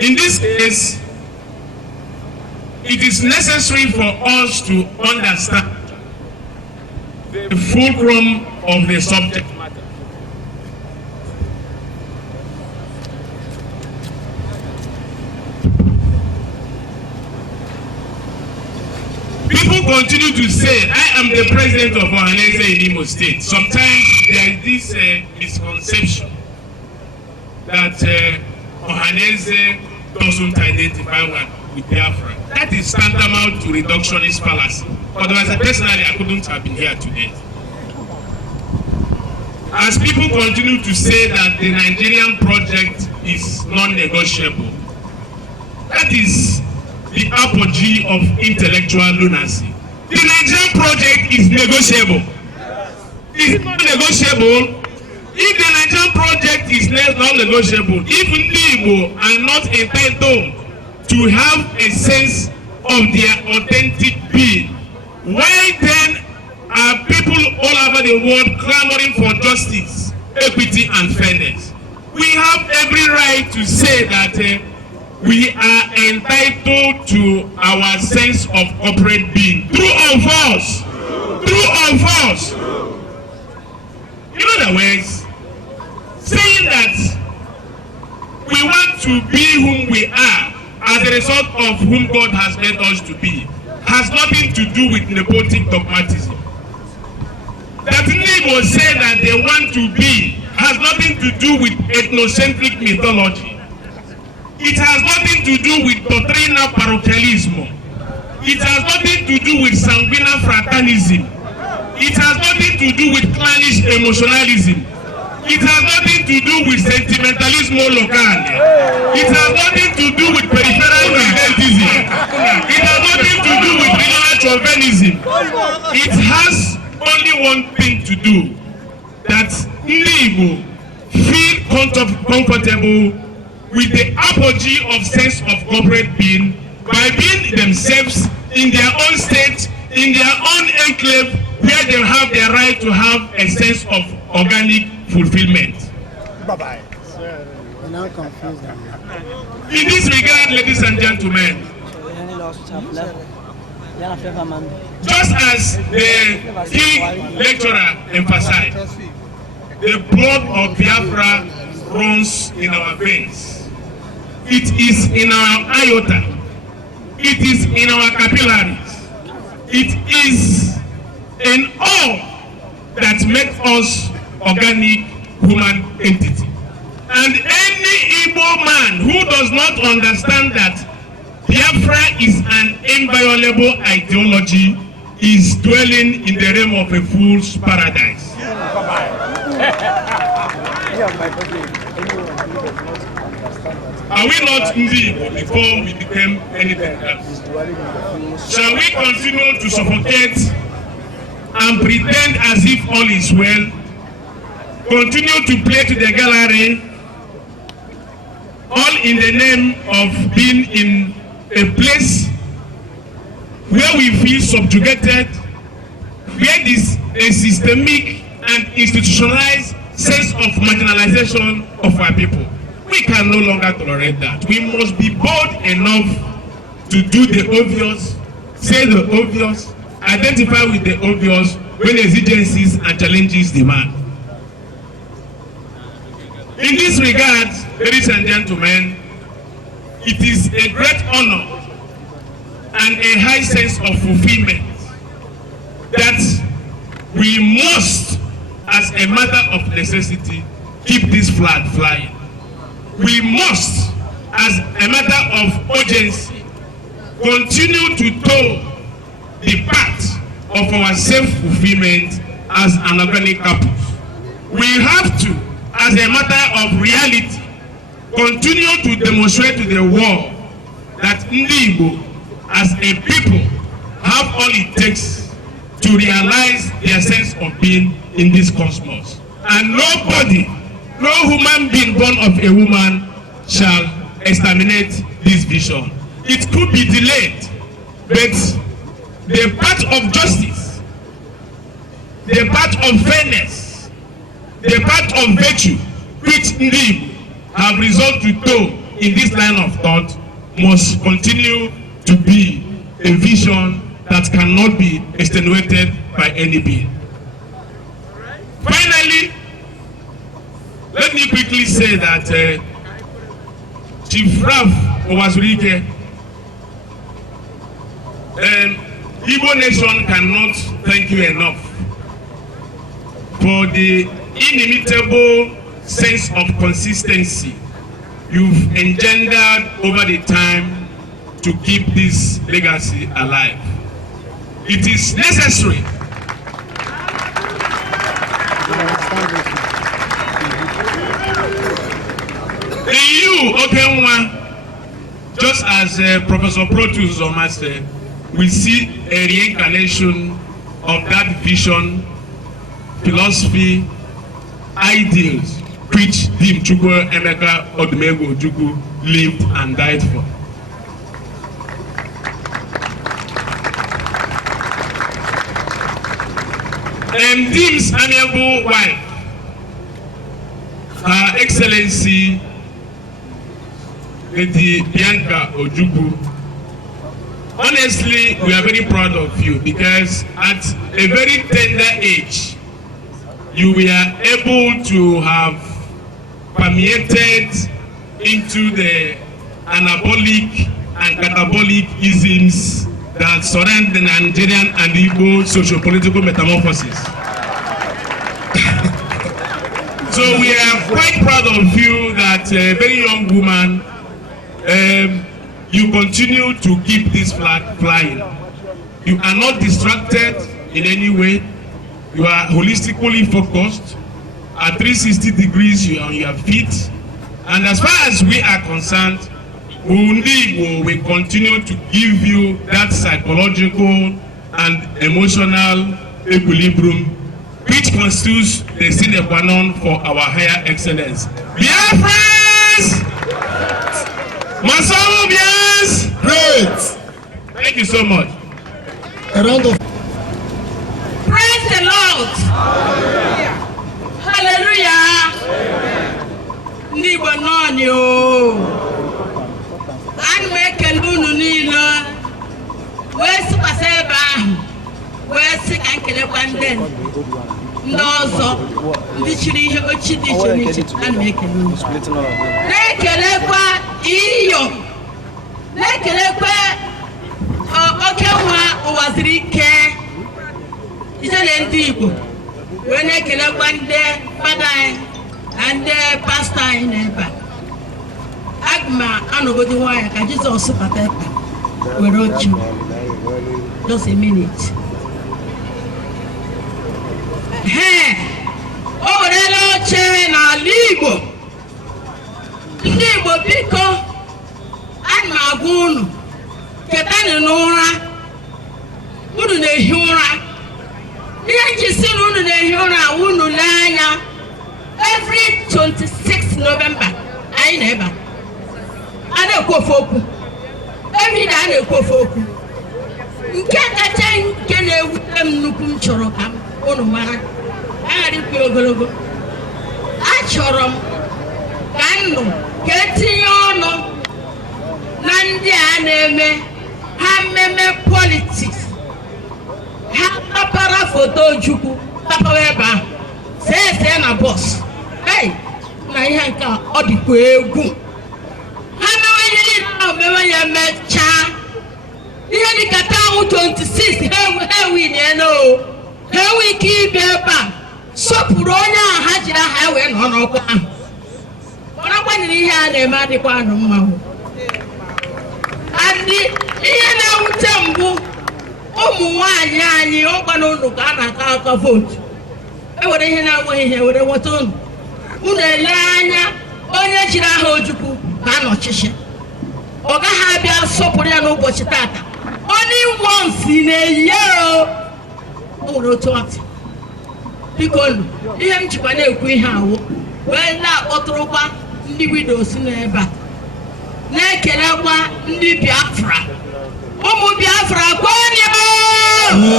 In this case, it is necessary for us to understand the fulcrum of the subject matter. People continue to say, I am the president of Ohanese in Imo State. Sometimes there is this misconception that Ohanese doesn't identify with Biafra. That is tantamount to reductionist fallacy. Otherwise, personally, I couldn't have been here today. As people continue to say that the Nigerian project is non-negotiable, that is the apogee of intellectual lunacy. The Nigerian project is negotiable. Is it not negotiable? If the Nigerian project is not negotiable, if Igbo are not entitled to have a sense of their authentic being, why then are people all over the world clamoring for justice, equity, and fairness? We have every right to say that we are entitled to our sense of corporate being. True or false? True or false? In other words, saying that we want to be whom we are as a result of whom God has made us to be has nothing to do with nepotic dogmatism. That Igbo say that they want to be has nothing to do with ethnocentric mythology. It has nothing to do with doctrinal parochialism. It has nothing to do with sanguinal fraternism. It has nothing to do with clannish emotionalism. It has nothing to do with sentimentalismo local. It has nothing to do with peripheral identism. It has nothing to do with regional chauvinism. It has only one thing to do, that Igbo feel comfortable with the apogee of sense of corporate being by being themselves in their own state, in their own enclave, where they have the right to have a sense of organic fulfillment. Bye-bye. I'm now confused. In this regard, ladies and gentlemen, just as the King lecturer emphasized, the blood of Biafra runs in our veins. It is in our iota. It is in our capillaries. It is in all that makes us organic human entity. And any Igbo man who does not understand that Biafra is an inviolable ideology is dwelling in the realm of a fool's paradise. Are we not Igbo before we became anything else? Shall we continue to suffocate and pretend as if all is well? Continue to play to the gallery, all in the name of being in a place where we feel subjugated, where this a systemic and institutionalized sense of marginalization of our people. We can no longer tolerate that. We must be bold enough to do the obvious, say the obvious, identify with the obvious when exigencies and challenges demand. In this regard, ladies and gentlemen, it is a great honor and a high sense of fulfillment that we must, as a matter of necessity, keep this flag flying. We must, as a matter of urgency, continue to tow the path of our self-fulfillment as an organic couple. We have to, as a matter of reality, continue to demonstrate to the world that Igbo, as a people, have all it takes to realize their sense of being in this cosmos. And nobody, no human being born of a woman shall exterminate this vision. It could be delayed, but the path of justice, the path of fairness, the path of virtue, which Igbo have resolved to tow in this line of thought, must continue to be a vision that cannot be extenuated by any being. Finally, let me quickly say that Chief Ralph Owazurike, Igbo nation cannot thank you enough for the inimitable sense of consistency you've engendered over the time to keep this legacy alive. It is necessary you, Okenwa, just as Professor Protus Zoma said, we see a reincarnation of that vision, philosophy, ideals which Dim Chukwu Emeka Odumegwu Ojukwu lived and died for. And Dim's amiable wife, Her Excellency Lady Bianca Ojukwu, honestly, we are very proud of you because at a very tender age, you were able to have permeated into the anabolic and catabolic isms that surround the Nigerian and Igbo socio-political metamorphosis. So we are quite proud of you that a very young woman you continue to keep this flag flying. You are not distracted in any way. You are holistically focused. At 360 degrees, you are on your feet. And as far as we are concerned, we will continue to give you that psychological and emotional equilibrium which constitutes the sine qua non for our higher excellence. Biafras! Masamu Bias! Great! Thank you so much. A round of Praise the Lord! Hallelujah! Ndị Igbo nọọnị o! Ana m ekele unu niile wee sikwasị ebe ahụ wee sị ka nkelekwa ndị ọzọ ndị chiri ihe ochi dị iche n'iche. Ana m ekele unu na-ekelekwa iyo na-ekelekwa oke nwa ụwa ziri ike ijele ndị Igbo wee na-ekelekwa ndị fada anyị na ndị pastọ anyị n'ebe a. Aga m anọgodi nwayọ ka Jizọs bata ebe were ochi just a minute. O werela oche n'ala Igbo. Ndị Igbo biko ana m agwa unu ketanụ n'ụra unu na-ehi ụra. Ihe nji si na unu na-ehi ụra unu lee anya every 26 November anyị na-ebe a na-ekwu ofe okwu every day a na-ekwu ofe okwu. Nke kacha nke na-ewute m nnukwu m chọrọ ka unu mara aghara ikwu ogologo. Achọrọ m ka nnụ ka etinye ọnụ na ndị a na-eme ha mmemme politiks ha tapara foto Ojukwu tapawa ebe ahụ see na bọs na ihe nke ọ dịkwa egwu. Ha mewe ihe niile ahụ mewe ya mechaa ihe dịka taụ 26 ha enwe ike ịbịa ebe a sọpụrụ onye ahụ ha jiri aha wee nọ n'ọkwa ahụ. Mana kwanyere ihe a na-eme adịkwa anụ mmanwụ. Adị ihe na-ewute mbụ ụmụ nwaanyị anyị ọkwana ụlọ ka a na-aka aka vootu ewere ihe na-enweghị ihe were nweta unu ele anya onye jiri aha Ojukwu ka a nọchichi ọ gaghị abịa sọpụrụ ya n'ụbọchị tata. Onye wonsi na-eyi o nwere otu ọtị. Biko ihe m jikwa na-ekwu ihe awụ wee na-akpọtụrụkwa ndị widows n'ebe a na-ekelekwa ndị Biafra. Ụmụ Biafra kwenye ụmụ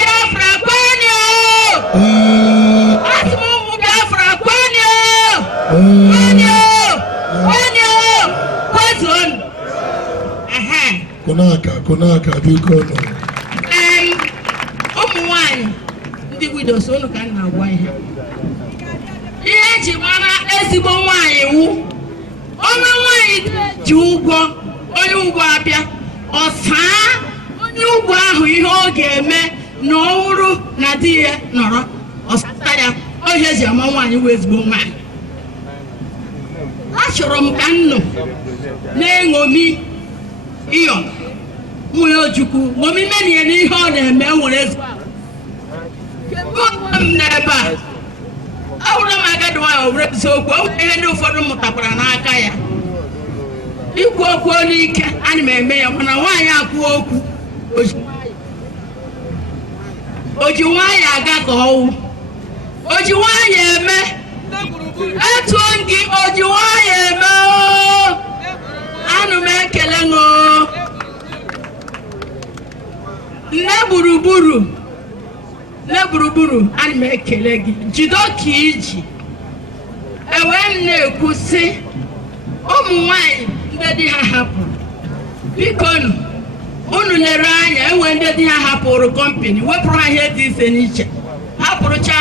Biafra kwenye asị m ụmụ Biafra kwenye kwezuonu. Konaka biko nọ. Ụmụ nwanyị ndị widows unu ka m na-agwa ihe eji mara ezigbo nwanyị wu onye nwanyị ji ụgwọ onye ụgwọ abịa ọsaa onye ụgwọ ahụ ihe ọ ga-eme na ọhụrụ na di ya nọrọ ọsata ya ohe eji ama nwanyị wee ezigbo nwanyị. Achọrọ m ka nnụ na-eṅomi iyo nwunye Ojukwu ṅomi menye n'ihe ọ na-eme nwere ezigbo m n'ebe a ahụrụ m agadi nwanyị o were eziokwu o nwere ihe ndị ụfọdụ mụtakwara n'aka ya. Ikwu okwu n'ike ana m eme ya mana nwaanyị akwụ okwu o ji nwaanyị aga ka ọwụ o ji nwaanyị eme etuo gị o ji nwaanyị eme anụ m ekele ṅụ nne gburugburu ana m ekele gị jido ka iji ewee m na-ekwu sị ụmụ nwanyị ndị di ha hapụrụ biko unu lere anya enwe ndị di ha hapụrụ kọmpani wepụrụ ha ihe dị iche n'iche hapụrụcha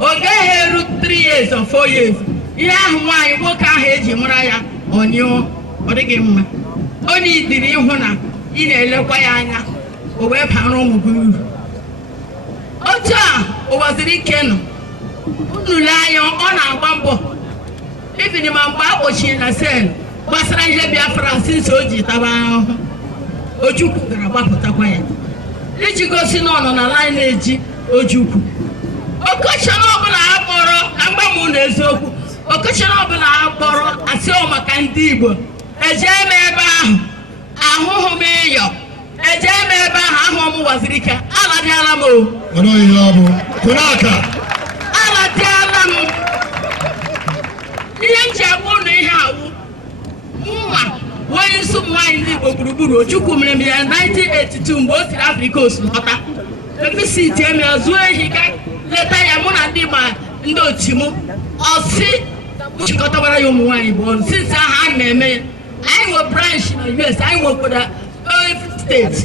o gaghị eru 3 years or 4 years ihe ahụ nwaanyị nwoke ahụ eji mara ya onyụọ ọ dịghị mma. Onye idiri ịhụ na ị na-elekwa ya anya o wee bara ụmụ gị uru. Otu a ụwa siri ike nọ unu lee anya ọ na-agba mbọ even ma mgbe a kpọchiri na sel gbasara ihe Biafra since o ji taba ahụhụ Ojukwu gara gbapụtakwa ya iji gosi na ọ nọ na lineage Ojukwu. Okechana ọbụla ha kpọrọ ka mgbanwe na eziokwu okechana ọbụla ha kpọrọ asị ọ maka ndị Igbo ejee m ebe ahụ ahụhụ m ịyọ ejee m ebe ahụ ahụ m waziri ike aladịala m aladịala m ihe nji abụ na ihe awụ mma onye isi ụmụ nwaanyị ndị Igbo gburugburu Ojukwu mere m ya 1982 mgbe o siri Afrịka osulọta defisit eme zuo ehi ga leta ya mụ na ndị otu m ọsị chịkọtabara ya ụmụ nwaanyị bụ ọnụ since ahụ a na-eme ya anyị nwe branch na US anyị nwekwara steeti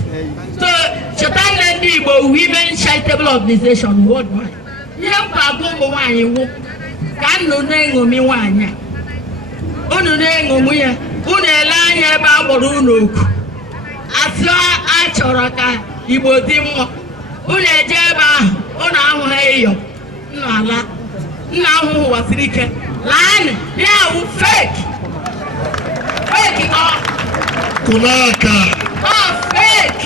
so cheta nne ndị Igbo Women Charitable Organization worldwide ihe mkpa bụ ụmụ nwaanyị wụ ka nnụ na-eṅomi nwaanyị a unu na-eṅomi ya unu ele anya ebe a kpọrọ unu oku asị a chọrọ ka Igbo dị mma unu eje ebe ahụ unu ahụghị ịyọ nna ahụhụ wasiri ike laanị ya wụ fake Kulaka. Fake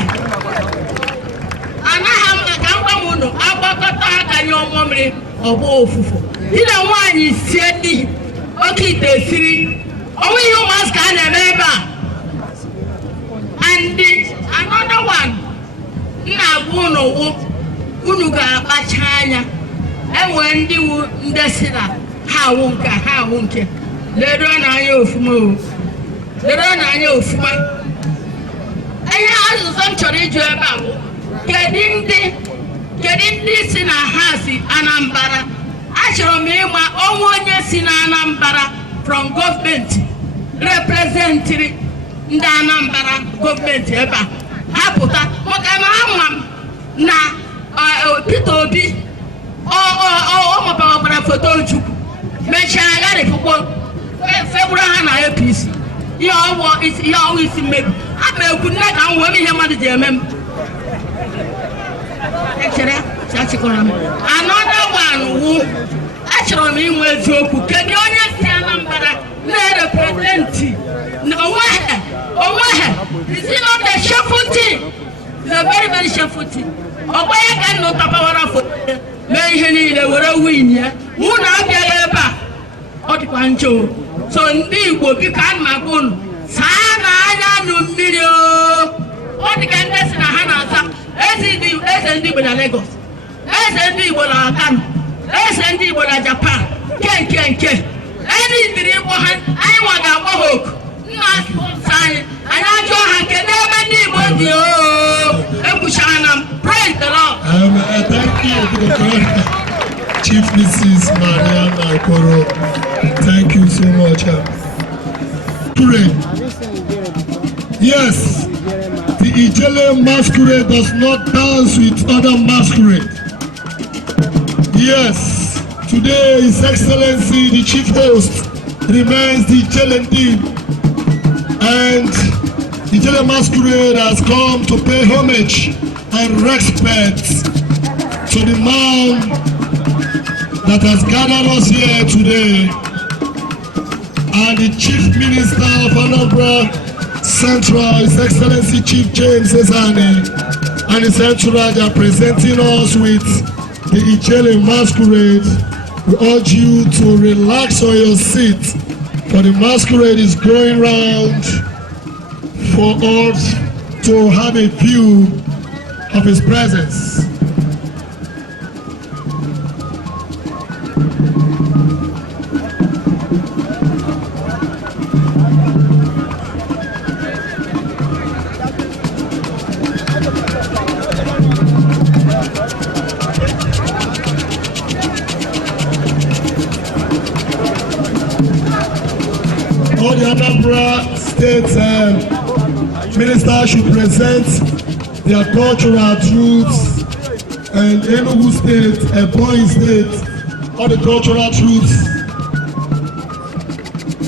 anaghị m ka mgbanwe unu agbakọta aka nye ọmụ mmiri ọgbọ ofufo di na nwaanyị sie n'ihi oke ite esiri onwe ihe ụmụazị ka a na-eme ebe a and another one nna agwa unu wụ unu ga-akpacha anya enwee ndị wu ndị si na ha awụ nke ha awụ nke leruo n'anya ofuma leruo n'anya ofuma ihe azụzụ m chọrọ ịjụ ebe a bụ kedu ndị si na ha si Anambra achọrọ m ịma ọnwa onye si na Anambra from gọọmenti reprezentịrị ndị Anambra gọọmenti ebe a ha pụta maka na ama m na Peter Obi ọ mapawabara foto Ojukwu mechaa gharịpụkwo fegburu ha na APC ihe ọwụ isi mmebi a ma ekwu nne ka m wee ihe mmadụ ji eme m echere chachịkọrọ m another one wụ achọrọ m inwe eziokwu kedu onye si Anambra na-representi onweghị is it not a shameful thing? It's a very very shameful thing. Ọgba ya ka nna ụtapawara foto mee ihe niile were win ya mụ na abịaghị ebe a ọ dịkwa njọ so ndị Igbo biko ana m agwa unu saa na anya nụ mmiri ọ dịka ndị si na ha na-aza eze ndị Igbo na Lagos eze ndị Igbo na Kano eze ndị Igbo na Japan nke anyị dịrị Igbo ha anyị nwa ga-agba ha oku nna asụsụ anyị ajụọ ha kedu ebe ndị Igbo dị ekwuchana m praise the Lord. Thank you, Chief Mrs. Mariana Okoro. Thank you so much. Pray. Yes, the Ijele masquerade does not dance with other masquerade. Yes, today His Excellency the Chief Host remains the Ijele Dean, and the Ijele masquerade has come to pay homage and respect to the man that has gathered us here today, and the Chief Minister of Anambra Central, His Excellency Chief James Ezani, and His Entourage are presenting us with the Ijele masquerade. We urge you to relax on your seat, for the masquerade is going round for us to have a view of His presence. All the Anambra State ministers should present their cultural troops, and Enugu State, Ebonyi State, all the cultural troops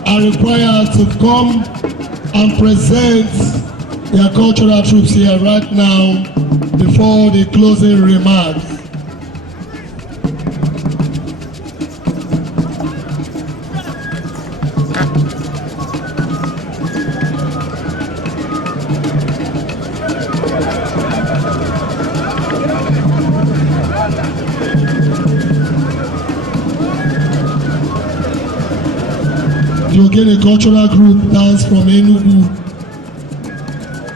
are required to come and present their cultural troops here right now before the closing remarks. again a cultural group dance from Enugu.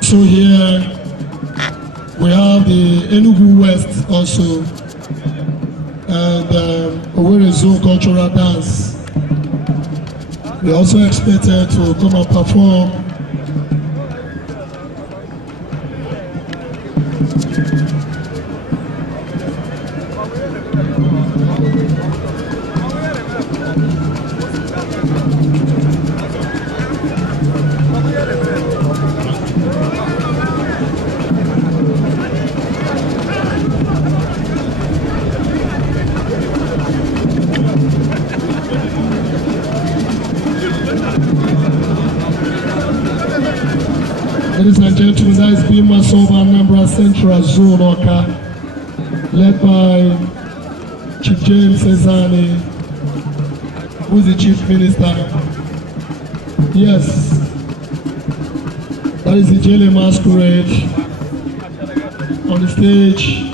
So here we have the Enugu West also, and Owerri Zone cultural dance. We also expected to come and perform. Ladies and gentlemen, that is Bima Soba Anambra Central Zone Oka, led by Chief James Ezani, who is the Chief Minister. Yes, that is the Jele Masquerade on the stage,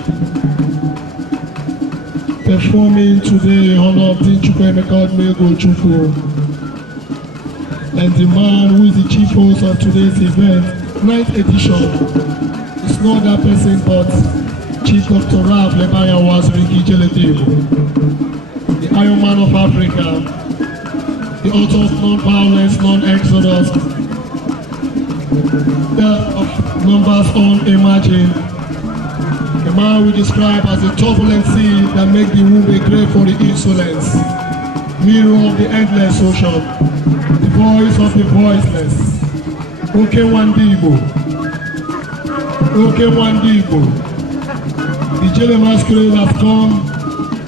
performing today in honor of Dinchukwu Emeka Ojukwu, and the man who is the chief host of today's event, 9th edition, is not that person but Chief Dr. Ralph Lebaya Waziriki Jeletebo, the Iron Man of Africa, the author of non-violence, non-exodus, of numbers unimagined, a man we describe as a turbulent sea that makes the womb a grave for the insolence, mirror of the endless ocean, the voice of the voiceless. Okay, Wandibo. Okay, Wandibo. The Jele Masquerade has come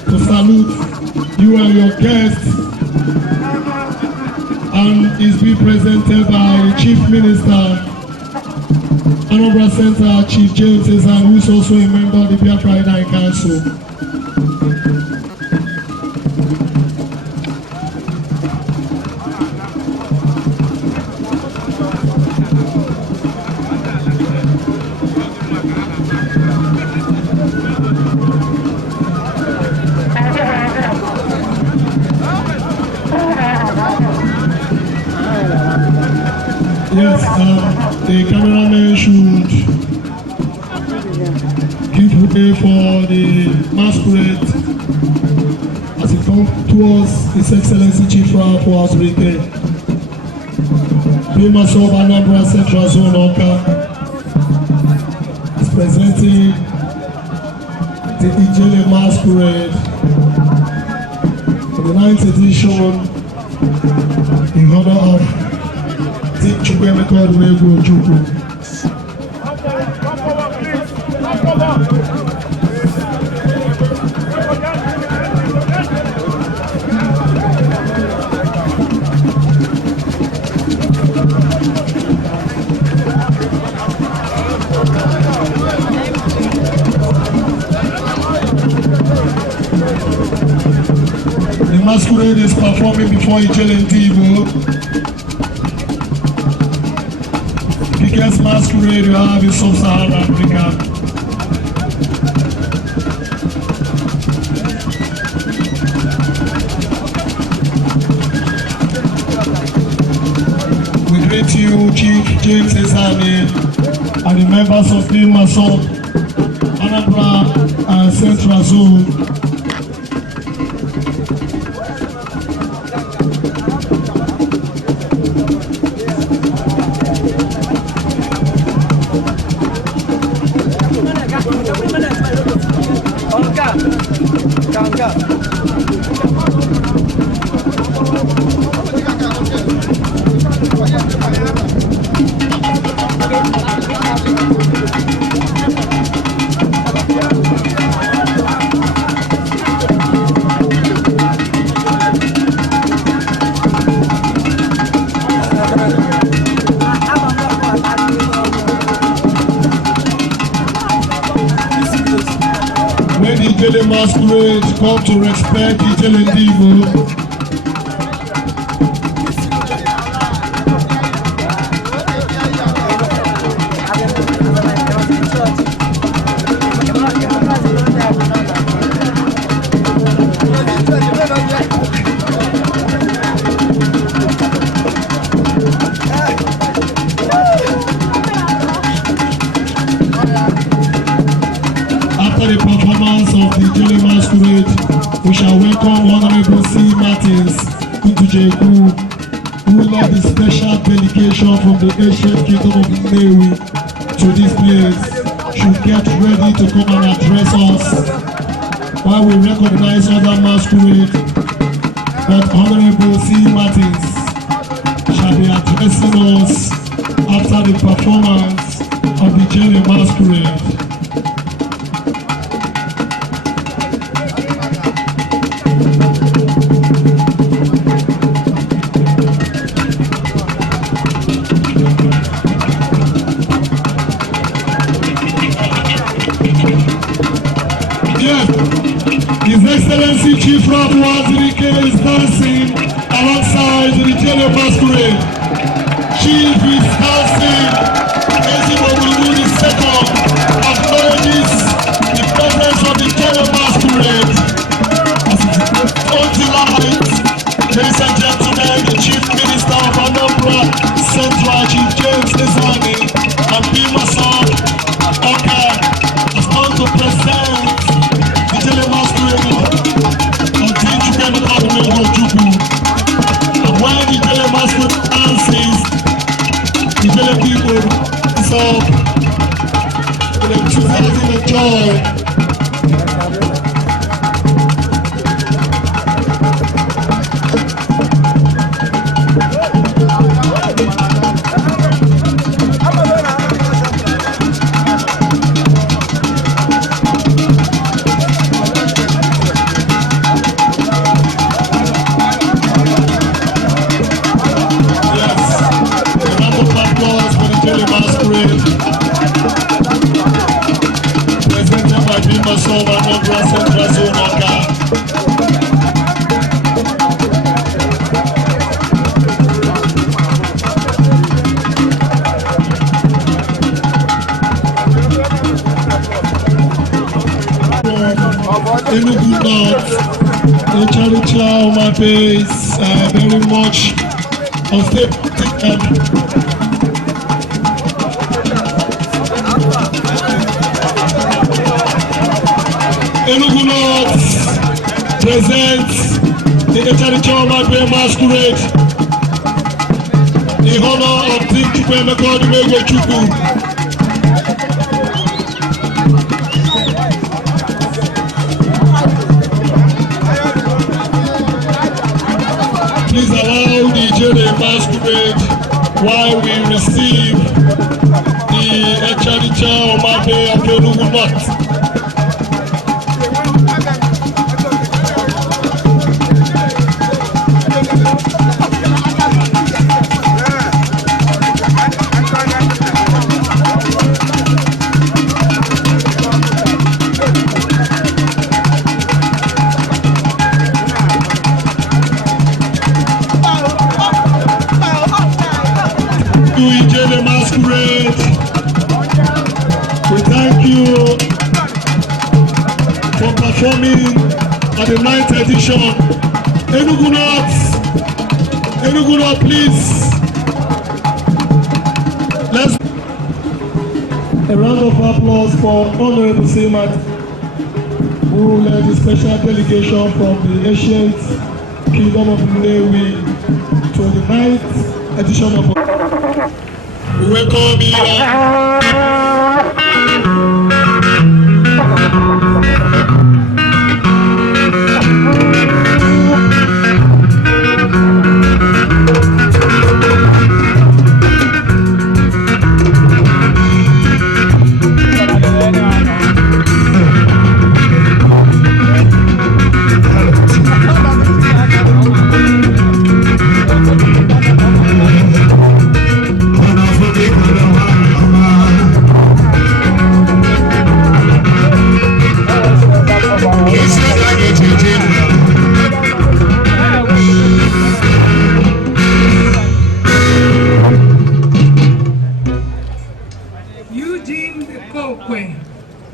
to salute you and your guests, and is being presented by the Chief Minister, Anambra Center, Chief James Ezan, who is also a member of the Biafra High Council. Yes, the cameraman should give way for the masquerade as it comes towards His Excellency Chief Ralph Wazirike. Bima Soba Anambra Central Zone Oka is presenting the Ijele Masquerade for the 9th edition in honor of Dinchukwu Emeka Ojukwu. The masquerade is performing before Ijele Ndibo. Biggest masquerade you have in Sub-Saharan Africa. We greet you, Chief James Ezani, and the members of the Mason, Anambra and Central Zone. When the Ijele Masquerade come to respect Ijele Ndibo, delegation from the ancient kingdom of Nnewi to this place should get ready to come and address us while we recognize other masquerade. But Honorable C. Martins shall be addressing us after the performance of the Jelly Masquerade. Yes, His Excellency Chief Rob Wazirike is dancing alongside the Jelly Masquerade. Chief is dancing. Ezibogulu the second acknowledges the presence of the Jelly Masquerade. Until light, ladies and gentlemen, the Chief Minister of Anambra Central, Chief James Izani, and Bimasan Oka has come to present the Jelly Masquerade on the ojukwu. And when the Jelly Masquerade dances, the Jelly people is up with enthusiasm and joy. Enugu North, Echaricha Omape is very much on state. Enugu North presents the Echaricha Omape Masquerade in honor of Team Chukwemeka ojukwu. Please allow the Jelly Masquerade while we receive the Echaricha Omape of Enugu North. The Masquerade, we thank you for performing at the 9th edition. Enugu North, please. Let's a round of applause for Honorable Seamat, who led the special delegation from the ancient kingdom of Nnewi to the 9th edition of. We welcome you.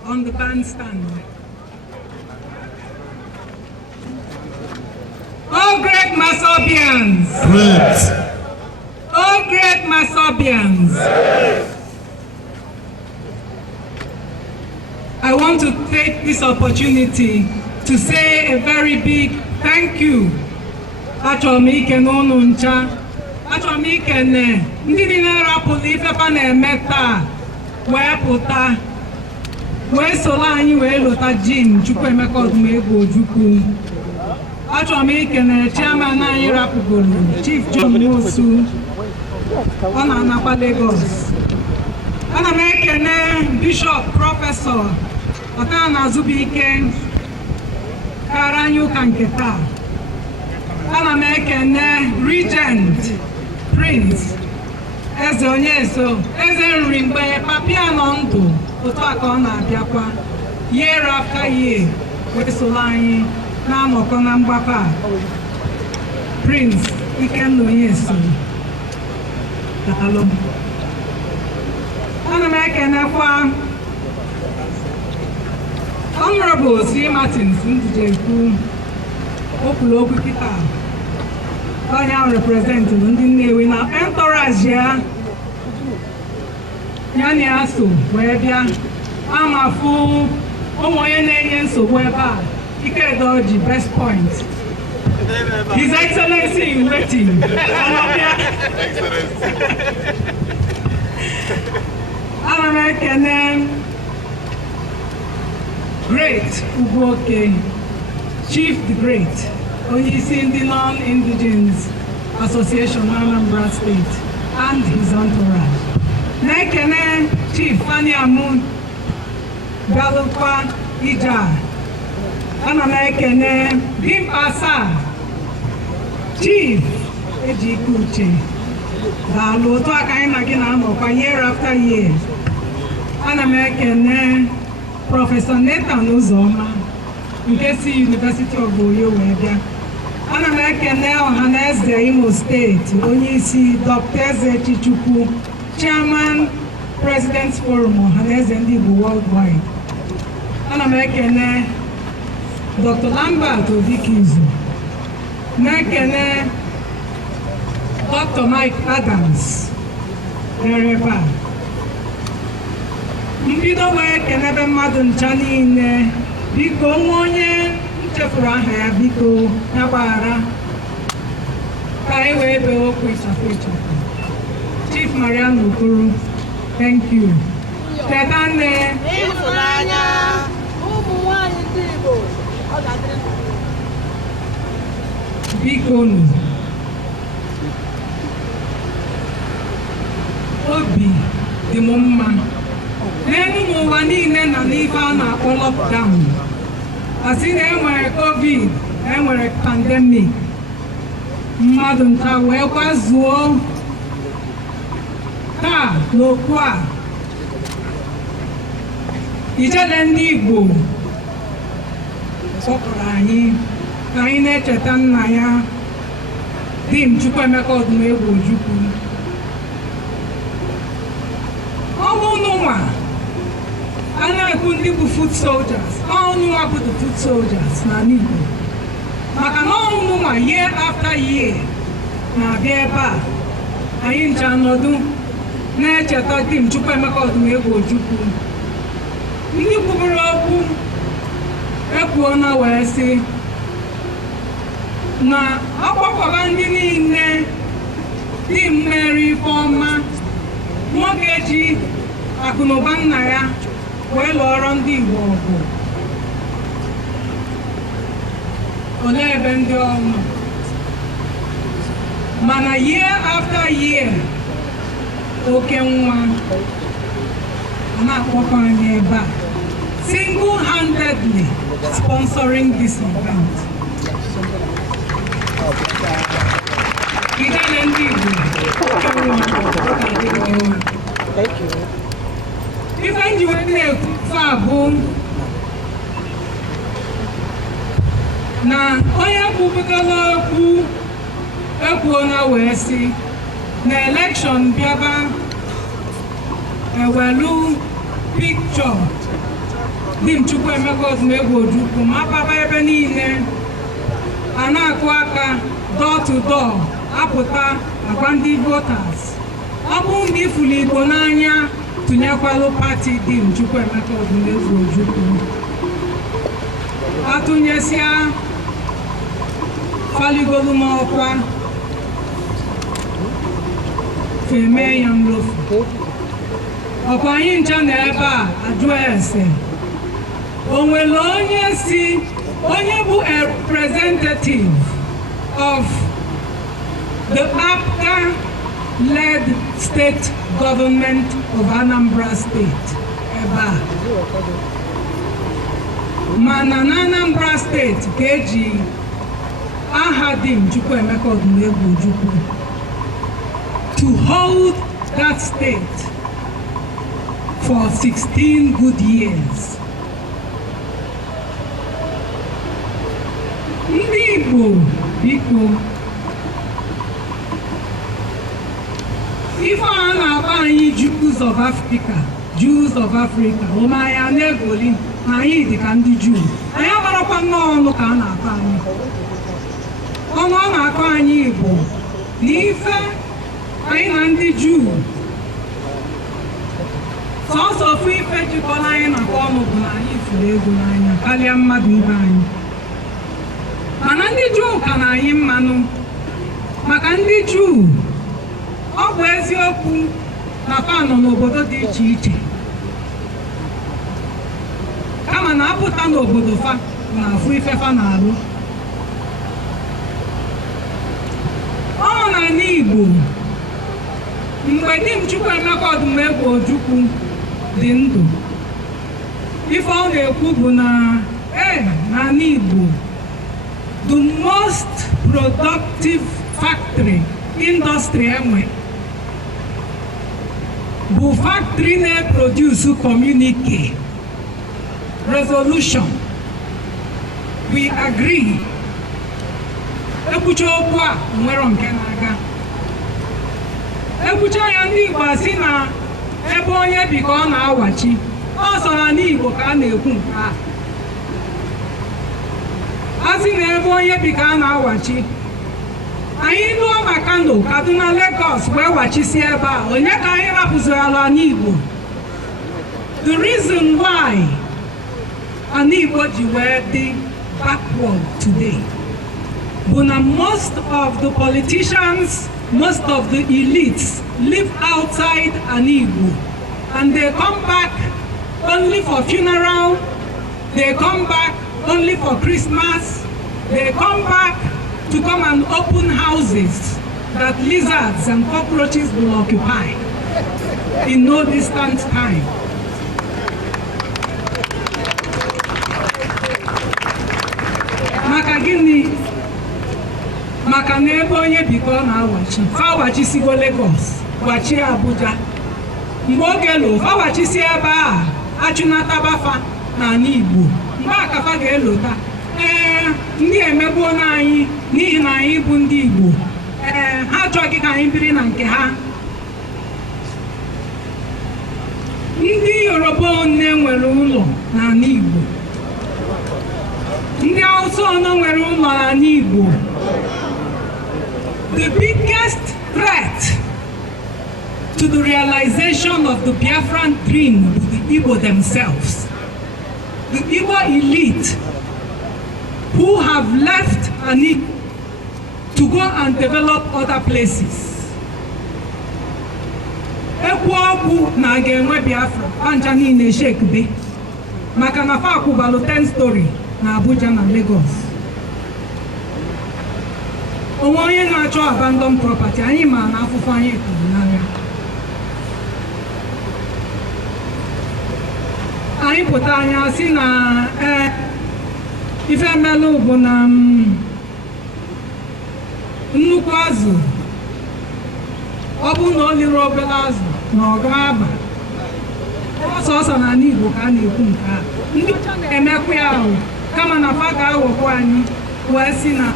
On the bandstand. Oh great Masobians! Great. Oh great Masobians! I want to take this opportunity to say a very big thank you. Achọrọ m ike n'ụnụ ncha achọrọ m ikene ndị niile rapụrụ ifefa na-eme taa wee pụta wee soro anyị wee lụta jin Chukwuemeka Odumegwu Ojukwu. Achọrọ m ikene chairman anyị rapụgoro Chief John Nwosu, ọ na-anakwa Lagos. Ana m ekene Bishop Prọfesọ Ọka na-azụbụike kara anyị ụka nke taa. Ana m ekene Regent Prince Eze Onyeso, Eze nri mgbe papia nọ ndụ, otu a ka ọ na-abịakwa year after year wee soro anyị na-anọkọ na mgbakọ a. Prince Ikenna Onyeso Katalụ. Ana m ekenekwa Honorable C. Martins Ndujekwu, okwulu okwu kịta onye ahụ reprezentịrị ndị Nnewi na entourage ya na ya so wee bịa amafụ ụmụ onye na-enye nsogbu ebe a Ikedoji Best Point, His Excellency in waiting. Ana m ekene Great Ugwuoke, Chief the Great, onye isi ndị Non-Indigenous Association Anambra State and his entourage. Na-ekene Chief Fani Amun Galukwa Ija. Ana m ekene Dimkpasa Chief Ejike Uche. Daalụ, otu aka anyị na gị na-anọkwa year after year. Ana m ekene Prọfesọ Nathan Uzoma nke si University of Oyo wee bịa. Ana m ekene Ọhaneze Imo Steeti, onye isi Dr. Eze Chichukwu, Chairman President's Forum Ọhaneze ndị Igbo Worldwide. Ana m ekene Dr. Lambert Obikizu, na-ekene Dr. Mike Adams Ereba. Mbido wee kenebe mmadụ ncha niile, biko nwa onye nchefuru aha ya biko ya gbaghara ka anyị wee bee okwu ịchafụ ịchafụ. Chief Mariano Okoro, thank you. Teta nne ịhụnanya ụmụ nwanyị ndị Igbo, biko nụ obi dị m mma n'elu n'ụwa niile na n'ife a na-akpọ lockdown. Asị na enwere COVID, enwere pandemic, mmadụ nta wee gwazuo taa n'okwu a ijele ndị Igbo sọpụrụ anyị ka anyị na-echeta nna ya dị m Chukwuemeka Odumegwu Ojukwu. Ọ bụ n'ụwa a na-ekwu ndị bụ foot soldiers, ọnụnwa bụ the foot soldiers na Igbo, maka na ọnụnwa year after year na-abịa ebe a anyị ncha nọdụ na-echeta di m Chukwuemeka Odumegwu Ojukwu. Ndị kwuburu okwu ekwuona wee sị na ọkpọkọba ndị niile dị mmeri ife ọma, nwoke ji akụnụba nna ya wee lụọrọ ndị Igbo ọgụ. Olee ebe ndị ọnụ? Mana year after year oke nwa na-akpọkọ anyị ebe a, single-handedly sponsoring this event. Ijele ndị Igbo, ife nji wee na-ekwu abụ na onye kwupụtara okwu ekwuona wee sị na elekshọn bịaba ewelu pikchọ di m Chukwuemeka Odumegwu Ojukwu ma papa ebe niile a na-akụ aka door to door apụta agwa ndị voters. Ọ bụ ndị ifulu Igbo n'anya tụnyekwalụ pati di m Chukwuemeka Odumegwu Ojukwu. Atụnyesịa faligolu n'ọkwa mlofu eme ya mlofu. Ọkwa anyị ncha na ebe a ajụ ese. O nwere onye bụ a representative of the APGA-led state government of Anambra State ebe a. Mana na Anambra State ka eji aha dị Chukwuemeka Odumegwu Ojukwu to hold that state for 16 good years. Ndị Igbo biko, ife a na-akpọ anyị Jews of Africa, Jews of Africa, ụmụanya na-egoli na anyị dị ka ndị Jew. Anyị agbarakwa nnọọ ọnụ ka a na-akọ anyị. Ọnụ ọ na-akọ anyị bụ na ife anyị na ndị Jew sọsọ ofu ife jikọrọ anyị nakwa ọnụ bụ na anyị furu ego n'anya karịa mmadụ ibe anyị. Mana ndị Juu ka na anyị mmanụ, maka ndị Juu ọ bụ eziokwu na fa nọ n'obodo dị iche iche, kama na apụta n'obodo fa na afụ ife fa na-alụ. Ọ n'ala Igbo, mgbe di m Chukwuemeka Odumegwu Ojukwu dị ndụ, ife ọ na-ekwu bụ na n'ala Igbo the most productive factory industry enwe bụ factory na-produce communique resolution. We agree. Ekwucha okwu a nwere nke na-aga. Ekwucha ya ndị Igbo asị na ebe onye bi ka ọ na-awachi, ọ sọ na n'Igbo ka a na-ekwu nke a. Asị na ebe onye bi ka a na-awachi, anyị lụọ ma Kano, Kaduna, Lagos wee wachisi ebe a, onye ka anyị rapụziri ala n'Igbo? The reason why an Igbo ji wee dị backward today bụ na most of the politicians, most of the elites live outside an Igbo, and they come back only for funeral, they come back only for Christmas, they come back to come and open houses that lizards and cockroaches will occupy in no distant time. Maka gịnị? Maka na ebe onye bi ka ọ na-awachi, fa wachisigo Lagos, wachi Abuja. Mgbe oge lụ, fa wachisi ebe a, achụnataba fa n'ala Igbo. Mgbe aka fa ga-elota, ndị emegbuo na anyị n'ihi na anyị bụ ndị Igbo. Ha achọghị ka anyị biri na nke ha. Ndị Yoruba one nwere ụlọ n'ala Igbo. Ndị Hausa one nwere ụlọ n'ala Igbo. The biggest threat to the realization of the Biafran dream is the Igbo themselves. The Igbo elite who have left Ani to go and develop other places. Ekwu okwu na ga-enwe Biafra, anja niile shekbe, maka na fa akwụbalụ 10 story na Abuja na Lagos. Onwe onye na-achọ abandon property, anyị ma na afụfụ anyị tụrụ n'anya. Anyị pụta anya sị na ife mmelụ bụ na nnukwu azụ, ọ bụ na o liri obere azụ na ọ ga-aba. Ọsọsọ na ala Igbo ka a na-ekwu nke a. Ndị na-emekwa ya ahụ kama na fa ga-aghọkwu anyị wee sị na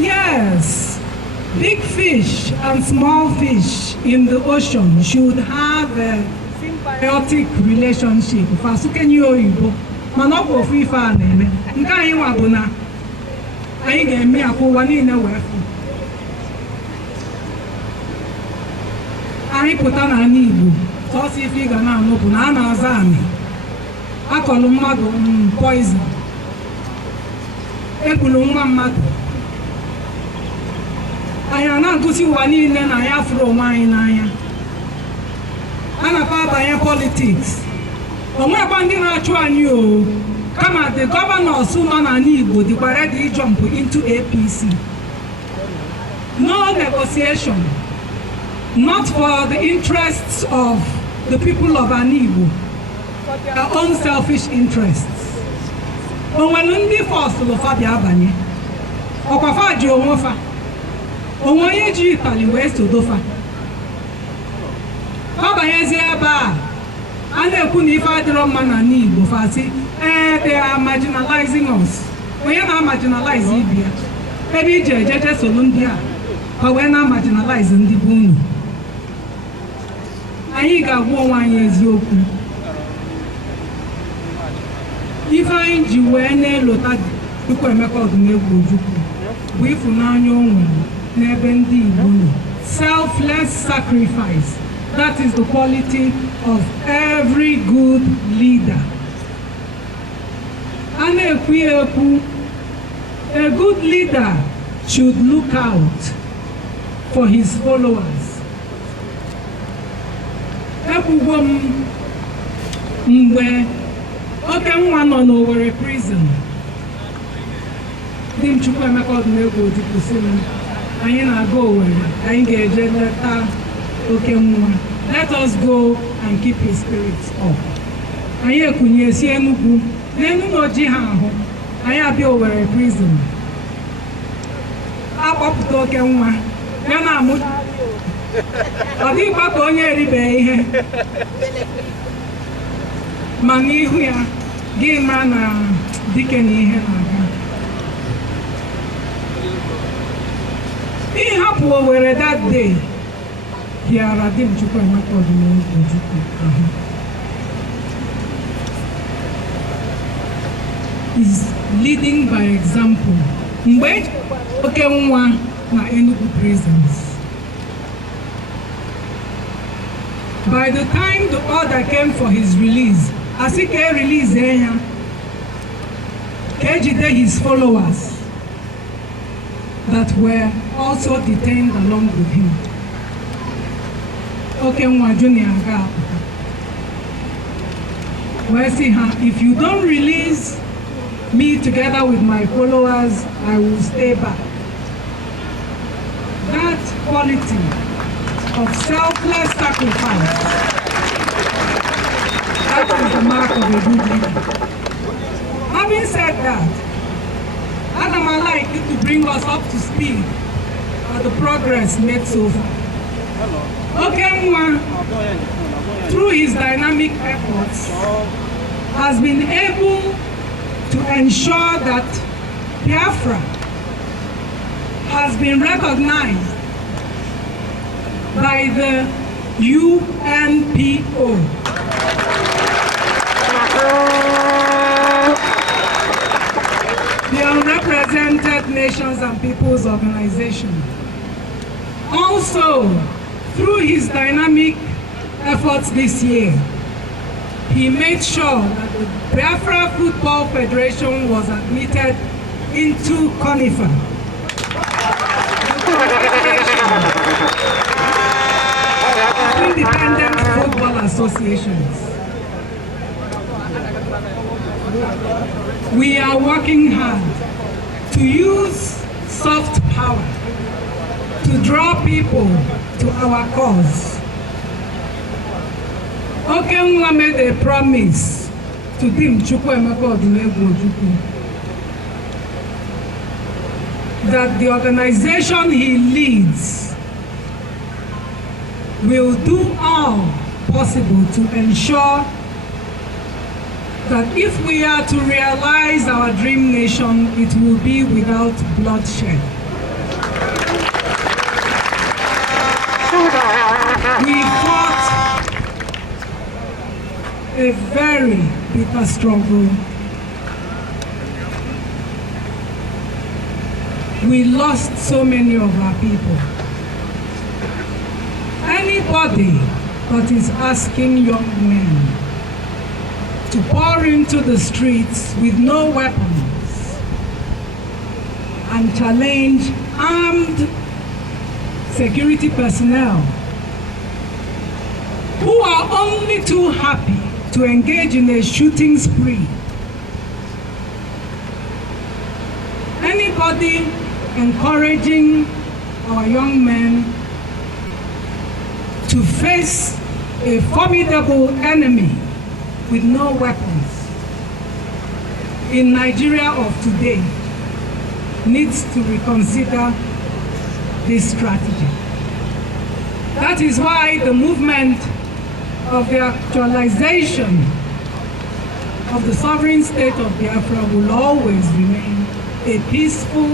yes, big fish and small fish in the ocean should have a symbiotic relationship. Fasukenye oyibo, mana ọ bụ ofu ife a na-eme. Nke anyị nwa bụ na anyị ga-eme ya ka ụwa niile wee fụ. Anyị pụta n'ala Igbo, sọsọ ife ị ga na-anụ bụ na a na-aza anị, akọlụ mmadụ poison, egbulu nwa mmadụ. Anyị na-agụsi ụwa niile na ya fụrụ onwe anyị n'anya. banye politiks onwekwa ndị na-achụ anyị o kama the governors nọ n'ala Igbo dịkwa ready jump into APC. No negotiation, not for the interests of the people of Igbo, for their own selfish interests. Onwere ndị fọsụlụ fa bịa banye ọkwa fa ji onwe fa onwe onye ji ịtali wee sodofa fa banyezie ebe a na-ekwu na ife adịrọ mma na Igbo fasi they are marginalizing us. Onye na-marginalize ibi ya ebe ije ejeje solu ndị a ka wee na-marginalize ndị bụ unu. Anyị ga-agwa onwe anyị eziokwu. Ife anyị ji wee na-elota Chukwuemeka Odumegwu Ojukwu bụ ịfụnanya o nwere n'ebe ndị Igbo nọ. Selfless sacrifice. That is the quality of every good leader. A na-ekwu ekwu, a good leader should look out for his followers. Ekwugwo m mgbe oke nwa nọ n'Owerri prison, di m Chukwuemeka Odumegwu Ojukwu sị m anyị na-aga Owerri, anyị ga-eje leta oke nwa. Let us go and keep his spirits up. Anyị ekunye si Enugu n'enu n'oji ha ahụ anyị abịa Owerri prison akpọpụta oke nwa ya na amụ ọ dịkwa ka onye eribeghị ihe ma n'ihu ya gị ma na dike na ihe na-aga. Ịhapụ Owerri that day hịara di m Chukwuemeka Odumegwu Ojukwu ahụ. Is leading by example. Mgbe oke nwa na Enugu prisons, by the time the order came for his release, asị ka e release ya ka ejide his followers that were also detained along with him. Oke nwa Junior ga apụta wee sị ha, if you don't release me together with my followers, I will stay back. That quality of selfless sacrifice, that is the mark of a good leader. Having said that, Adam, I like it to bring us up to speed on the progress made so far. Okenwa, through his dynamic efforts, has been able to ensure that Biafra has been recognized by the UNPO. The Unrepresented Nations and Peoples Organization. Also, through his dynamic efforts this year, he made sure that the Biafra Football Federation was admitted into CONIFA. Independent Football Associations. We are working hard to use soft power to draw people to our cause. Okenwa made a promise to Dim Chukwuemeka Odumegwu Ojukwu that the organization he leads will do all possible to ensure that if we are to realize our dream nation, it will be without bloodshed. We fought a very bitter struggle. We lost so many of our people. Anybody that is asking young men to pour into the streets with no weapons and challenge armed security personnel who are are only too happy to engage in a shooting spree. Anybody encouraging our young men to face a formidable enemy with no weapons in Nigeria of today needs to reconsider this strategy. That is why the movement of the actualization of the sovereign state of Biafra will always remain a peaceful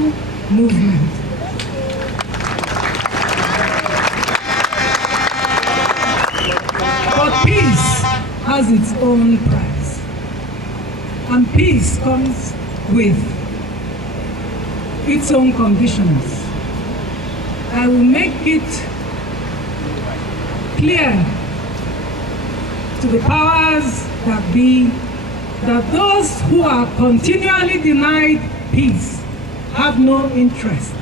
movement. But peace has its own price. And peace comes with its own conditions. I will make it clear to the powers that be that those who are continually denied peace have no interest.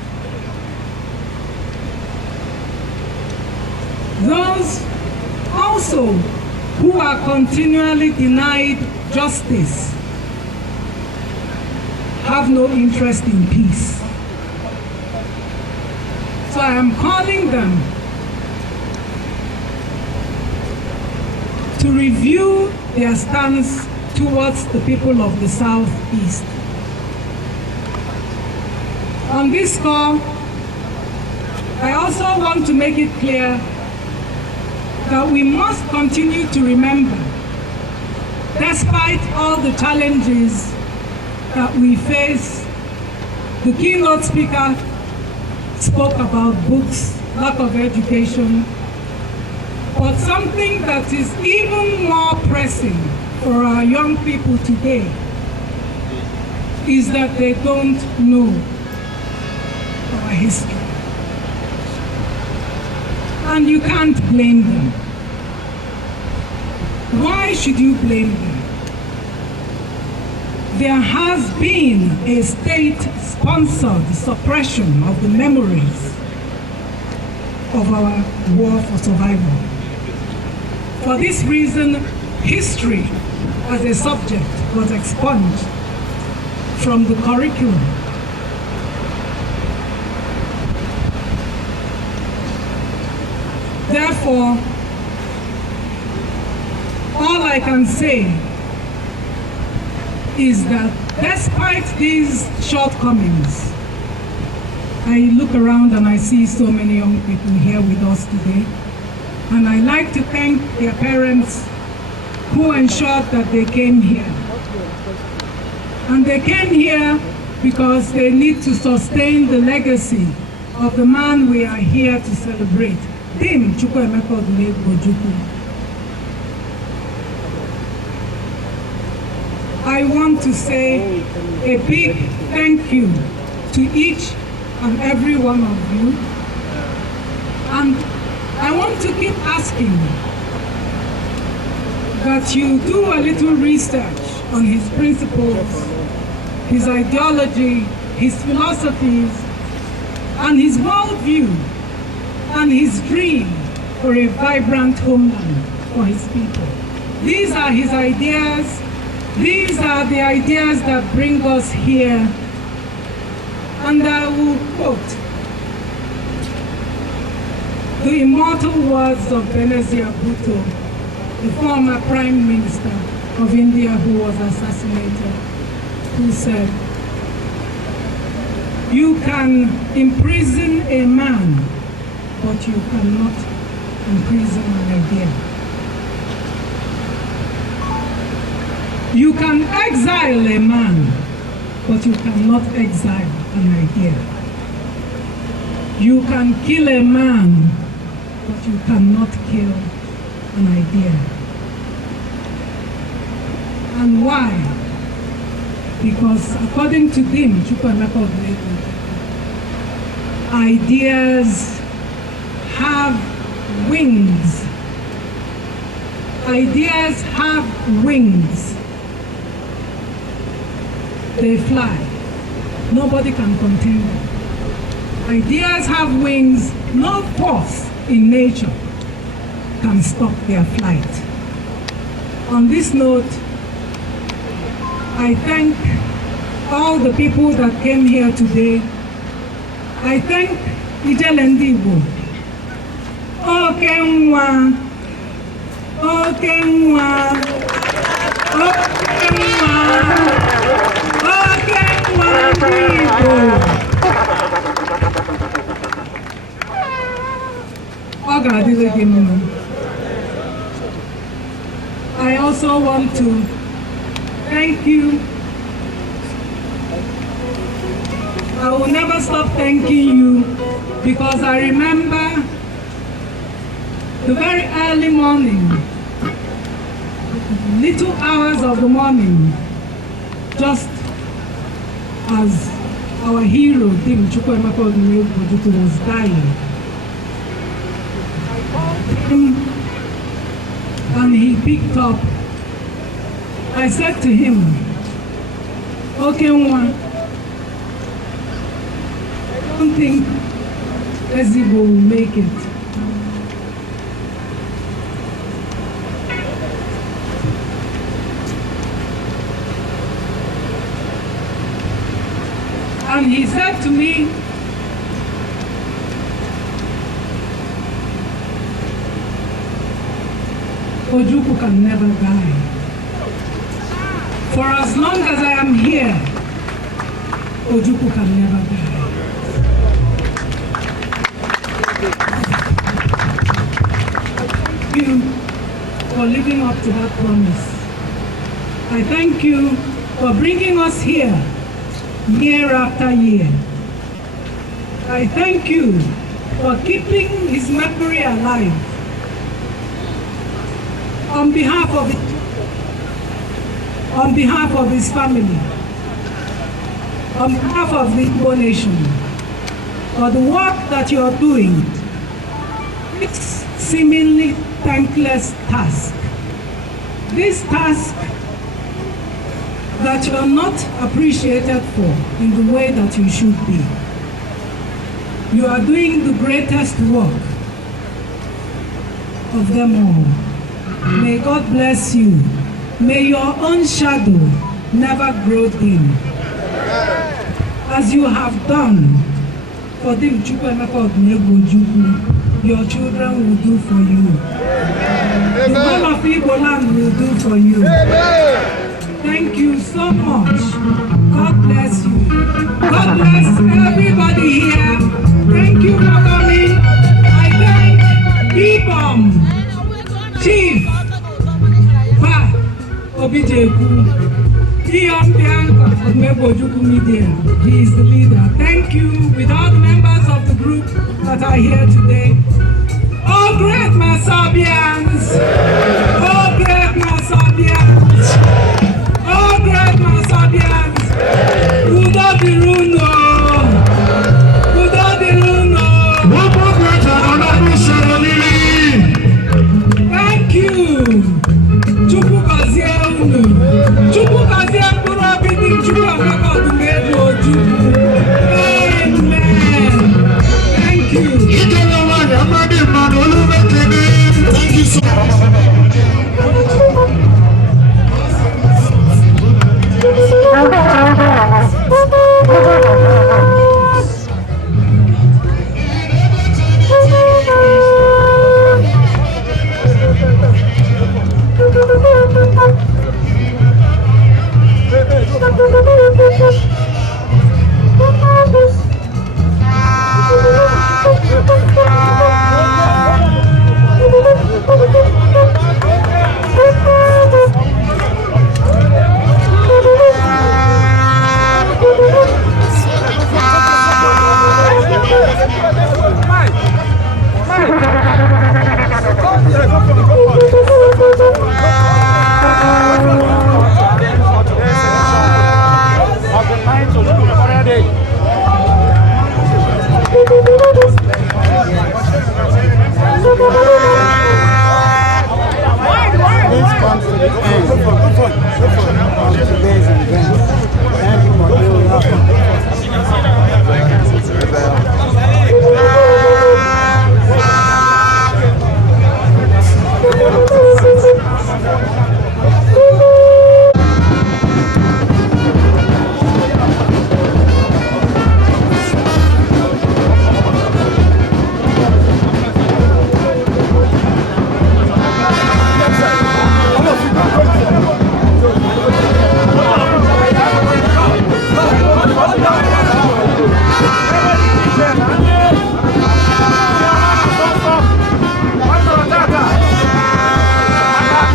Those also who are continually denied justice have no interest in peace. So I am calling them to review their stance towards the people of the Southeast. On this score, I also want to make it clear that we must continue to remember, despite all the challenges that we face, the keynote speaker spoke about books, lack of education, but something that is even more pressing for our young people today is that they don't know our history. And you can't blame them. Why should you blame them? There has been a state-sponsored suppression of the memories of our war for survival. For this reason, history as a subject was expunged from the curriculum. Therefore, all I can say is that despite these shortcomings, I look around and I see so many young people here with us today, and I like to thank their parents who ensured that they came here. And they came here because they need to sustain the legacy of the man we are here to celebrate, Dim Chukwuemeka Ojukwu. I want to say a big thank you to each and every one of you. And I want to keep asking that you do a little research on his principles, his ideology, his philosophies, and his worldview, and his dream for a vibrant homeland for his people. These are his ideas. These are the ideas that bring us here. And I will quote the immortal words of Benazir Bhutto, the former Prime Minister of India who was assassinated, who said, "You can imprison a man, but you cannot imprison an idea. You can exile a man, but you cannot exile an idea. You can kill a man, but you cannot kill an idea." And why? Because according to Dim Chukwuemeka Ojukwu, ideas have wings. Ideas have wings. They fly. Nobody can contain them. Ideas have wings, no force in nature can stop their flight. On this note, I thank all the people that came here today. I thank Ijele Ndị Igbo. Oke nwa, oke nwa, oke nwa, oke nwa Ndị Igbo. Ọ ga-adịrị gị mma. I also want to thank you. I will never stop thanking you because I remember the very early morning, little hours of the morning, just as our hero, Tim Chukwuemeka Ojukwu, was dying. I called him and he picked up. I said to him, okay, Nwa, I don't think Ezigbo will make it. And he said to me, Ojukwu can never die. For as long as I am here, Ojukwu can never die. Thank you for living up to that promise. I thank you for bringing us here year after year. I thank you for keeping his memory alive. On behalf of his family, on behalf of the Igbo nation, for the work that you are doing, this seemingly thankless task, this task that you are not appreciated for in the way that you should be. You are doing the greatest work of them all. May God bless you. May your own shadow never grow dim. As you have done for the Chukwuemeka Ojukwu, your children will do for you. The whole of Igbo land will do for you. Thank you so much. God bless you. God bless everybody here. Thank you for coming. I thank Ibom, Chief, Pa, Ojukwu, Ojukwu Media. He is the leader. Thank you with all the members of the group that are here today. Oh, great Masabians! Oh, great Masabians! Oh, great Masabians! Udo Biruno! Udo Biruno! Thank you! Chukwu Kazie unu! Chukwu Kazie mkpụrụ obi dị Chukwuemeka Ojukwu! Amen! Thank you! Thank you so much.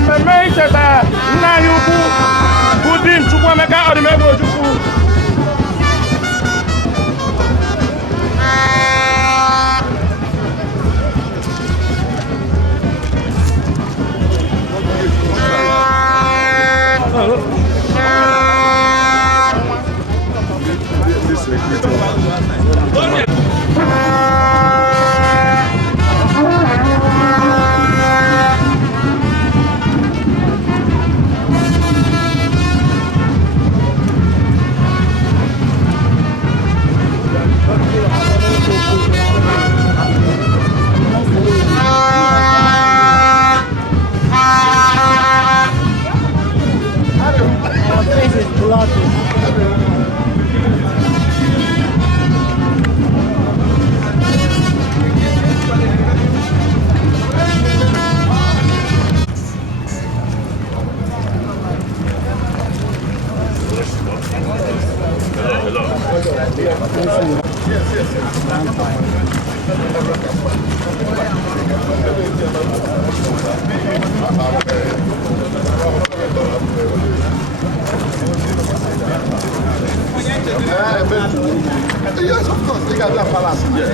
mmemme icheta nna anyị ukwu bụ di m Chukwuemeka Odumegwu Ojukwu. Yes, of course. They got that palace. Yeah.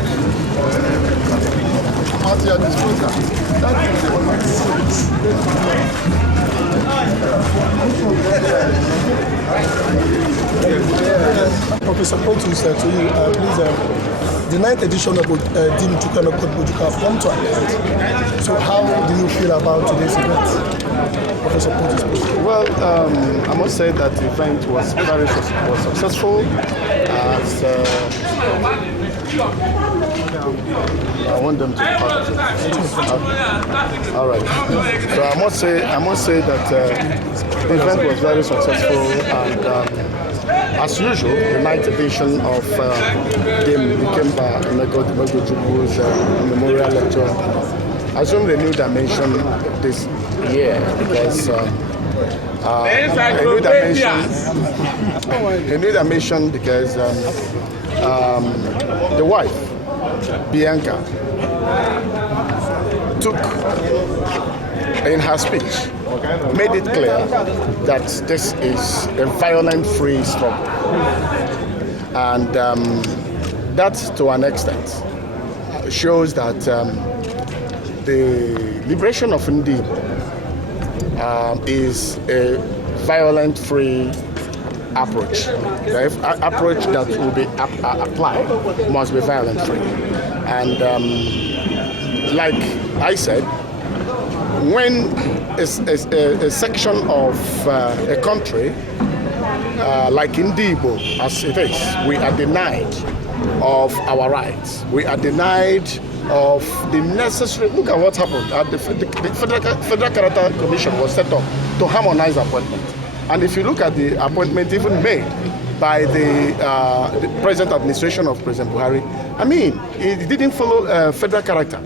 I'm at your disposal. That is the one. Professor Potus, to you, please. The 9th edition of Dim Chukwuemeka Ojukwu have come to an end. So how do you feel about today's event? Professor Potus, please. Well, I must say that the event was very successful. As, I want them to be part of it. All right. So I must say that the event was very successful, and as usual, the 9th edition of Dim Chukwuemeka Ojukwu memorial lecture assumed a new dimension this year because a new dimension because the wife, Bianca, took in her speech, made it clear that this is a violent-free struggle, and that, to an extent, shows that the liberation of Ndi is a violent-free approach. The approach that will be applied must be violent-free, and like I said, when a section of a country, like Indibo, as it is, we are denied of our rights. We are denied of the necessary. Look at what happened. The Federal Character Commission was set up to harmonize appointment. And if you look at the appointment even made by the present administration of President Buhari, I mean, it didn't follow federal character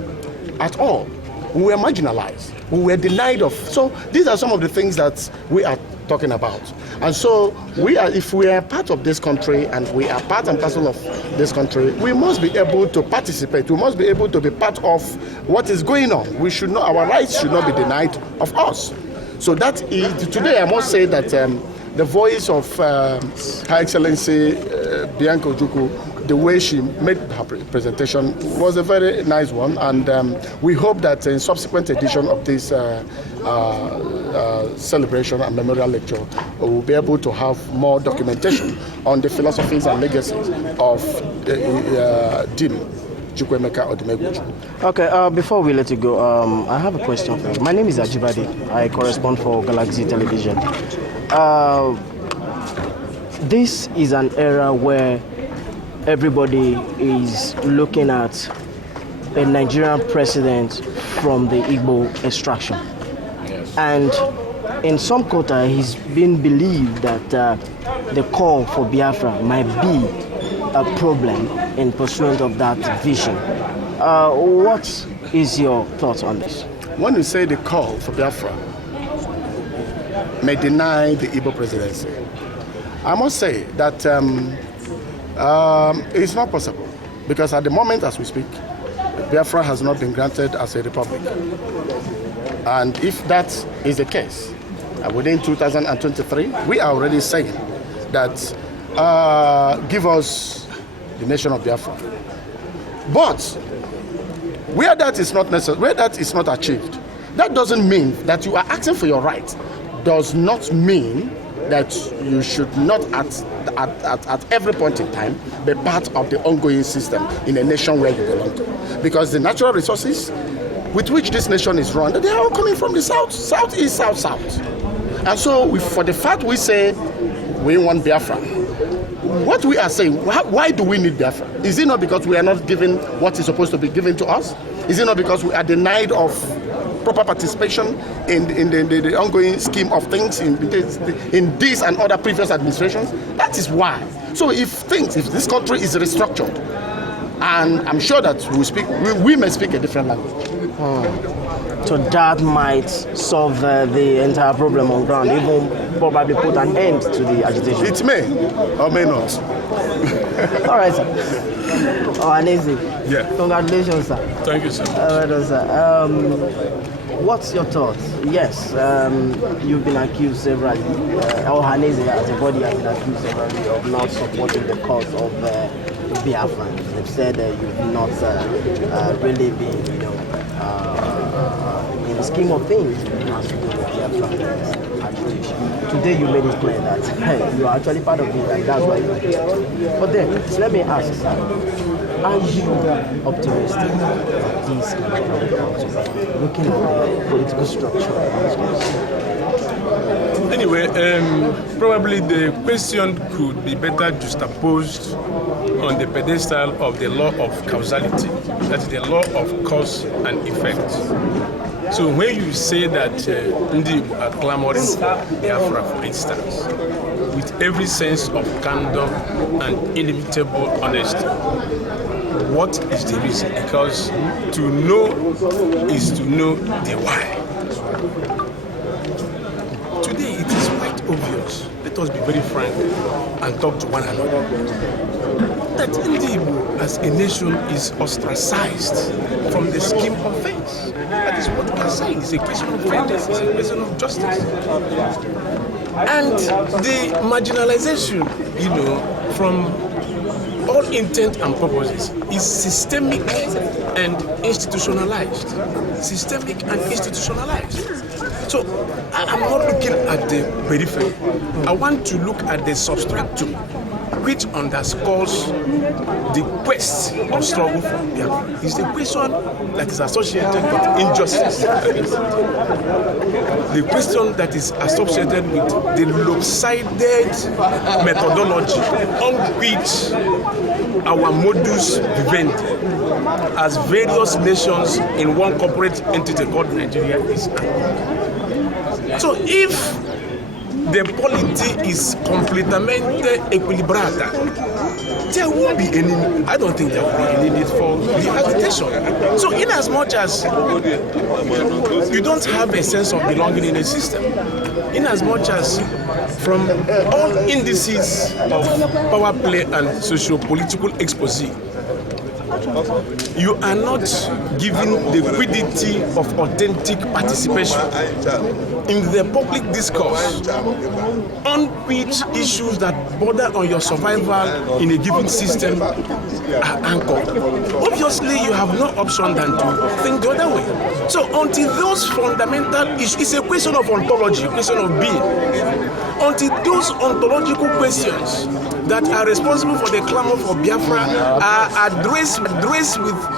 at all. We were marginalized. We were denied of. So these are some of the things that we are talking about. And so if we are part of this country and we are part and parcel of this country, we must be able to participate. We must be able to be part of what is going on. We should not, our rights should not be denied of us. So that is, today I must say that the voice of Her Excellency Bianca Ojukwu, the way she made her presentation was a very nice one, and we hope that in subsequent edition of this celebration and memorial lecture, we will be able to have more documentation on the philosophies and legacies of Dim Chukwuemeka Odumegwu. Okay, before we let you go, I have a question for you. My name is Ajibade. I correspond for Galaxy Television. This is an era where everybody is looking at a Nigerian president from the Igbo extraction. And in some quarter, he's been believed that the call for Biafra might be a problem in pursuit of that vision. What is your thoughts on this? When you say the call for Biafra may deny the Igbo presidency, I must say that it's not possible, because at the moment as we speak, Biafra has not been granted as a republic. And if that is the case, within 2023, we are already saying that give us the nation of Biafra. But where that is not necessary, where that is not achieved, that doesn't mean that you are asking for your right. Does not mean that you should not at every point in time be part of the ongoing system in a nation where you belong to. Because the natural resources with which this nation is run, they are all coming from the south, southeast, south. And so for the fact we say we want Biafra, what we are saying, why do we need Biafra? Is it not because we are not given what is supposed to be given to us? Is it not because we are denied of proper participation in the ongoing scheme of things in this and other previous administrations? That is why. So if this country is restructured, and I'm sure that we may speak a different language. So that might solve the entire problem on ground, even probably put an end to the agitation. It may or may not. All right, sir. Oh, amazing. Yeah. Congratulations, sir. Thank you, sir. Well, sir. What's your thoughts? Yes, you've been accused severally, or Hanese as a body has been accused severally of not supporting the cause of Biafra. You've said you've not really been, in the scheme of things, today you made it clear that you are actually part of it, and that's why you're here. But then, let me ask, sir, are you optimistic that this can become looking at the political structure? Anyway, probably the question could be better juxtaposed on the pedestal of the law of causality, that is the law of cause and effect. So when you say that Ndi are clamoring for Biafra, for instance, with every sense of candor and inimitable honesty, what is the reason? Because to know is to know the why. Today it is quite obvious, let us be very frank and talk to one another, that Ndi as a nation is ostracized from the scheme of things. That is what we are saying. It's a question of fairness, it's a question of justice. And the marginalization, from all intent and purposes is systemic and institutionalized. Systemic and institutionalized. So I'm not looking at the periphery. I want to look at the substratum, which underscores the quest of struggle for Biafra. It's the question that is associated with injustice. The question that is associated with the lopsided methodology on which our modus vivendi as various nations in one corporate entity called Nigeria is. So if the polity is completamente equilibrata, there won't be any, I don't think there will be any need for the agitation. So in as much as you don't have a sense of belonging in a system, in as much as from all indices of power play and socio-political expose, you are not given the quiddity of authentic participation in the public discourse on which issues that border on your survival in a given system are anchored. Obviously, you have no option than to think the other way. So until those fundamental issues, it's a question of ontology, a question of being. Until those ontological questions that are responsible for the clamor for Biafra are addressed with